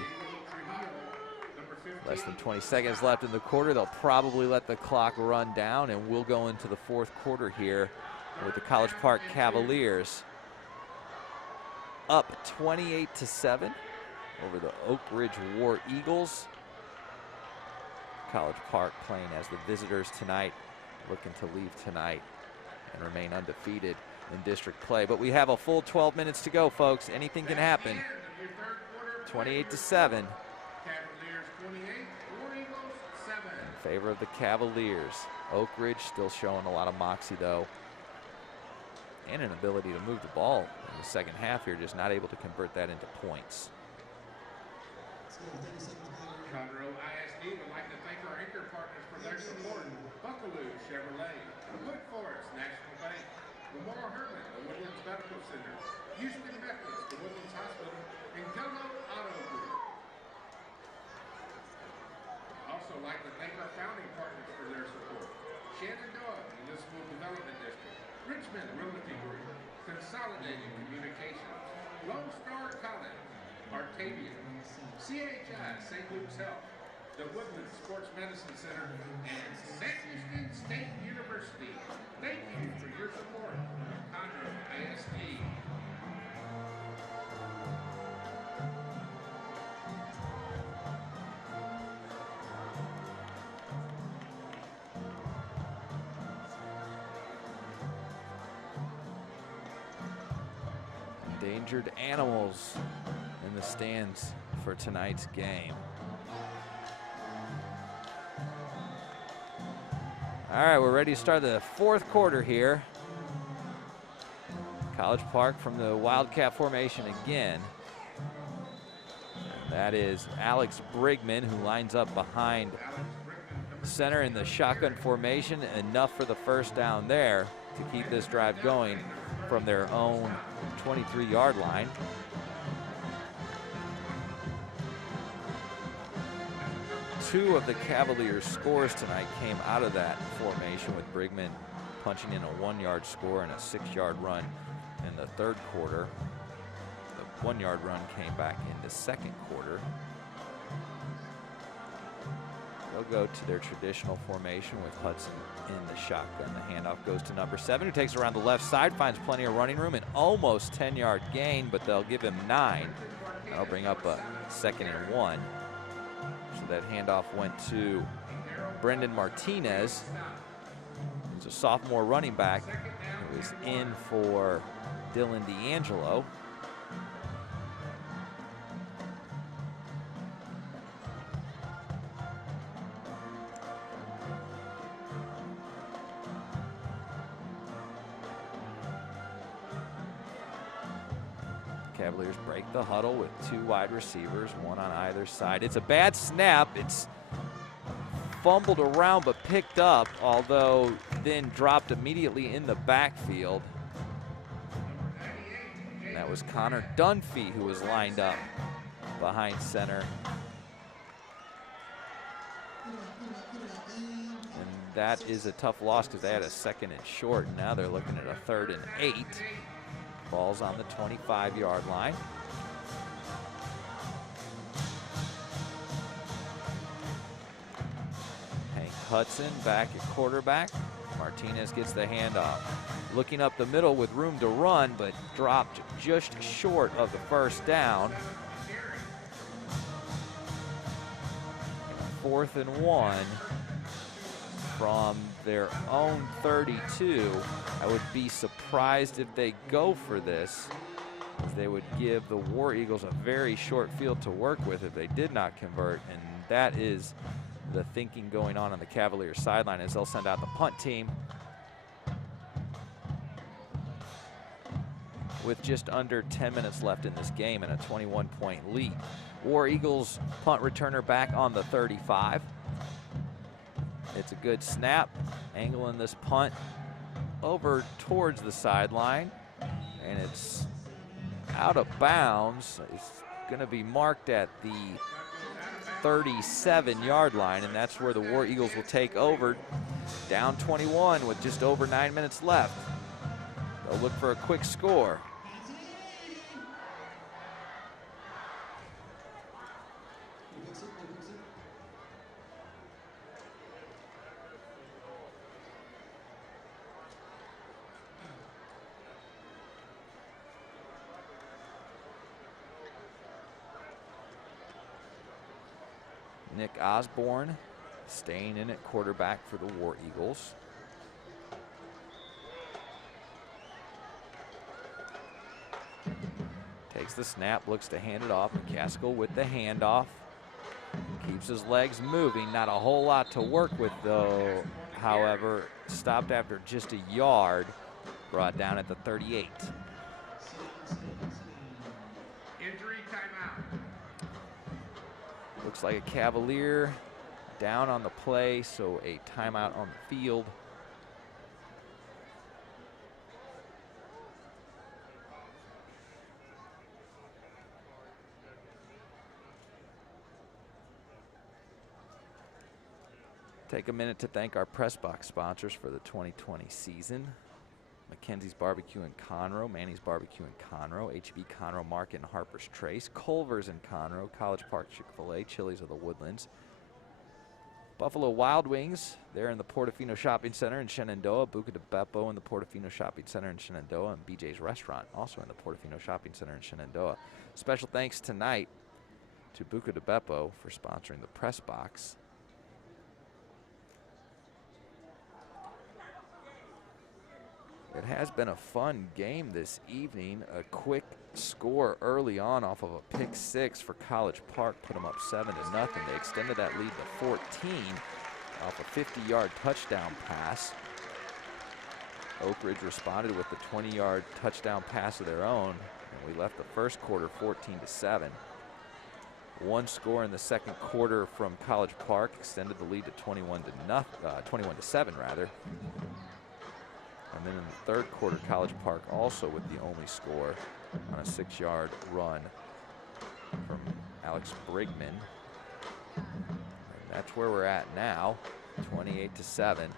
Less than 20 seconds left in the quarter. They'll probably let the clock run down, and we'll go into the 4th quarter here with the College Park Cavaliers up 28-7 over the Oak Ridge War Eagles. College Park playing as the visitors tonight, looking to leave tonight and remain undefeated in district play. But we have a full 12 minutes to go, folks. Anything can happen. 28-7. In favor of the Cavaliers. Oak Ridge still showing a lot of moxie, though, and an ability to move the ball in the second half here, just not able to convert that into points. Conroe ISD would like to thank our anchor partners for their support. Buckaloo Chevrolet, Wood Forest National Bank, Lamar Herman, the Woodlands Medical Center, Houston Methodist, the Woodlands Hospital, and Gullo Auto Group. Also like to thank our founding partners for their support. Shenandoah Municipal Development District, Richmond Realty Group, Consolidated Communications, Lone Star College, Artavia, CHI St. Luke's Health, the Woodlands Sports Medicine Center, and San Houston State University. Thank you for your support of Conroe ISD. Endangered animals in the stands for tonight's game. All right, we're ready to start the 4th quarter here. College Park from the Wildcat formation again. And that is Alex Brigman, who lines up behind center in the shotgun formation. Enough for the first down there to keep this drive going from their own 23-yard line. Two of the Cavaliers' scores tonight came out of that formation, with Brigman punching in a 1-yard score and a 6-yard run in the 3rd quarter. The 1-yard run came back in the 2nd quarter. They'll go to their traditional formation with Hudson in the shotgun. The handoff goes to number 7, who takes around the left side, finds plenty of running room, and almost 10-yard gain, but they'll give him 9. That'll bring up a 2nd and 1. So that handoff went to Brendan Martinez, who's a sophomore running back, who is in for Dylan D'Angelo. Cavaliers break the huddle with 2 wide receivers, 1 on either side. It's a bad snap. It's fumbled around but picked up, although then dropped immediately in the backfield. And that was Connor Dunphy who was lined up behind center. And that is a tough loss because they had a 2nd and short. And now they're looking at a 3rd and 8. Ball's on the 25-yard line. Hank Hudson back at quarterback. Martinez gets the handoff. Looking up the middle with room to run, but dropped just short of the 1st down. 4th and 1 from their own 32. I would be surprised if they go for this, as they would give the War Eagles a very short field to work with if they did not convert, and that is the thinking going on the Cavaliers sideline, as they'll send out the punt team with just under 10 minutes left in this game and a 21-point lead. War Eagles punt returner back on the 35. It's a good snap, angling this punt over towards the sideline, and it's out of bounds. It's going to be marked at the 37-yard line, and that's where the War Eagles will take over, down 21 with just over 9 minutes left. They'll look for a quick score. Nick Osborne staying in at quarterback for the War Eagles. Takes the snap, looks to hand it off. McCaskill with the handoff. Keeps his legs moving. Not a whole lot to work with, though. However, stopped after just a yard. Brought down at the 38. Injury timeout. Looks like a Cavalier down on the play, so a timeout on the field. Take a minute to thank our press box sponsors for the 2020 season. Mackenzie's Barbecue in Conroe, Manny's Barbecue in Conroe, H.B. Conroe Market and Harper's Trace, Culver's in Conroe, College Park Chick-fil-A, Chili's of the Woodlands, Buffalo Wild Wings, they're in the Portofino Shopping Center in Shenandoah, Buca de Beppo in the Portofino Shopping Center in Shenandoah, and BJ's Restaurant, also in the Portofino Shopping Center in Shenandoah. Special thanks tonight to Buca de Beppo for sponsoring the press box. It has been a fun game this evening. A quick score early on off of a pick 6 for College Park, put them up 7-0. They extended that lead to 14 off a 50-yard touchdown pass. Oak Ridge responded with the 20-yard touchdown pass of their own, and we left the first quarter 14-7. One score in the second quarter from College Park extended the lead to 21-7 rather. And then in the third quarter, College Park also with the only score on a 6-yard run from Alex Brigman. And that's where we're at now, 28-7,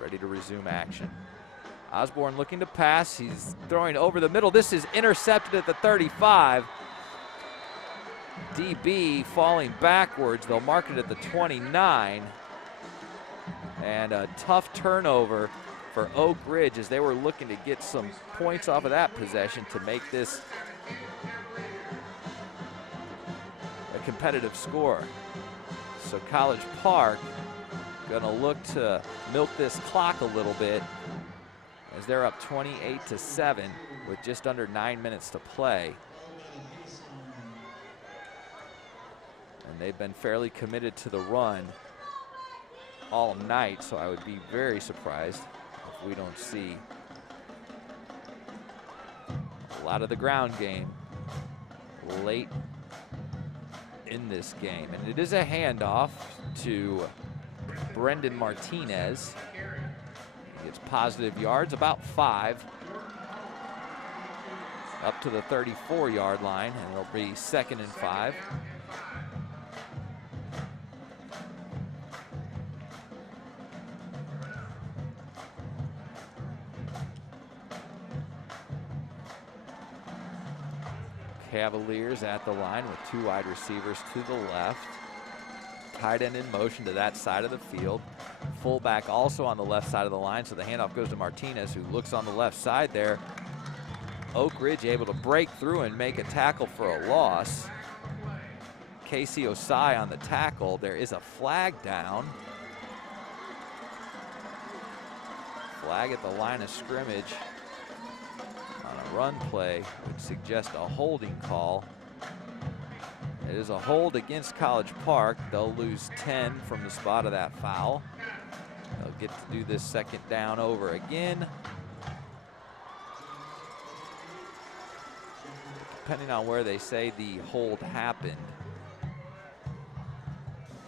ready to resume action. Osborne looking to pass. He's throwing over the middle. This is intercepted at the 35. DB falling backwards. They'll mark it at the 29. And a tough turnover for Oak Ridge as they were looking to get some points off of that possession to make this a competitive score. So College Park gonna look to milk this clock a little bit as they're up 28-7 with just under 9 minutes to play. And they've been fairly committed to the run all night, so I would be very surprised if we don't see a lot of the ground game late in this game. And it is a handoff to Brendan Martinez. He gets positive yards, about 5, up to the 34-yard line, and it'll be 2nd and 5. Cavaliers at the line with 2 wide receivers to the left. Tight end in motion to that side of the field. Fullback also on the left side of the line, so the handoff goes to Martinez, who looks on the left side there. Oak Ridge able to break through and make a tackle for a loss. Casey Osai on the tackle. There is a flag down. Flag at the line of scrimmage on a run play would suggest a holding call. It is a hold against College Park. They'll lose 10 from the spot of that foul. They'll get to do this 2nd down over again. Depending on where they say the hold happened,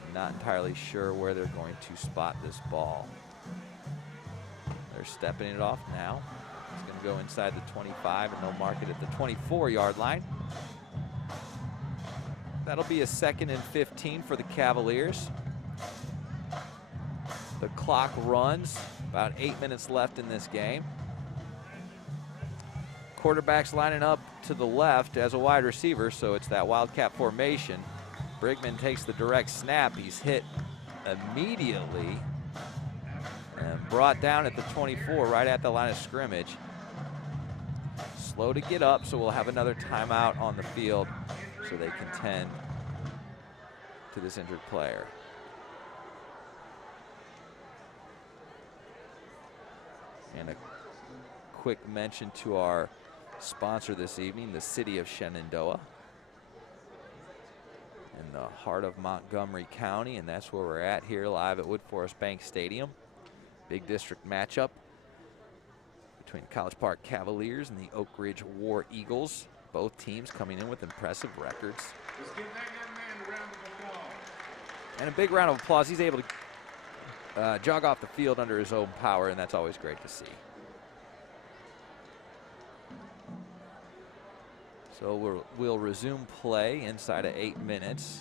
I'm not entirely sure where they're going to spot this ball. They're stepping it off now. It's going to go inside the 25, and they'll mark it at the 24-yard line. That'll be a 2nd and 15 for the Cavaliers. The clock runs, about 8 minutes left in this game. Quarterback's lining up to the left as a wide receiver, so it's that Wildcat formation. Brigman takes the direct snap. He's hit immediately and brought down at the 24, right at the line of scrimmage. Slow to get up, so we'll have another timeout on the field so they can tend to this injured player. And a quick mention to our sponsor this evening, the City of Shenandoah, in the heart of Montgomery County, and that's where we're at here live at Woodforest Bank Stadium. Big district matchup between College Park Cavaliers and the Oak Ridge War Eagles. Both teams coming in with impressive records. Let's give that young man a round of applause. And a big round of applause. He's able to jog off the field under his own power, and that's always great to see. So we'll resume play inside of 8 minutes.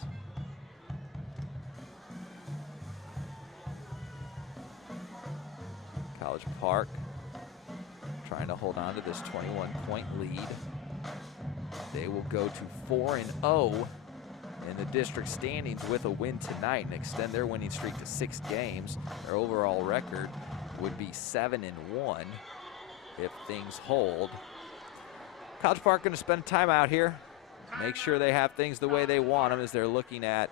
College Park trying to hold on to this 21-point lead. They will go to 4-0 in the district standings with a win tonight and extend their winning streak to 6 games. Their overall record would be 7-1 if things hold. College Park going to spend time out here, make sure they have things the way they want them as they're looking at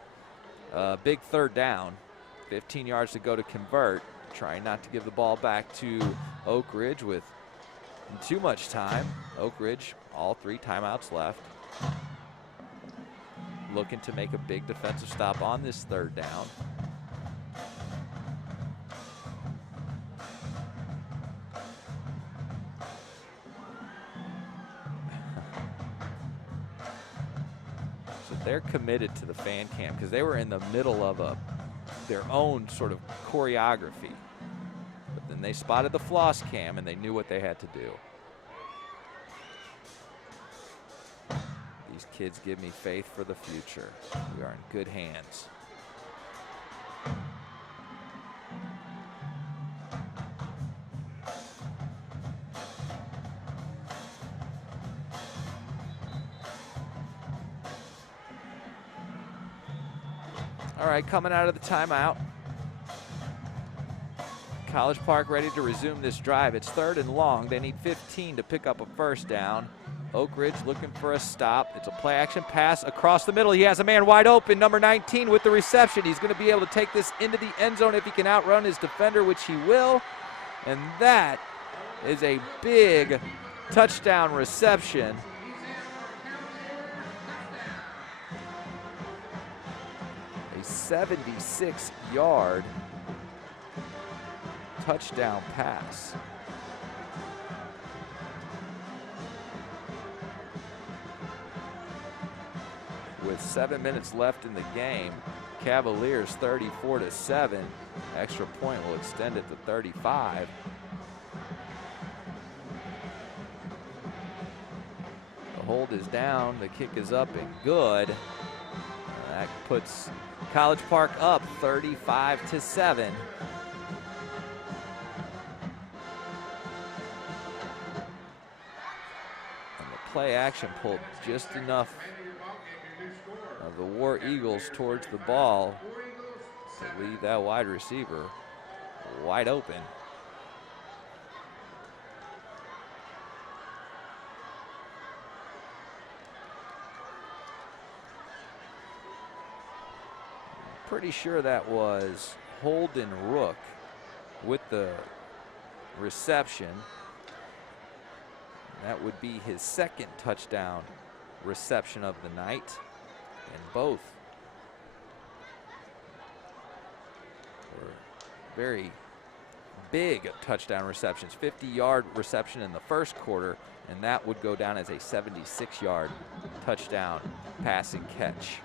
a big 3rd down. 15 yards to go to convert, trying not to give the ball back to Oak Ridge with too much time. Oak Ridge, all 3 timeouts left. Looking to make a big defensive stop on this 3rd down. They're committed to the fan cam because they were in the middle of their own sort of choreography. But then they spotted the floss cam and they knew what they had to do. These kids give me faith for the future. We are in good hands. All right, coming out of the timeout. College Park ready to resume this drive. It's 3rd and long. They need 15 to pick up a 1st down. Oak Ridge looking for a stop. It's a play action pass across the middle. He has a man wide open, number 19 with the reception. He's going to be able to take this into the end zone if he can outrun his defender, which he will. And that is a big touchdown reception. A 76-yard touchdown pass. with 7 minutes left in the game. Cavaliers 34-7. Extra point will extend it to 35. The hold is down, the kick is up and good. That puts College Park up 35-7. And the play action pulled just enough of the War Eagles towards the ball to leave that wide receiver wide open. Pretty sure that was Holden Rook with the reception. That would be his second touchdown reception of the night, and both were very big touchdown receptions. 50-yard reception in the first quarter, and that would go down as a 76-yard touchdown passing catch.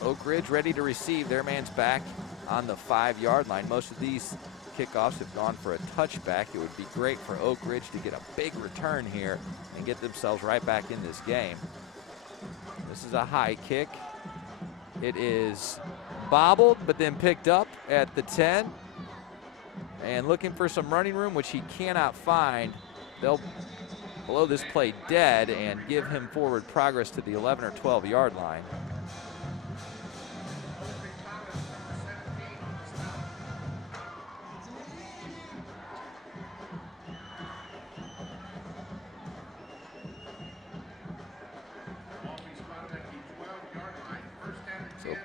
Oak Ridge ready to receive. Their man's back on the 5-yard line. Most of these kickoffs have gone for a touchback. It would be great for Oak Ridge to get a big return here and get themselves right back in this game. This is a high kick. It is bobbled, but then picked up at the 10. And looking for some running room, which he cannot find. They'll blow this play dead and give him forward progress to the 11 or 12-yard line.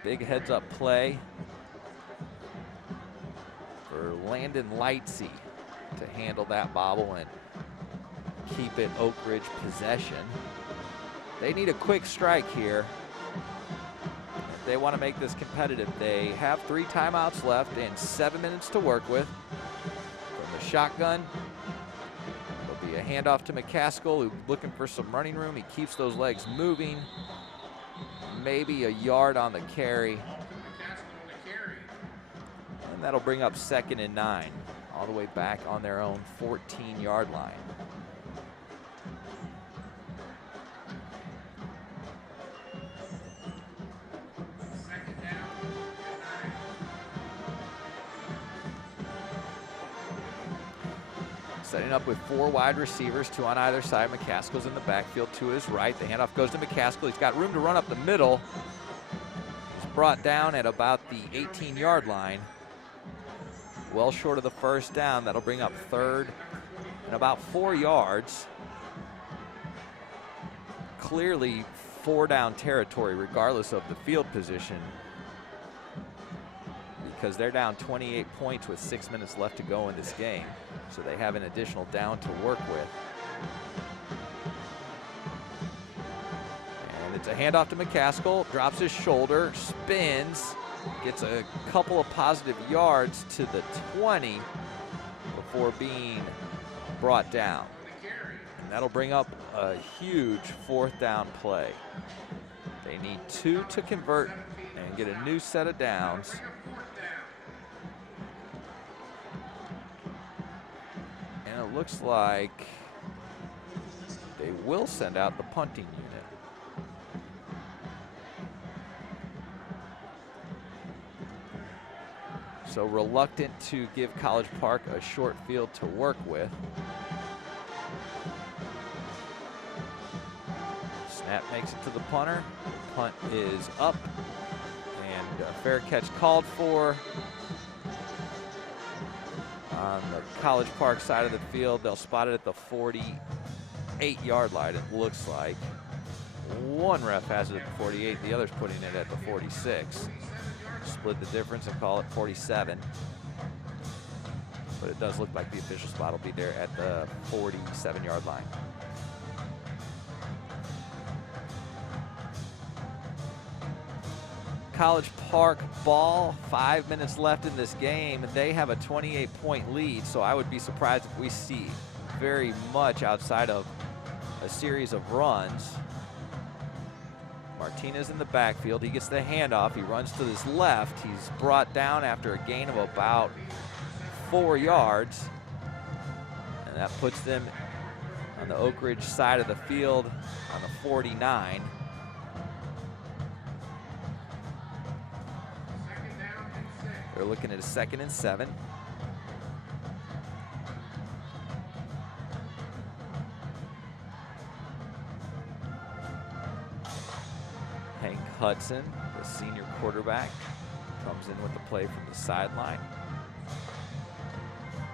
Big heads up play for Landon Lightsey to handle that bobble and keep it Oak Ridge possession. They need a quick strike here if they want to make this competitive. They have 3 timeouts left and 7 minutes to work with. From the shotgun, there'll be a handoff to McCaskill, who's looking for some running room. He keeps those legs moving. Maybe a yard on the carry. And that'll bring up 2nd and 9, all the way back on their own 14-yard line. Setting up with 4 wide receivers, 2 on either side. McCaskill's in the backfield to his right. The handoff goes to McCaskill. He's got room to run up the middle. He's brought down at about the 18-yard line. Well short of the first down. That'll bring up 3rd and about 4 yards. Clearly 4-down territory regardless of the field position, because they're down 28 points with 6 minutes left to go in this game. So they have an additional down to work with. And it's a handoff to McCaskill, drops his shoulder, spins, gets a couple of positive yards to the 20 before being brought down. And that'll bring up a huge 4th down play. They need 2 to convert and get a new set of downs. And it looks like they will send out the punting unit. So reluctant to give College Park a short field to work with. Snap makes it to the punter. Punt is up, and a fair catch called for. On the College Park side of the field, they'll spot it at the 48-yard line, it looks like. One ref has it at the 48, the other's putting it at the 46. Split the difference and call it 47. But it does look like the official spot will be there at the 47-yard line. College Park ball. 5 minutes left in this game, and they have a 28-point lead, so I would be surprised if we see very much outside of a series of runs. Martinez in the backfield. He gets the handoff. He runs to his left. He's brought down after a gain of about 4 yards, and that puts them on the Oak Ridge side of the field on the 49. They're looking at a 2nd and 7. Hank Hudson, the senior quarterback, comes in with the play from the sideline.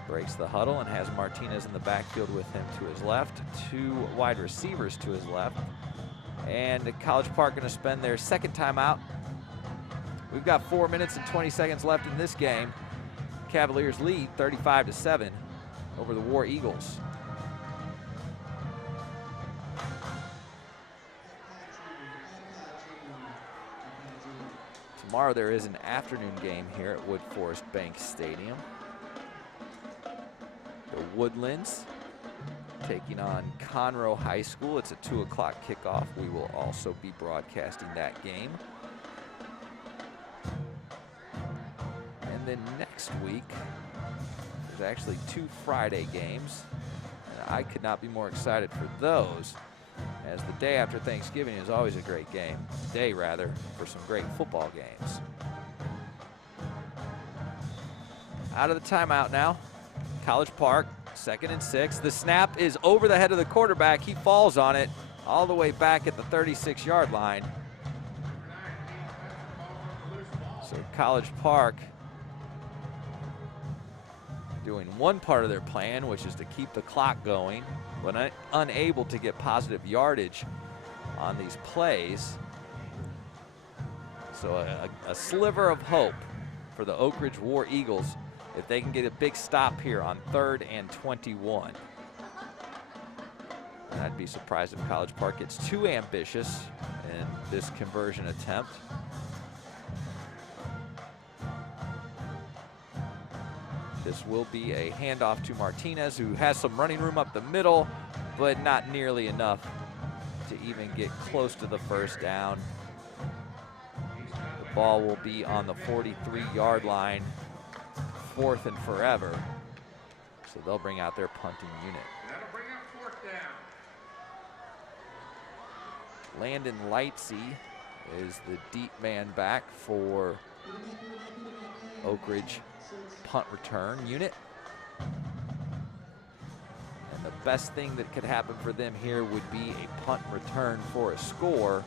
Breaks the huddle and has Martinez in the backfield with him to his left. 2 wide receivers to his left. And College Park going to spend their 2nd timeout. We've got 4 minutes and 20 seconds left in this game. Cavaliers lead 35-7 over the War Eagles. Tomorrow there is an afternoon game here at Wood Forest Bank Stadium. The Woodlands taking on Conroe High School. It's a 2 o'clock kickoff. We will also be broadcasting that game. And then next week, there's actually 2 Friday games. And I could not be more excited for those, as the day after Thanksgiving is always a great game. Day, rather, for some great football games. Out of the timeout now. College Park, 2nd and 6. The snap is over the head of the quarterback. He falls on it all the way back at the 36-yard line. So College Park doing one part of their plan, which is to keep the clock going, but unable to get positive yardage on these plays. So a sliver of hope for the Oak Ridge War Eagles if they can get a big stop here on 3rd and 21. And I'd be surprised if College Park gets too ambitious in this conversion attempt. This will be a handoff to Martinez, who has some running room up the middle, but not nearly enough to even get close to the 1st down. The ball will be on the 43-yard line, 4th and forever. So they'll bring out their punting unit. That'll bring up 4th down. Landon Lightsey is the deep man back for Oak Ridge punt return unit. And the best thing that could happen for them here would be a punt return for a score.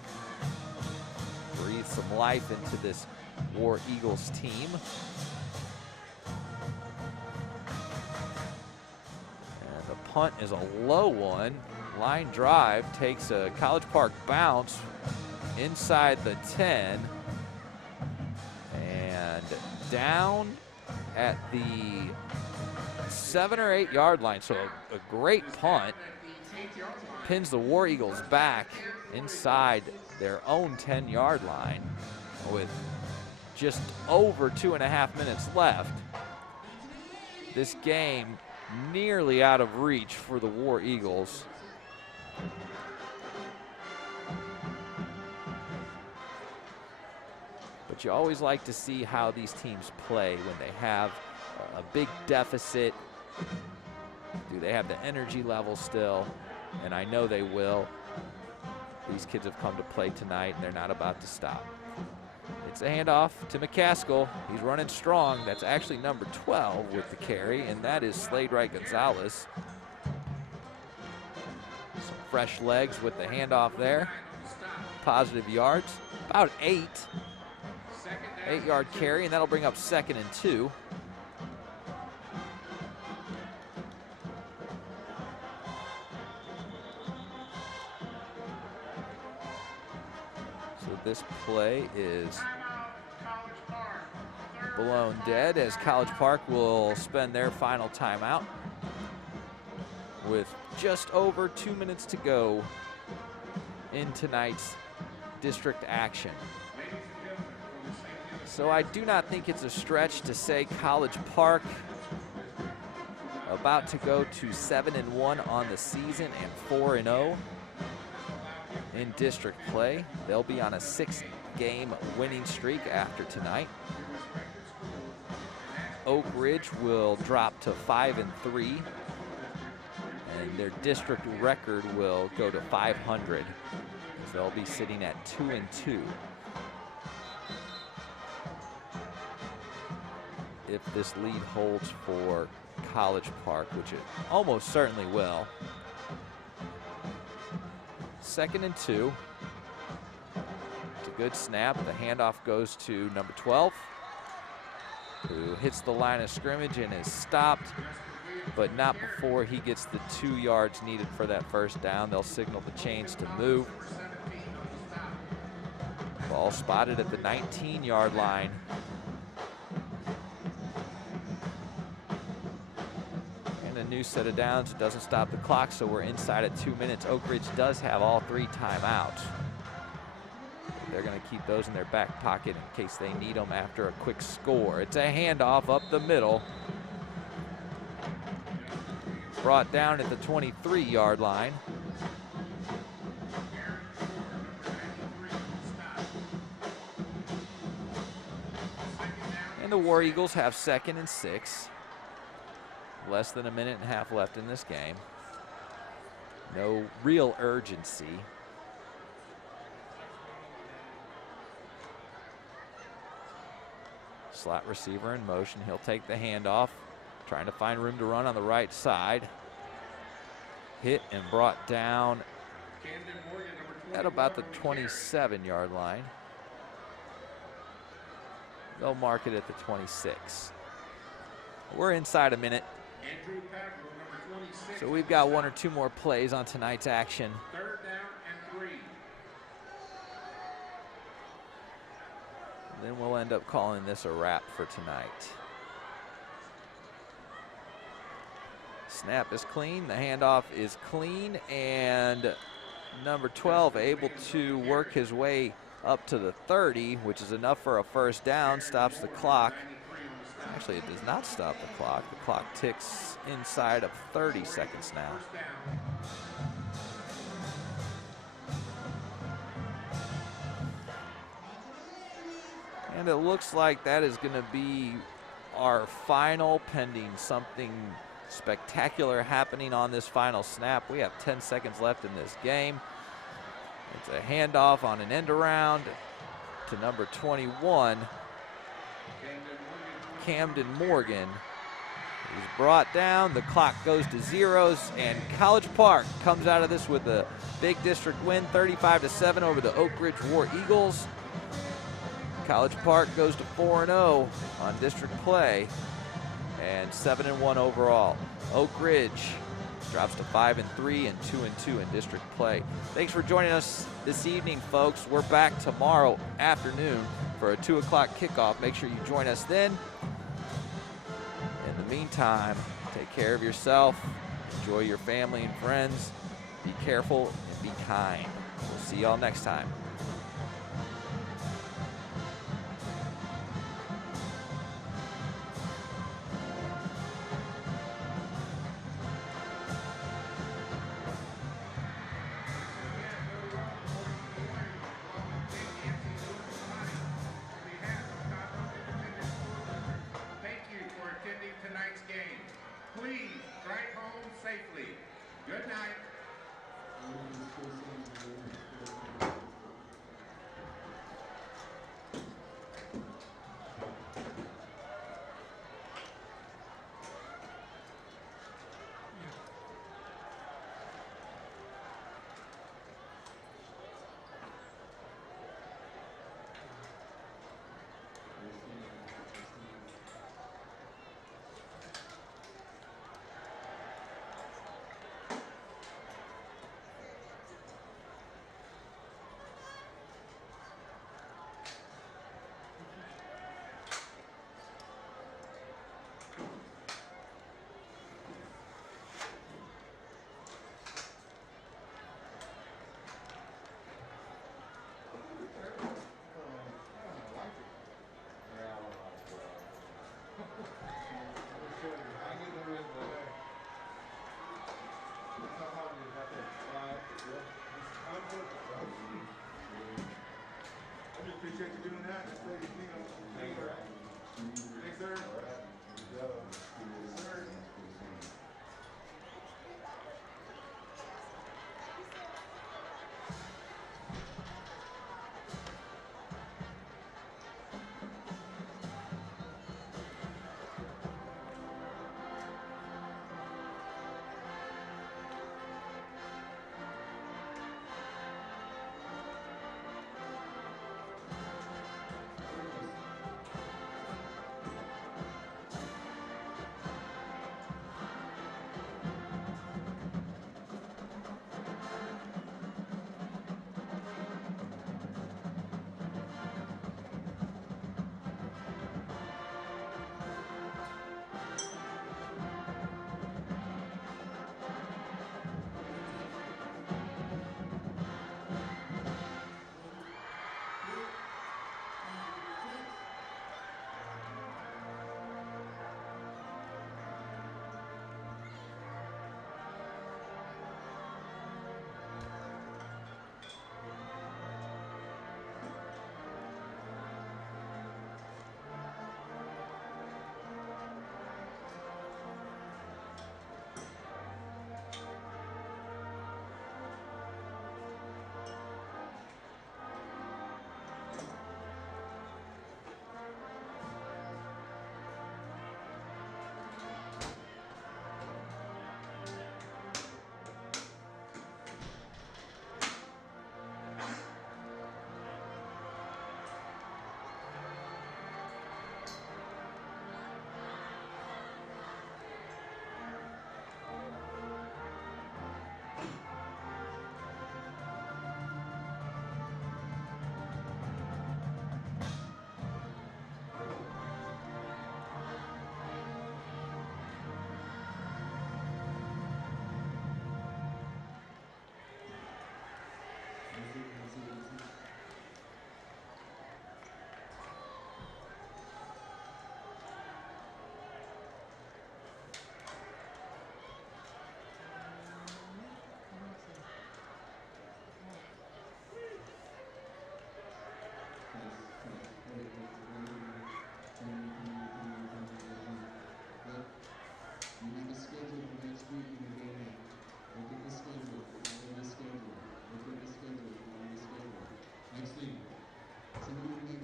Breathe some life into this War Eagles team. And the punt is a low one. Line drive takes a College Park bounce inside the 10 and down at the 7 or 8 yard line. So a great punt. Pins the War Eagles back inside their own 10-yard line with just over 2.5 minutes left. This game nearly out of reach for the War Eagles. But you always like to see how these teams play when they have a big deficit. Do they have the energy level still? And I know they will. These kids have come to play tonight, and they're not about to stop. It's a handoff to McCaskill. He's running strong. That's actually number 12 with the carry, and that is Slade Wright Gonzalez. Some fresh legs with the handoff there. Positive yards, about 8. 8-yard carry, and that'll bring up 2nd and 2. So this play is blown dead as College Park will spend their final timeout with just over 2 minutes to go in tonight's district action. So I do not think it's a stretch to say College Park about to go to 7-1 on the season and 4-0 in district play. They'll be on a 6-game winning streak after tonight. Oak Ridge will drop to 5-3, and their district record will go to 500. So they'll be sitting at 2-2. If this lead holds for College Park, which it almost certainly will. 2nd and 2. It's a good snap. The handoff goes to number 12, who hits the line of scrimmage and is stopped, but not before he gets the 2 yards needed for that first down. They'll signal the chains to move. Ball spotted at the 19-yard line. A new set of downs. It doesn't stop the clock, so we're inside at 2 minutes. Oak Ridge does have all 3 timeouts. They're going to keep those in their back pocket in case they need them after a quick score. It's a handoff up the middle. Brought down at the 23-yard line. And the War Eagles have 2nd and 6. Less than a minute and a half left in this game. No real urgency. Slot receiver in motion. He'll take the handoff, trying to find room to run on the right side. Hit and brought down at about the 27-yard line. They'll mark it at the 26. We're inside a minute. So we've got 1 or 2 more plays on tonight's action. 3rd down and 3. Then we'll end up calling this a wrap for tonight. Snap is clean, the handoff is clean, and number 12 able to work his way up to the 30, which is enough for a first down, stops the clock. Actually, it does not stop the clock. The clock ticks inside of 30 seconds now. And it looks like that is going to be our final, pending something spectacular happening on this final snap. We have 10 seconds left in this game. It's a handoff on an end around to number 21. Camden Morgan is brought down. The clock goes to zeros, and College Park comes out of this with a big district win, 35-7 over the Oak Ridge War Eagles. College Park goes to 4-0 on district play and 7-1 overall. Oak Ridge drops to 5-3 and 2-2 in district play. Thanks for joining us this evening, folks. We're back tomorrow afternoon for a 2 o'clock kickoff. Make sure you join us then. In the meantime, take care of yourself, enjoy your family and friends, be careful and be kind. We'll see y'all next time.